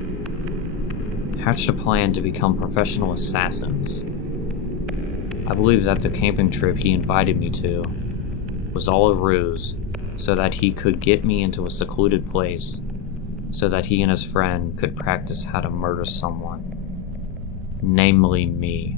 hatched a plan to become professional assassins. I believe that the camping trip he invited me to was all a ruse so that he could get me into a secluded place so that he and his friend could practice how to murder someone, namely me.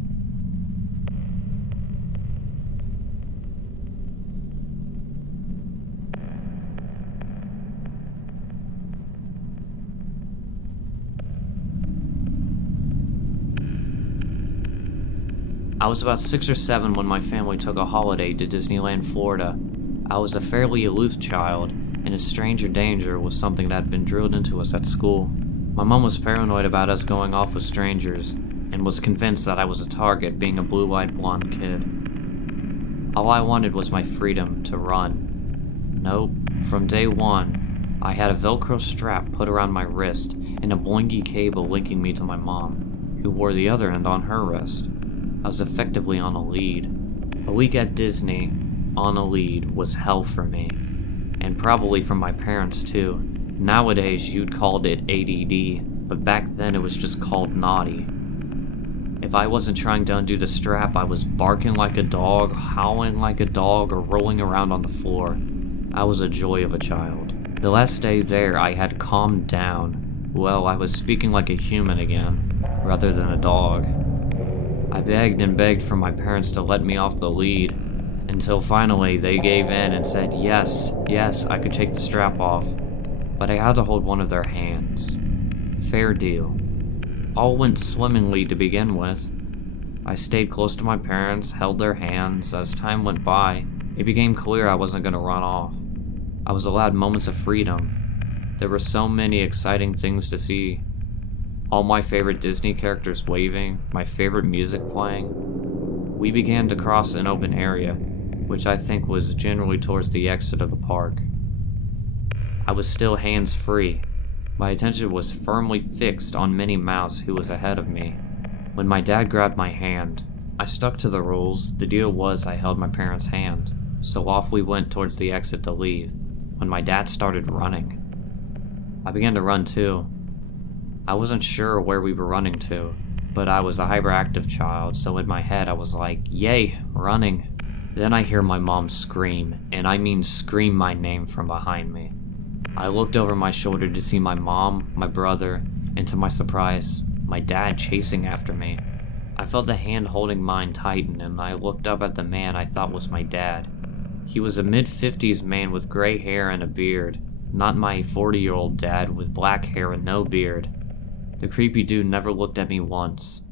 I was about 6 or 7 when my family took a holiday to Disneyland, Florida. I was a fairly aloof child, and a stranger danger was something that had been drilled into us at school. My mom was paranoid about us going off with strangers, and was convinced that I was a target, being a blue-eyed blonde kid. All I wanted was my freedom to run. Nope, from day one, I had a Velcro strap put around my wrist and a blingy cable linking me to my mom, who wore the other end on her wrist. I was effectively on a lead. A week at Disney, on a lead, was hell for me. And probably for my parents too. Nowadays you'd called it ADD, but back then it was just called naughty. If I wasn't trying to undo the strap, I was barking like a dog, howling like a dog, or rolling around on the floor. I was a joy of a child. The last day there, I had calmed down. Well, I was speaking like a human again, rather than a dog. I begged and begged for my parents to let me off the lead, until finally they gave in and said yes, I could take the strap off, but I had to hold one of their hands. Fair deal. All went swimmingly to begin with. I stayed close to my parents, held their hands. As time went by, it became clear I wasn't going to run off. I was allowed moments of freedom. There were so many exciting things to see. All my favorite Disney characters waving, my favorite music playing. We began to cross an open area, which I think was generally towards the exit of the park. I was still hands-free. My attention was firmly fixed on Minnie Mouse, who was ahead of me. When my dad grabbed my hand, I stuck to the rules. The deal was I held my parents' hand. so off we went towards the exit to leave, when my dad started running. I began to run too. I wasn't sure where we were running to, but I was a hyperactive child, so in my head I was like, yay, running. Then I hear my mom scream, and I mean scream my name from behind me. I looked over my shoulder to see my mom, my brother, and to my surprise, my dad chasing after me. I felt the hand holding mine tighten, and I looked up at the man I thought was my dad. He was a mid-50s man with gray hair and a beard, not my 40-year-old dad with black hair and no beard. The creepy dude never looked at me once.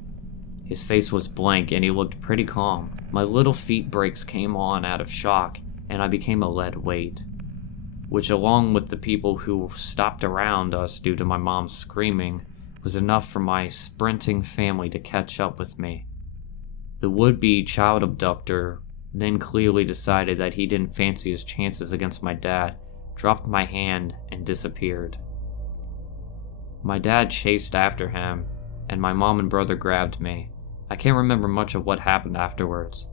His face was blank and he looked pretty calm. My little feet brakes came on out of shock, and I became a lead weight, which along with the people who stopped around us due to my mom screaming, was enough for my sprinting family to catch up with me. The would-be child abductor then clearly decided that he didn't fancy his chances against my dad, dropped my hand, and disappeared. My dad chased after him, and my mom and brother grabbed me. I can't remember much of what happened afterwards.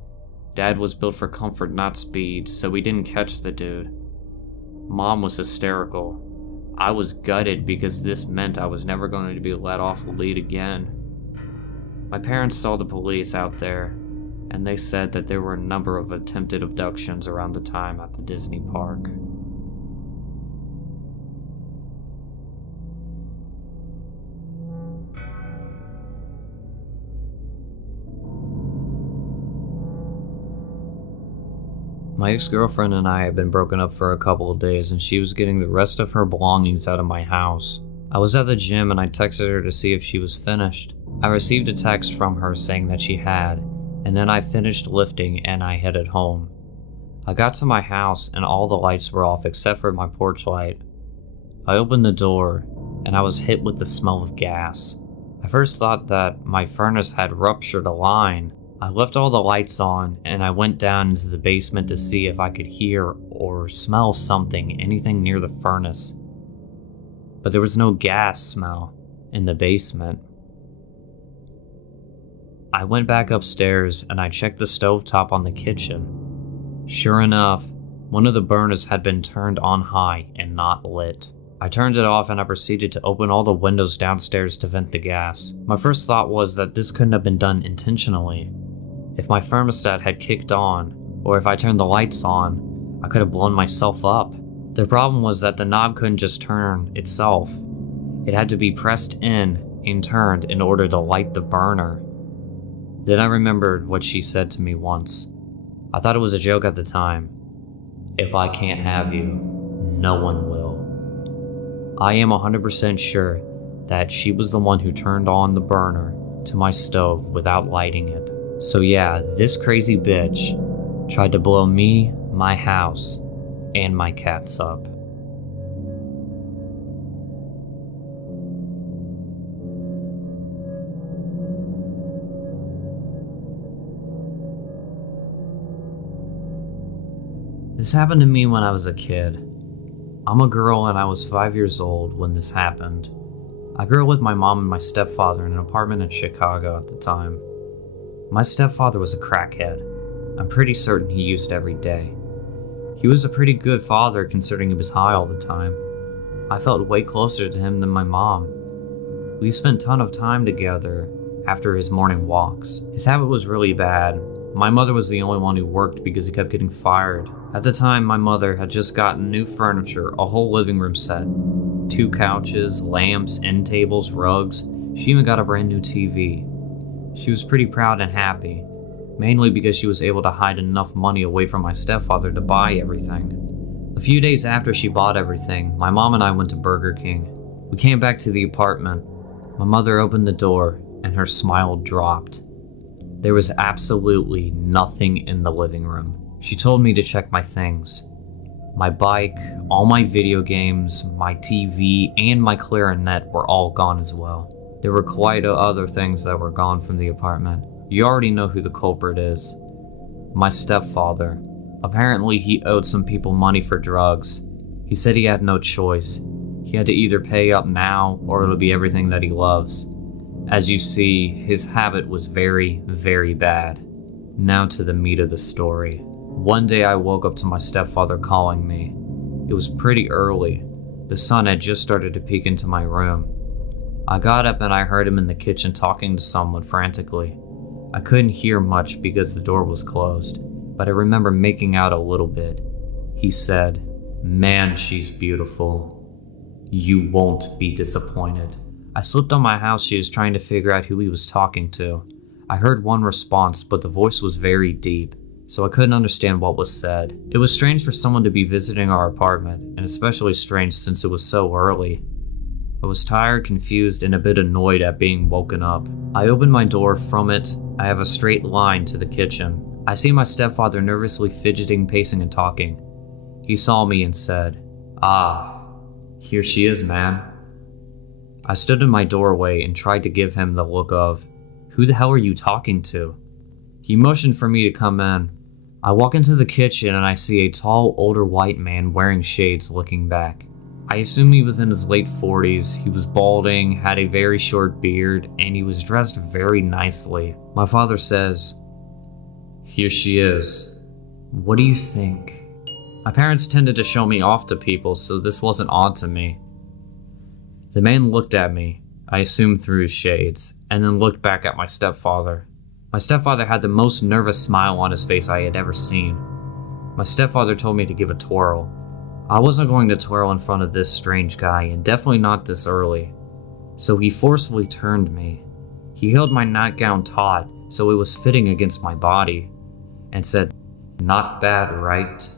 Dad was built for comfort, not speed, so we didn't catch the dude. Mom was hysterical. I was gutted because this meant I was never going to be let off the lead again. My parents saw the police out there, and they said that there were a number of attempted abductions around the time at the Disney park. My ex-girlfriend and I had been broken up for a couple of days, and she was getting the rest of her belongings out of my house. I was at the gym and I texted her to see if she was finished. I received a text from her saying that she had, and then I finished lifting and I headed home. I got to my house and all the lights were off except for my porch light. I opened the door and I was hit with the smell of gas. I first thought that my furnace had ruptured a line. I left all the lights on and I went down into the basement to see if I could hear or smell something, anything near the furnace. But there was no gas smell in the basement. I went back upstairs and I checked the stovetop on the kitchen. Sure enough, one of the burners had been turned on high and not lit. I turned it off and I proceeded to open all the windows downstairs to vent the gas. My first thought was that this couldn't have been done intentionally. If my thermostat had kicked on, or if I turned the lights on, I could have blown myself up. The problem was that the knob couldn't just turn itself. It had to be pressed in and turned in order to light the burner. Then I remembered what she said to me once. I thought it was a joke at the time. If I can't have you, no one will. I am 100% sure that she was the one who turned on the burner to my stove without lighting it. So yeah, this crazy bitch tried to blow me, my house, and my cats up. This happened to me when I was a kid. I'm a girl and I was 5 years old when this happened. I grew up with my mom and my stepfather in an apartment in Chicago at the time. My stepfather was a crackhead. I'm pretty certain he used every day. He was a pretty good father considering he was high all the time. I felt way closer to him than my mom. We spent a ton of time together after his morning walks. His habit was really bad. My mother was the only one who worked because he kept getting fired. At the time, my mother had just gotten new furniture, a whole living room set, 2 couches, lamps, end tables, rugs. She even got a brand new TV. She was pretty proud and happy, mainly because she was able to hide enough money away from my stepfather to buy everything. A few days after she bought everything, my mom and I went to Burger King. We came back to the apartment. My mother opened the door and her smile dropped. There was absolutely nothing in the living room. She told me to check my things. My bike, all my video games, my TV, and my clarinet were all gone as well. There were quite other things that were gone from the apartment. You already know who the culprit is. My stepfather. Apparently he owed some people money for drugs. He said he had no choice. He had to either pay up now or it'll be everything that he loves. As you see, his habit was very, very bad. Now to the meat of the story. One day I woke up to my stepfather calling me. It was pretty early. The sun had just started to peek into my room. I got up and I heard him in the kitchen talking to someone frantically. I couldn't hear much because the door was closed, but I remember making out a little bit. He said, "Man, she's beautiful. You won't be disappointed." I slipped on my house shoes trying to figure out who he was talking to. I heard one response, but the voice was very deep, so I couldn't understand what was said. It was strange for someone to be visiting our apartment, and especially strange since it was so early. I was tired, confused, and a bit annoyed at being woken up. I opened my door. From it, I have a straight line to the kitchen. I see my stepfather nervously fidgeting, pacing, and talking. He saw me and said, "Ah, here she is, man." I stood in my doorway and tried to give him the look of, "Who the hell are you talking to?" He motioned for me to come in. I walk into the kitchen and I see a tall, older white man wearing shades looking back. I assume he was in his late 40s, he was balding, had a very short beard, and he was dressed very nicely. My father says, "Here she is. What do you think?" My parents tended to show me off to people, so this wasn't odd to me. The man looked at me, I assume through his shades, and then looked back at my stepfather. My stepfather had the most nervous smile on his face I had ever seen. My stepfather told me to give a twirl. I wasn't going to twirl in front of this strange guy, and definitely not this early. So he forcefully turned me. He held my nightgown taut, so it was fitting against my body, and said, "Not bad, right?"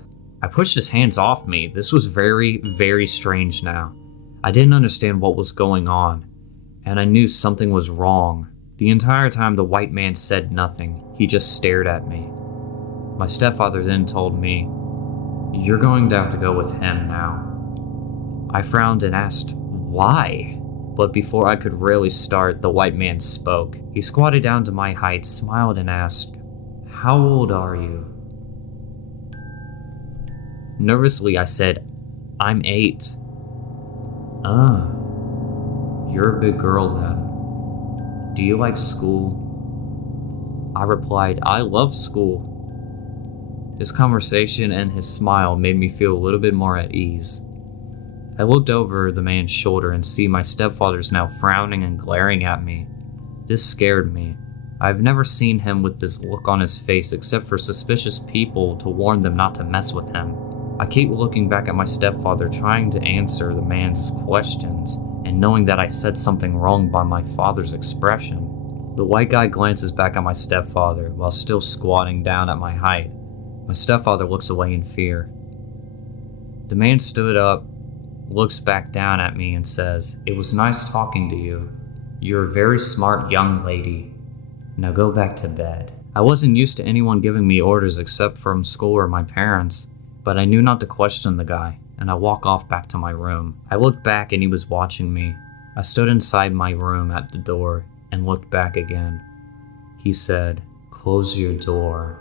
I pushed his hands off me. This was very, very strange now. I didn't understand what was going on, and I knew something was wrong. The entire time the white man said nothing. He just stared at me. My stepfather then told me, "You're going to have to go with him now." I frowned and asked, "Why?" But before I could really start, the white man spoke. He squatted down to my height, smiled, and asked, "How old are you?" Nervously, I said, "I'm 8. "Ah, you're a big girl then. Do you like school?" I replied, "I love school." His conversation and his smile made me feel a little bit more at ease. I looked over the man's shoulder and see my stepfather's now frowning and glaring at me. This scared me. I've never seen him with this look on his face except for suspicious people to warn them not to mess with him. I keep looking back at my stepfather, trying to answer the man's questions, and knowing that I said something wrong by my father's expression. The white guy glances back at my stepfather while still squatting down at my height. My stepfather looks away in fear. The man stood up, looks back down at me, and says, "It was nice talking to you. You're a very smart young lady. Now go back to bed." I wasn't used to anyone giving me orders except from school or my parents, but I knew not to question the guy, and I walked off back to my room. I looked back and he was watching me. I stood inside my room at the door and looked back again. He said, "Close your door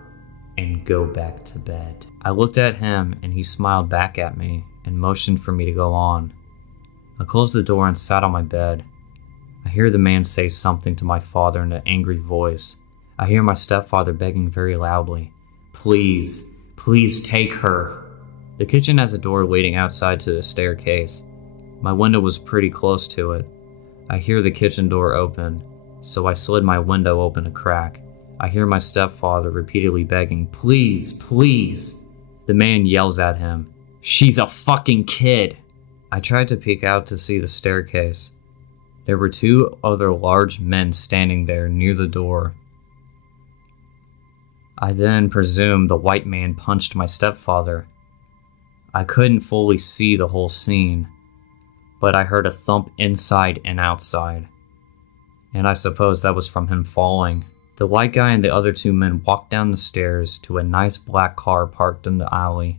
and go back to bed." I looked at him and he smiled back at me and motioned for me to go on. I closed the door and sat on my bed. I hear the man say something to my father in an angry voice. I hear my stepfather begging very loudly, "Please, please take her." The kitchen has a door leading outside to the staircase. My window was pretty close to it. I hear the kitchen door open, so I slid my window open a crack. I hear my stepfather repeatedly begging, "Please, please." The man yells at him, "She's a fucking kid." I tried to peek out to see the staircase. There were 2 other large men standing there near the door. I then presumed the white man punched my stepfather. I couldn't fully see the whole scene, but I heard a thump inside and outside, and I suppose that was from him falling. The white guy and the other 2 men walked down the stairs to a nice black car parked in the alley.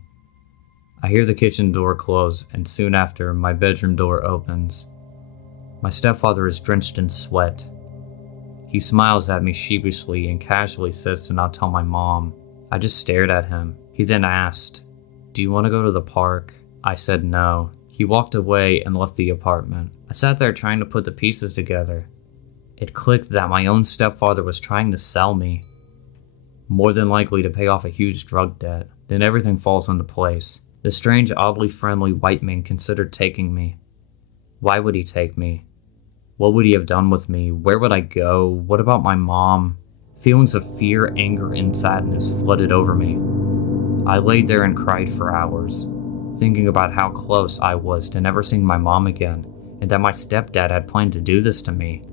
I hear the kitchen door close, and soon after, my bedroom door opens. My stepfather is drenched in sweat. He smiles at me sheepishly and casually says to not tell my mom. I just stared at him. He then asked, "Do you want to go to the park?" I said no. He walked away and left the apartment. I sat there trying to put the pieces together. It clicked that my own stepfather was trying to sell me. more than likely to pay off a huge drug debt. Then everything falls into place. The strange, oddly friendly white man considered taking me. Why would he take me? What would he have done with me? Where would I go? What about my mom? Feelings of fear, anger, and sadness flooded over me. I laid there and cried for hours, thinking about how close I was to never seeing my mom again, and that my stepdad had planned to do this to me.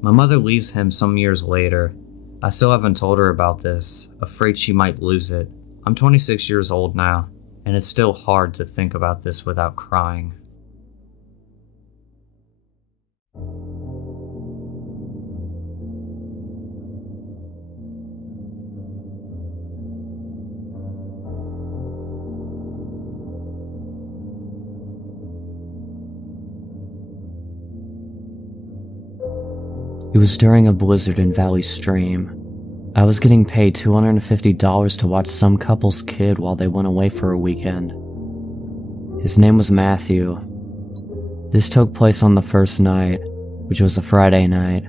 My mother leaves him some years later. I still haven't told her about this, afraid she might lose it. I'm 26 years old now, and it's still hard to think about this without crying. It was during a blizzard in Valley Stream. I was getting paid $250 to watch some couple's kid while they went away for a weekend. His name was Matthew. This took place on the first night, which was a Friday night.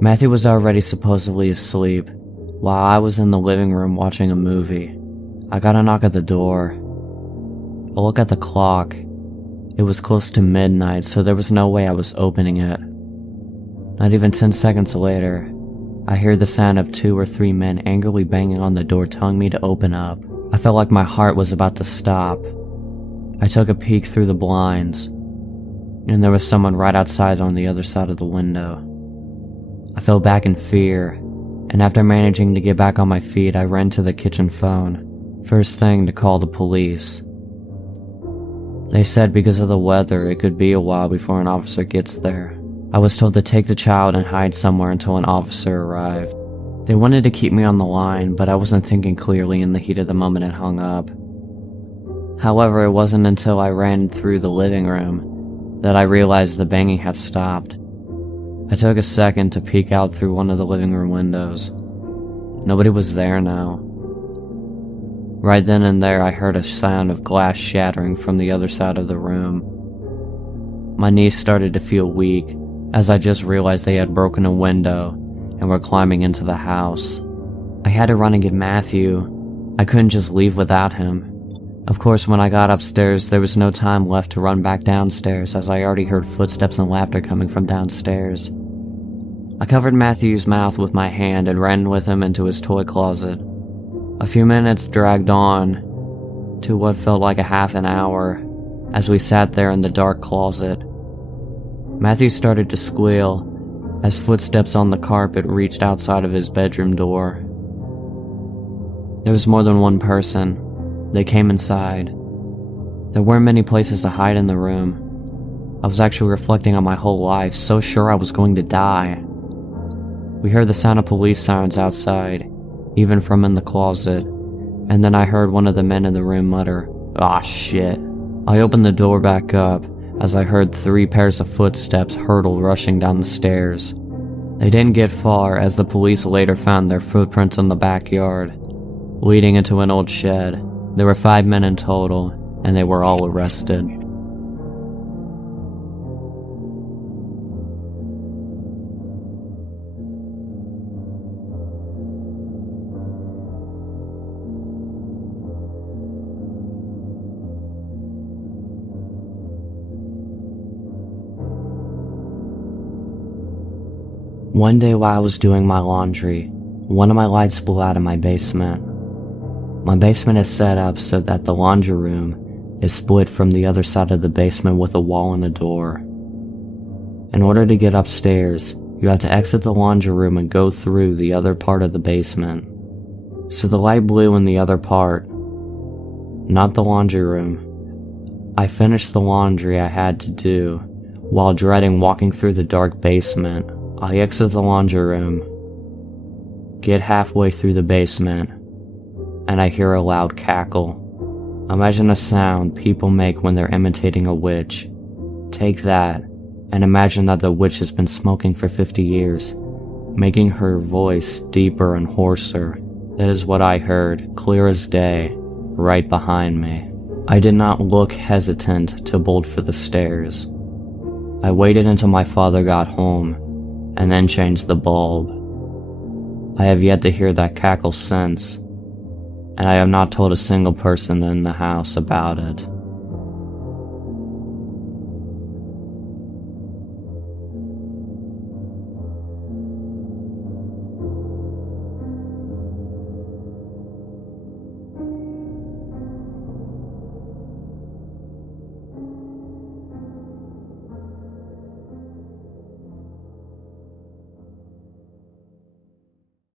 Matthew was already supposedly asleep, while I was in the living room watching a movie. I got a knock at the door. A look at the clock. It was close to midnight, so there was no way I was opening it. Not even 10 seconds later, I hear the sound of 2 or 3 men angrily banging on the door telling me to open up. I felt like my heart was about to stop. I took a peek through the blinds, and there was someone right outside on the other side of the window. I fell back in fear, and after managing to get back on my feet, I ran to the kitchen phone, first thing to call the police. They said because of the weather, it could be a while before an officer gets there. I was told to take the child and hide somewhere until an officer arrived. They wanted to keep me on the line, but I wasn't thinking clearly in the heat of the moment and hung up. However, it wasn't until I ran through the living room that I realized the banging had stopped. I took a second to peek out through one of the living room windows. Nobody was there now. Right then and there, I heard a sound of glass shattering from the other side of the room. My knees started to feel weak, as I just realized they had broken a window and were climbing into the house. I had to run and get Matthew. I couldn't just leave without him. Of course, when I got upstairs, there was no time left to run back downstairs, as I already heard footsteps and laughter coming from downstairs. I covered Matthew's mouth with my hand and ran with him into his toy closet. A few minutes dragged on to what felt like a half an hour as we sat there in the dark closet. Matthew started to squeal as footsteps on the carpet reached outside of his bedroom door. There was more than one person. They came inside. There weren't many places to hide in the room. I was actually reflecting on my whole life, so sure I was going to die. We heard the sound of police sirens outside, even from in the closet, and then I heard one of the men in the room mutter, "Ah, shit." I opened the door back up as I heard 3 pairs of footsteps hurtle rushing down the stairs. They didn't get far, as the police later found their footprints in the backyard, leading into an old shed. There were 5 men in total, and they were all arrested. One day while I was doing my laundry, one of my lights blew out in my basement. My basement is set up so that the laundry room is split from the other side of the basement with a wall and a door. In order to get upstairs, you have to exit the laundry room and go through the other part of the basement. So the light blew in the other part, not the laundry room. I finished the laundry I had to do while dreading walking through the dark basement. I exit the laundry room, get halfway through the basement, and I hear a loud cackle. Imagine a sound people make when they're imitating a witch. Take that, and imagine that the witch has been smoking for 50 years, making her voice deeper and hoarser. That is what I heard, clear as day, right behind me. I did not look hesitant to bolt for the stairs. I waited until my father got home, and then changed the bulb. I have yet to hear that cackle since, and I have not told a single person in the house about it.